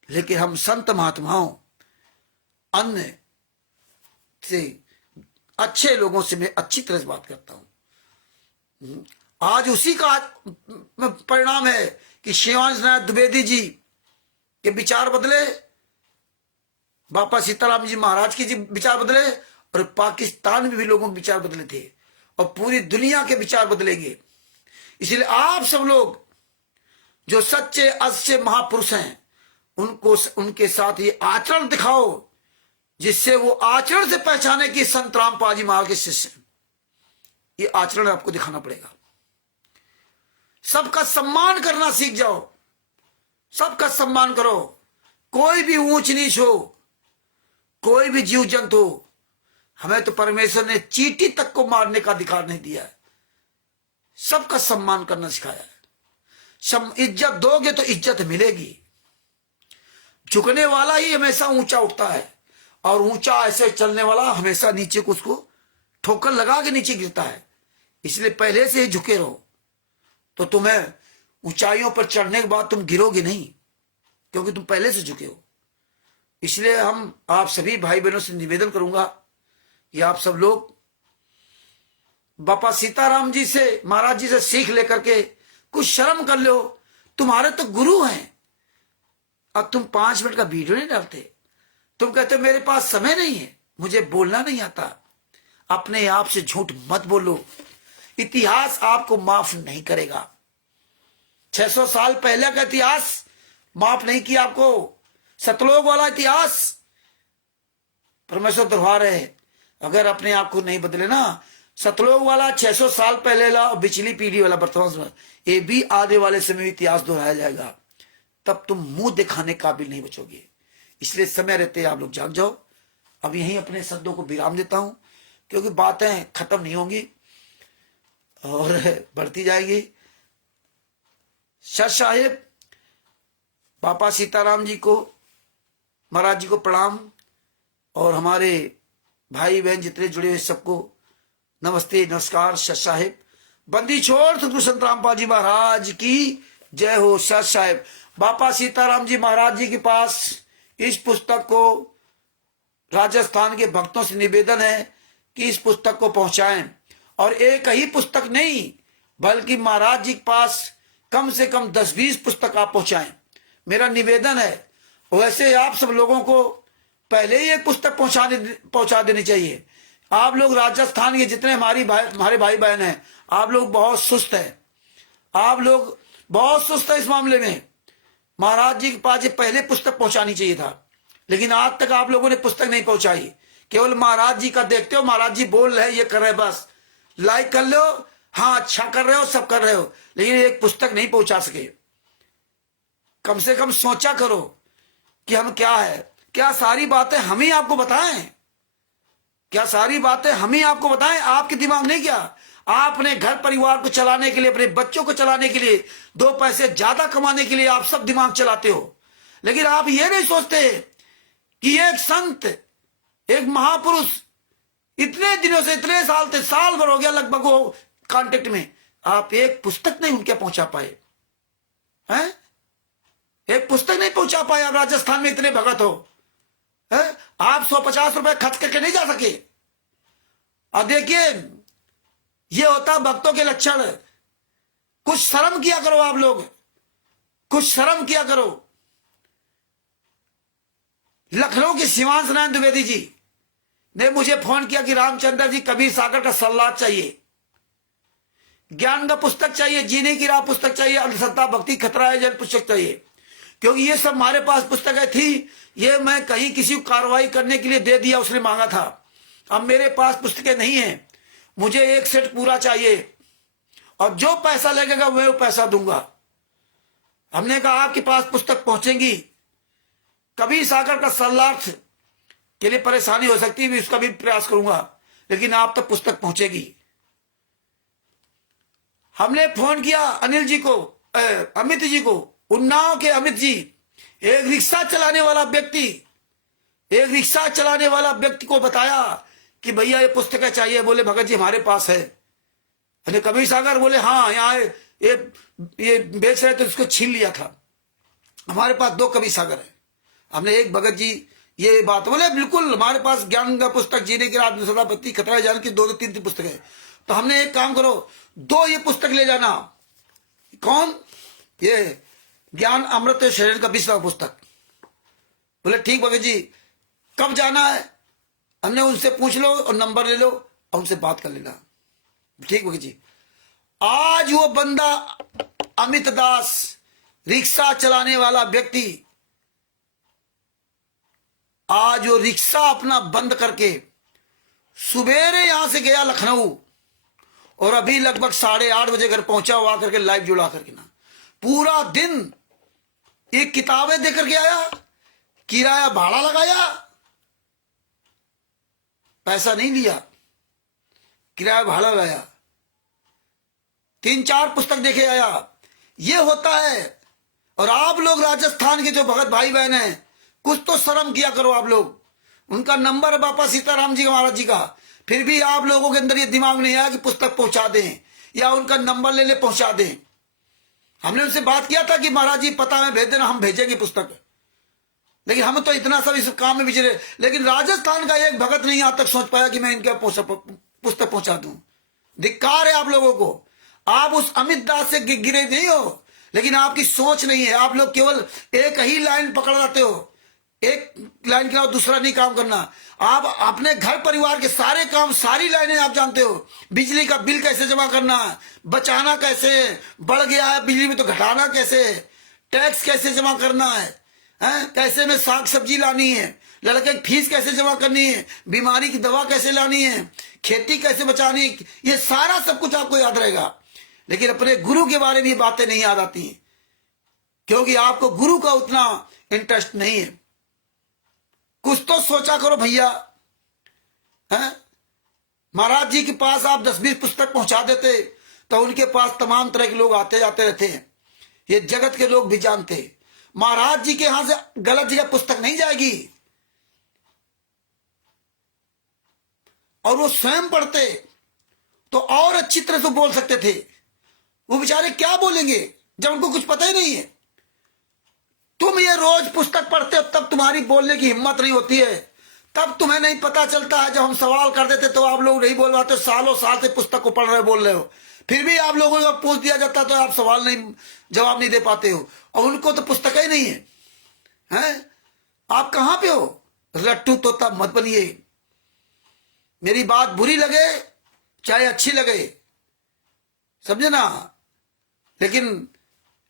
लेकिन हम संत महात्माओं, अन्य से अच्छे लोगों से मैं अच्छी तरह से बात करता हूं। आज उसी का परिणाम है कि शिवांश नारायण द्विवेदी जी के विचार बदले, बापा सीताराम जी महाराज के जी विचार बदले, और पाकिस्तान में भी लोगों के विचार बदले थे, और पूरी दुनिया के विचार बदलेंगे। इसलिए आप सब लोग जो सच्चे अच्छे महापुरुष हैं उनको, उनके साथ ये आचरण दिखाओ जिससे वो आचरण से पहचाने कि संत रामपाल जी महाराज के शिष्य। ये आचरण आपको दिखाना पड़ेगा। सबका सम्मान करना सीख जाओ, सबका सम्मान करो। कोई भी ऊंच नीच हो, कोई भी जीव जंतु हो, हमें तो परमेश्वर ने चींटी तक को मारने का अधिकार नहीं दिया है। सबका सम्मान करना सिखाया है। इज्जत दोगे तो इज्जत मिलेगी। झुकने वाला ही हमेशा ऊंचा उठता है, और ऊंचा ऐसे चलने वाला हमेशा नीचे को उसको ठोकर लगा के नीचे गिरता है। इसलिए पहले से ही झुके रहो, तो तुम्हें ऊंचाइयों पर चढ़ने के बाद तुम गिरोगे नहीं, क्योंकि तुम पहले से झुके हो। इसलिए हम आप सभी भाई बहनों से निवेदन करूंगा कि आप सब लोग बापा सीताराम जी से, महाराज जी से सीख लेकर के कुछ शर्म कर लो। तुम्हारे तो गुरु हैं, अब तुम 5 मिनट का वीडियो नहीं डालते। तुम कहते मेरे पास समय नहीं है, मुझे बोलना नहीं आता। अपने आप से झूठ मत बोलो, इतिहास आपको माफ नहीं करेगा। 600 साल पहले का इतिहास माफ नहीं किया आपको। सतलोक वाला इतिहास परमेश्वर दोहरा रहे हैं। अगर अपने आप को नहीं बदले ना, सतलोक वाला 600 साल पहले ला, और बिचली पीढ़ी वाला वर्तमान समय, ये भी आने वाले समय इतिहास दोहराया जाएगा। तब तुम मुंह दिखाने काबिल नहीं बचोगे। इसलिए समय रहते आप लोग जाग जाओ। अब यहीं अपने शब्दों को विराम देता हूं, क्योंकि बातें खत्म नहीं होंगी और बढ़ती जाएगी। सर साहिब, बापा सीताराम जी को, महाराज जी को प्रणाम, और हमारे भाई बहन जितने जुड़े हुए सबको नमस्ते नमस्कार। सर साहिब, बंदी छोड़ सतगुरु संत रामपाल जी महाराज की जय हो। सर साहिब, बापा सीताराम जी महाराज जी के पास इस पुस्तक को राजस्थान के भक्तों से निवेदन है कि इस पुस्तक को पहुंचाएं, और एक ही पुस्तक नहीं बल्कि महाराज जी के पास कम से कम 10-20 पुस्तक आप पहुंचाएं, मेरा निवेदन है। वैसे आप सब लोगों को पहले ही एक पुस्तक पहुंचा देनी चाहिए। आप लोग राजस्थान के जितने हमारे भाई बहन हैं, आप लोग बहुत सुस्त है, आप लोग बहुत सुस्त है इस मामले में। महाराज जी के पास ये पहले पुस्तक पहुंचानी चाहिए था, लेकिन आज तक आप लोगों ने पुस्तक नहीं पहुंचाई। केवल महाराज जी का देखते हो, महाराज जी बोल रहे, ये कर रहे, बस लाइक कर लो, हाँ अच्छा कर रहे हो, सब कर रहे हो, लेकिन एक पुस्तक नहीं पहुंचा सके। कम से कम सोचा करो कि हम क्या है, क्या सारी बातें हम ही आपको बताएं, क्या सारी बातें हम ही आपको बताएं। आपके दिमाग नहीं, क्या आप अपने घर परिवार को चलाने के लिए, अपने बच्चों को चलाने के लिए, 2 पैसे ज्यादा कमाने के लिए आप सब दिमाग चलाते हो, लेकिन आप ये नहीं सोचते कि एक संत, एक महापुरुष इतने दिनों से, इतने साल से, साल भर हो गया लगभग वो कांटेक्ट में, आप एक पुस्तक नहीं उनके पहुंचा पाए हैं? एक पुस्तक नहीं पहुंचा पाए। आप राजस्थान में इतने भगत हो, है? आप 150 रुपए खर्च करके नहीं जा सके। और देखिए, ये होता भक्तों के लक्षण। कुछ शर्म किया करो आप लोग, कुछ शर्म किया करो। लखनऊ के शिवांश नारायण द्विवेदी जी ने मुझे फोन किया कि रामचंद्र जी कबीर सागर का सल्लाद चाहिए, ज्ञान का पुस्तक चाहिए, जीने की राह पुस्तक चाहिए, अंधश्रद्धा भक्ति खतरा है जल पुस्तक चाहिए, क्योंकि ये सब हमारे पास पुस्तकें थी। ये मैं कहीं किसी को कार्रवाई करने के लिए दे दिया, उसने मांगा था। अब मेरे पास पुस्तकें नहीं है, मुझे एक सेट पूरा चाहिए और जो पैसा लगेगा मैं वो पैसा दूंगा। हमने कहा आपके पास पुस्तक पहुंचेंगी, कबीर सागर का सल्लार्थ के लिए परेशानी हो सकती है, उसका भी प्रयास करूंगा, लेकिन आप तक पुस्तक पहुंचेगी। हमने फोन किया अनिल जी को, अमित जी को, उन्नाव के अमित जी, एक रिक्शा चलाने वाला व्यक्ति, एक रिक्शा चलाने वाला व्यक्ति को बताया कि भैया ये पुस्तकें चाहिए। बोले भगत जी हमारे पास है। अरे कबीर सागर? बोले हाँ, यहाँ ये बेच रहे थे, उसको छीन लिया था। हमारे पास 2 कबीर सागर है। हमने एक भगत जी ये बात बोले, बिल्कुल हमारे पास ज्ञान का पुस्तक, जीने की राह, सदा पत्ती खतरा जान की 2-3 पुस्तक है। तो हमने एक काम करो, 2 ये पुस्तक ले जाना। कौन? ये ज्ञान अमृत शरीर का 20वां पुस्तक। बोले ठीक भगत जी, कब जाना है? हमने उनसे पूछ लो और नंबर ले लो और उनसे बात कर लेना। ठीक भगत जी। आज वो बंदा अमित दास, रिक्शा चलाने वाला व्यक्ति, आज वो रिक्शा अपना बंद करके सुबेरे यहां से गया लखनऊ और अभी लगभग 8:30 बजे घर पहुंचा हुआ करके लाइव जुड़ा करके ना, पूरा दिन एक किताबें दे करके आया, किराया भाड़ा लगाया, पैसा नहीं लिया, किराया भाड़ा लगाया, 3-4 पुस्तक देखे आया। ये होता है। और आप लोग राजस्थान के जो भगत भाई बहन हैं, कुछ तो शर्म किया करो आप लोग। उनका नंबर है बापा सीताराम जी महाराज जी का, फिर भी आप लोगों के अंदर ये दिमाग नहीं आया कि पुस्तक पहुंचा दें या उनका नंबर ले ले पहुंचा दें। हमने उनसे बात किया था कि महाराज जी पता में भेज देना, हम भेजेंगे पुस्तक, लेकिन हम तो इतना सब इस काम में बिचरे। लेकिन राजस्थान का एक भगत नहीं आज तक सोच पाया कि मैं इनका पुस्तक पहुंचा दूं। धिक्कार है आप लोगों को। आप उस अमित दास से गिरे नहीं हो, लेकिन आपकी सोच नहीं है। आप लोग केवल एक ही लाइन पकड़ लाते हो, एक लाइन के अलावा दूसरा नहीं काम करना। आप अपने घर परिवार के सारे काम, सारी लाइनें आप जानते हो। बिजली का बिल कैसे जमा करना है, बचाना कैसे, बढ़ गया है बिजली में तो घटाना कैसे, टैक्स कैसे जमा करना है, कैसे में साग सब्जी लानी है, लड़के की फीस कैसे जमा करनी है, बीमारी की दवा कैसे लानी है, खेती कैसे बचानी है, ये सारा सब कुछ आपको याद रहेगा। लेकिन अपने गुरु के बारे में ये बातें नहीं याद आती हैं, क्योंकि आपको गुरु का उतना इंटरेस्ट नहीं है। कुछ तो सोचा करो भैया। महाराज जी के पास आप 10-20 पुस्तक पहुंचा देते तो उनके पास तमाम तरह के लोग आते जाते रहते हैं। ये जगत के लोग भी जानते। महाराज जी के यहां से गलत जगह पुस्तक नहीं जाएगी। और वो स्वयं पढ़ते तो और अच्छी तरह से बोल सकते थे। वो बेचारे क्या बोलेंगे जब उनको कुछ पता ही नहीं है। तुम ये रोज पुस्तक पढ़ते हो तब तुम्हारी बोलने की हिम्मत नहीं होती है, तब तुम्हें नहीं पता चलता है। जब हम सवाल कर देते तो आप लोग नहीं बोल पाते, सालों साल से पुस्तक को पढ़ रहे बोल रहे हो, फिर भी आप लोगों को पूछ दिया जाता तो आप सवाल नहीं, जवाब नहीं दे पाते हो। और उनको तो पुस्तक ही नहीं है, हैं? आप कहां पे हो? लट्टू तोता मत बनिए। मेरी बात बुरी लगे चाहे अच्छी लगे, समझे ना। लेकिन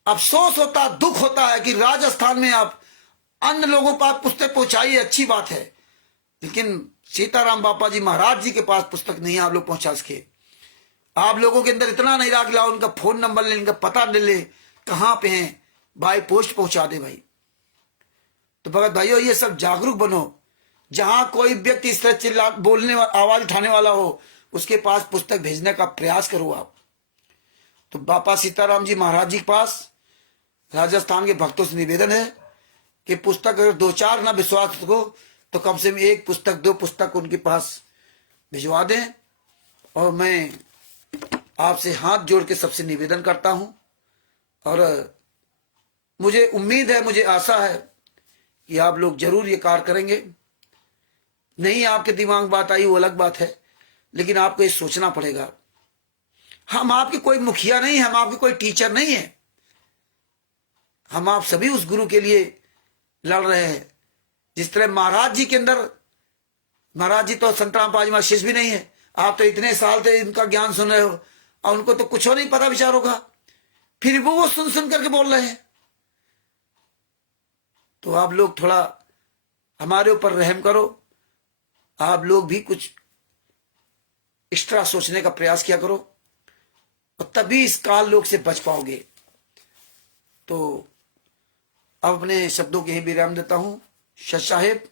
अफसोस होता, दुख होता है कि राजस्थान में आप अन्य लोगों पर पुस्तक पहुंचाइए, अच्छी बात है, लेकिन सीताराम बापा जी महाराज जी के पास पुस्तक नहीं आप लोग पहुंचा सके। आप लोगों के अंदर इतना नहीं रहा कि लाओ उनका फोन नंबर ले, इनका पता ले ले, कहां पे हैं, बाय पोस्ट पहुंचा दे भाई। तो भगत भाइयों ये सब जागरूक बनो। जहां कोई व्यक्ति इस तरह चिल्ला बोलने आवाज उठाने वाला हो, उसके पास पुस्तक भेजने का प्रयास करो आप। तो बापा सीताराम जी महाराज जी के पास राजस्थान के भक्तों से निवेदन है कि पुस्तक अगर 2-4 ना विश्वास हो तो कम से कम 1 पुस्तक 2 पुस्तक उनके पास भिजवा दें। और मैं आपसे हाथ जोड़ के सबसे निवेदन करता हूं, और मुझे उम्मीद है, मुझे आशा है कि आप लोग जरूर ये कार्य करेंगे। नहीं आपके दिमाग बात आई वो अलग बात है, लेकिन आपको ये सोचना पड़ेगा। हम आपके कोई मुखिया नहीं है, हम आपके कोई टीचर नहीं है। हम आप सभी उस गुरु के लिए लड़ रहे हैं। जिस तरह महाराज जी के अंदर, महाराज जी तो संत रामपाल जी महाराज शिष्य भी नहीं है, आप तो इतने साल से इनका ज्ञान सुन रहे हो और उनको तो कुछ नहीं पता विचारों का, फिर वो सुन सुन करके बोल रहे हैं। तो आप लोग थोड़ा हमारे ऊपर रहम करो, आप लोग भी कुछ एक्स्ट्रा सोचने का प्रयास किया करो और तभी इस काल लोक से बच पाओगे। तो अब अपने शब्दों के ही विराम देता हूं। सत साहिब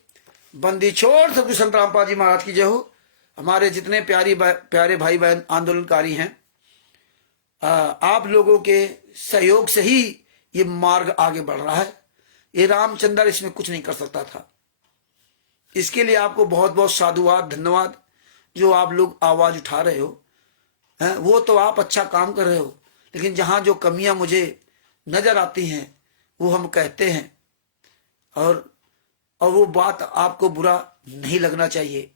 बंदी छोड़ सतगुरु संत रामपाल जी महाराज की जय हो। हमारे जितने प्यारे भाई बहन आंदोलनकारी हैं, आप लोगों के सहयोग से ही ये मार्ग आगे बढ़ रहा है। ये रामचंद्र इसमें कुछ नहीं कर सकता था। इसके लिए आपको बहुत बहुत साधुवाद, धन्यवाद। जो आप लोग आवाज उठा रहे हो हैं, वो तो आप अच्छा काम कर रहे हो, लेकिन जहां जो कमियां मुझे नजर आती हैं वो हम कहते हैं, और वो बात आपको बुरा नहीं लगना चाहिए।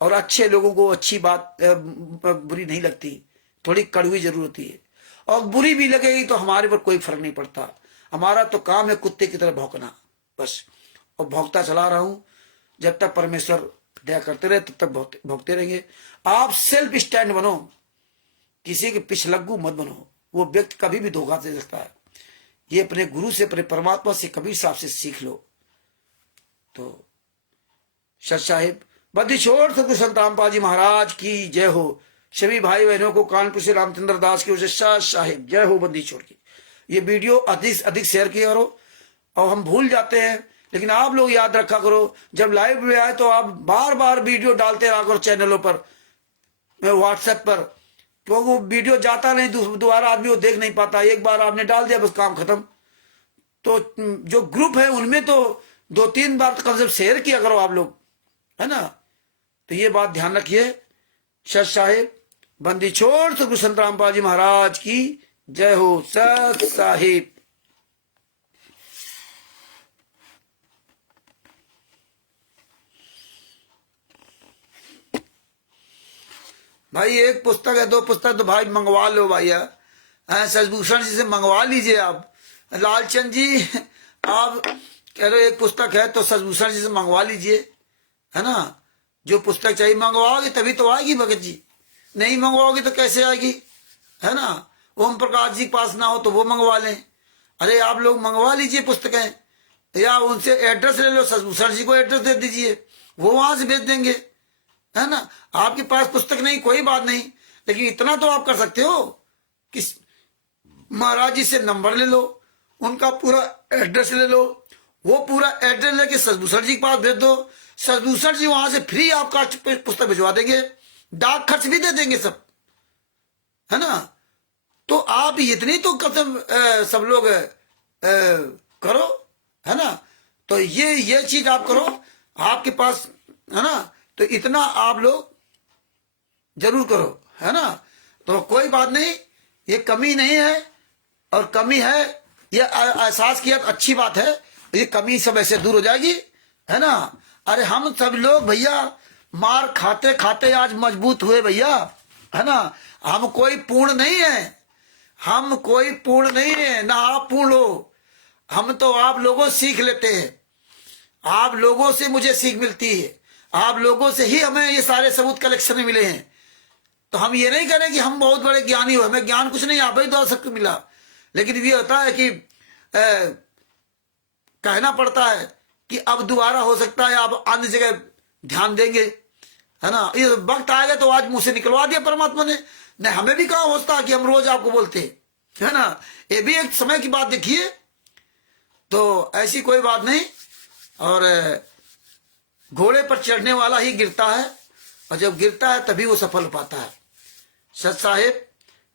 और अच्छे लोगों को अच्छी बात बुरी नहीं लगती, थोड़ी कड़वी जरूर होती है। और बुरी भी लगेगी तो हमारे पर कोई फर्क नहीं पड़ता। हमारा तो काम है कुत्ते की तरह भौंकना, बस। और भौंकता चला रहा हूं, जब तक परमेश्वर दया करते रहे तब तक भौंकते रहेंगे। आप सेल्फ स्टैंड बनो, किसी के पिछलग्गू मत बनो। वो व्यक्ति कभी भी धोखा दे सकता है। ये अपने गुरु से, अपने परमात्मा से, कबीर साहब से सीख लो। तो सत साहिब बद्दी छोड़ सतगुरु संत रामपाल जी महाराज की जय हो। सभी भाई बहनों को कानपुर से रामचंद्र दास की ओर से सत साहिब जय हो। बंदी छोड़ की ये वीडियो अधिक अधिक शेयर किया करो। और हम भूल जाते हैं, लेकिन आप लोग याद रखा करो, जब लाइव में आए तो आप बार बार वीडियो डालते रहा करो चैनलों पर, व्हाट्सएप पर, तो वो वीडियो जाता नहीं, दोबारा आदमी वो देख नहीं पाता। एक बार आपने डाल दिया बस काम खत्म। तो जो ग्रुप है उनमें तो 2-3 बार तो कम से कम शेयर किया करो आप लोग, है ना। तो ये बात ध्यान रखिए। सत साहिब बंदी छोड़ सतगुरु संत रामपाल जी महाराज की जय हो। सत साहिब। भाई एक पुस्तक है, 2 पुस्तक तो भाई मंगवा लो भैया। सजभूषण जी से मंगवा लीजिए आप। लालचंद जी आप कह रहे हो एक पुस्तक है तो सजभूषण जी से मंगवा लीजिए, है ना। जो पुस्तक चाहिए मंगवाओगे तभी तो आएगी भगत जी, नहीं मंगवाओगे तो कैसे आएगी, है ना। ओम प्रकाश जी के पास ना हो तो वो मंगवा लें। अरे आप लोग मंगवा लीजिए पुस्तकें, या उनसे एड्रेस ले लो, सजभूषण जी को एड्रेस दे दीजिए, वो वहां से भेज देंगे, है ना। आपके पास पुस्तक नहीं कोई बात नहीं, लेकिन इतना तो आप कर सकते हो कि महाराज जी से नंबर ले लो, उनका पूरा एड्रेस ले लो, वो पूरा एड्रेस लेके सजभूषण जी के पास भेज दो। सजभूषण जी वहां से फ्री आपका पुस्तक भिजवा देंगे, डाक खर्च भी दे देंगे सब, है ना। तो आप इतनी तो कसम सब लोग करो, है ना। तो ये चीज आप करो, आपके पास, है ना। तो इतना आप लोग जरूर करो, है ना। तो कोई बात नहीं, ये कमी नहीं है, और कमी है ये एहसास किया तो अच्छी बात है। ये कमी सब ऐसे दूर हो जाएगी, है ना। अरे हम सब लोग भैया मार खाते खाते आज मजबूत हुए भैया, है ना। हम कोई पूर्ण नहीं है, हम कोई पूर्ण नहीं है, ना आप पूर्ण हो। हम तो आप लोगों से सीख लेते हैं, आप लोगों से मुझे सीख मिलती है, आप लोगों से ही हमें ये सारे सबूत कलेक्शन मिले हैं। तो हम ये नहीं करें कि हम बहुत बड़े ज्ञानी हो, हमें ज्ञान कुछ नहीं, आप ही तो सबको मिला। लेकिन ये होता है कि कहना पड़ता है कि अब दोबारा हो सकता है आप अन्य जगह ध्यान देंगे, है ना। ये वक्त आएगा तो आज मुंह से निकलवा दिया परमात्मा ने, नहीं हमें भी कहा होता कि हम रोज आपको बोलते, है ना। ये भी एक समय की बात देखिए, तो ऐसी कोई बात नहीं। और घोड़े पर चढ़ने वाला ही गिरता है, और जब गिरता है तभी वो सफल हो पाता है। सत साहिब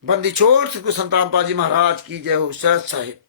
बंदी छोड़ सतगुरु संत रामपाल जी महाराज की जय हो। सत साहिब।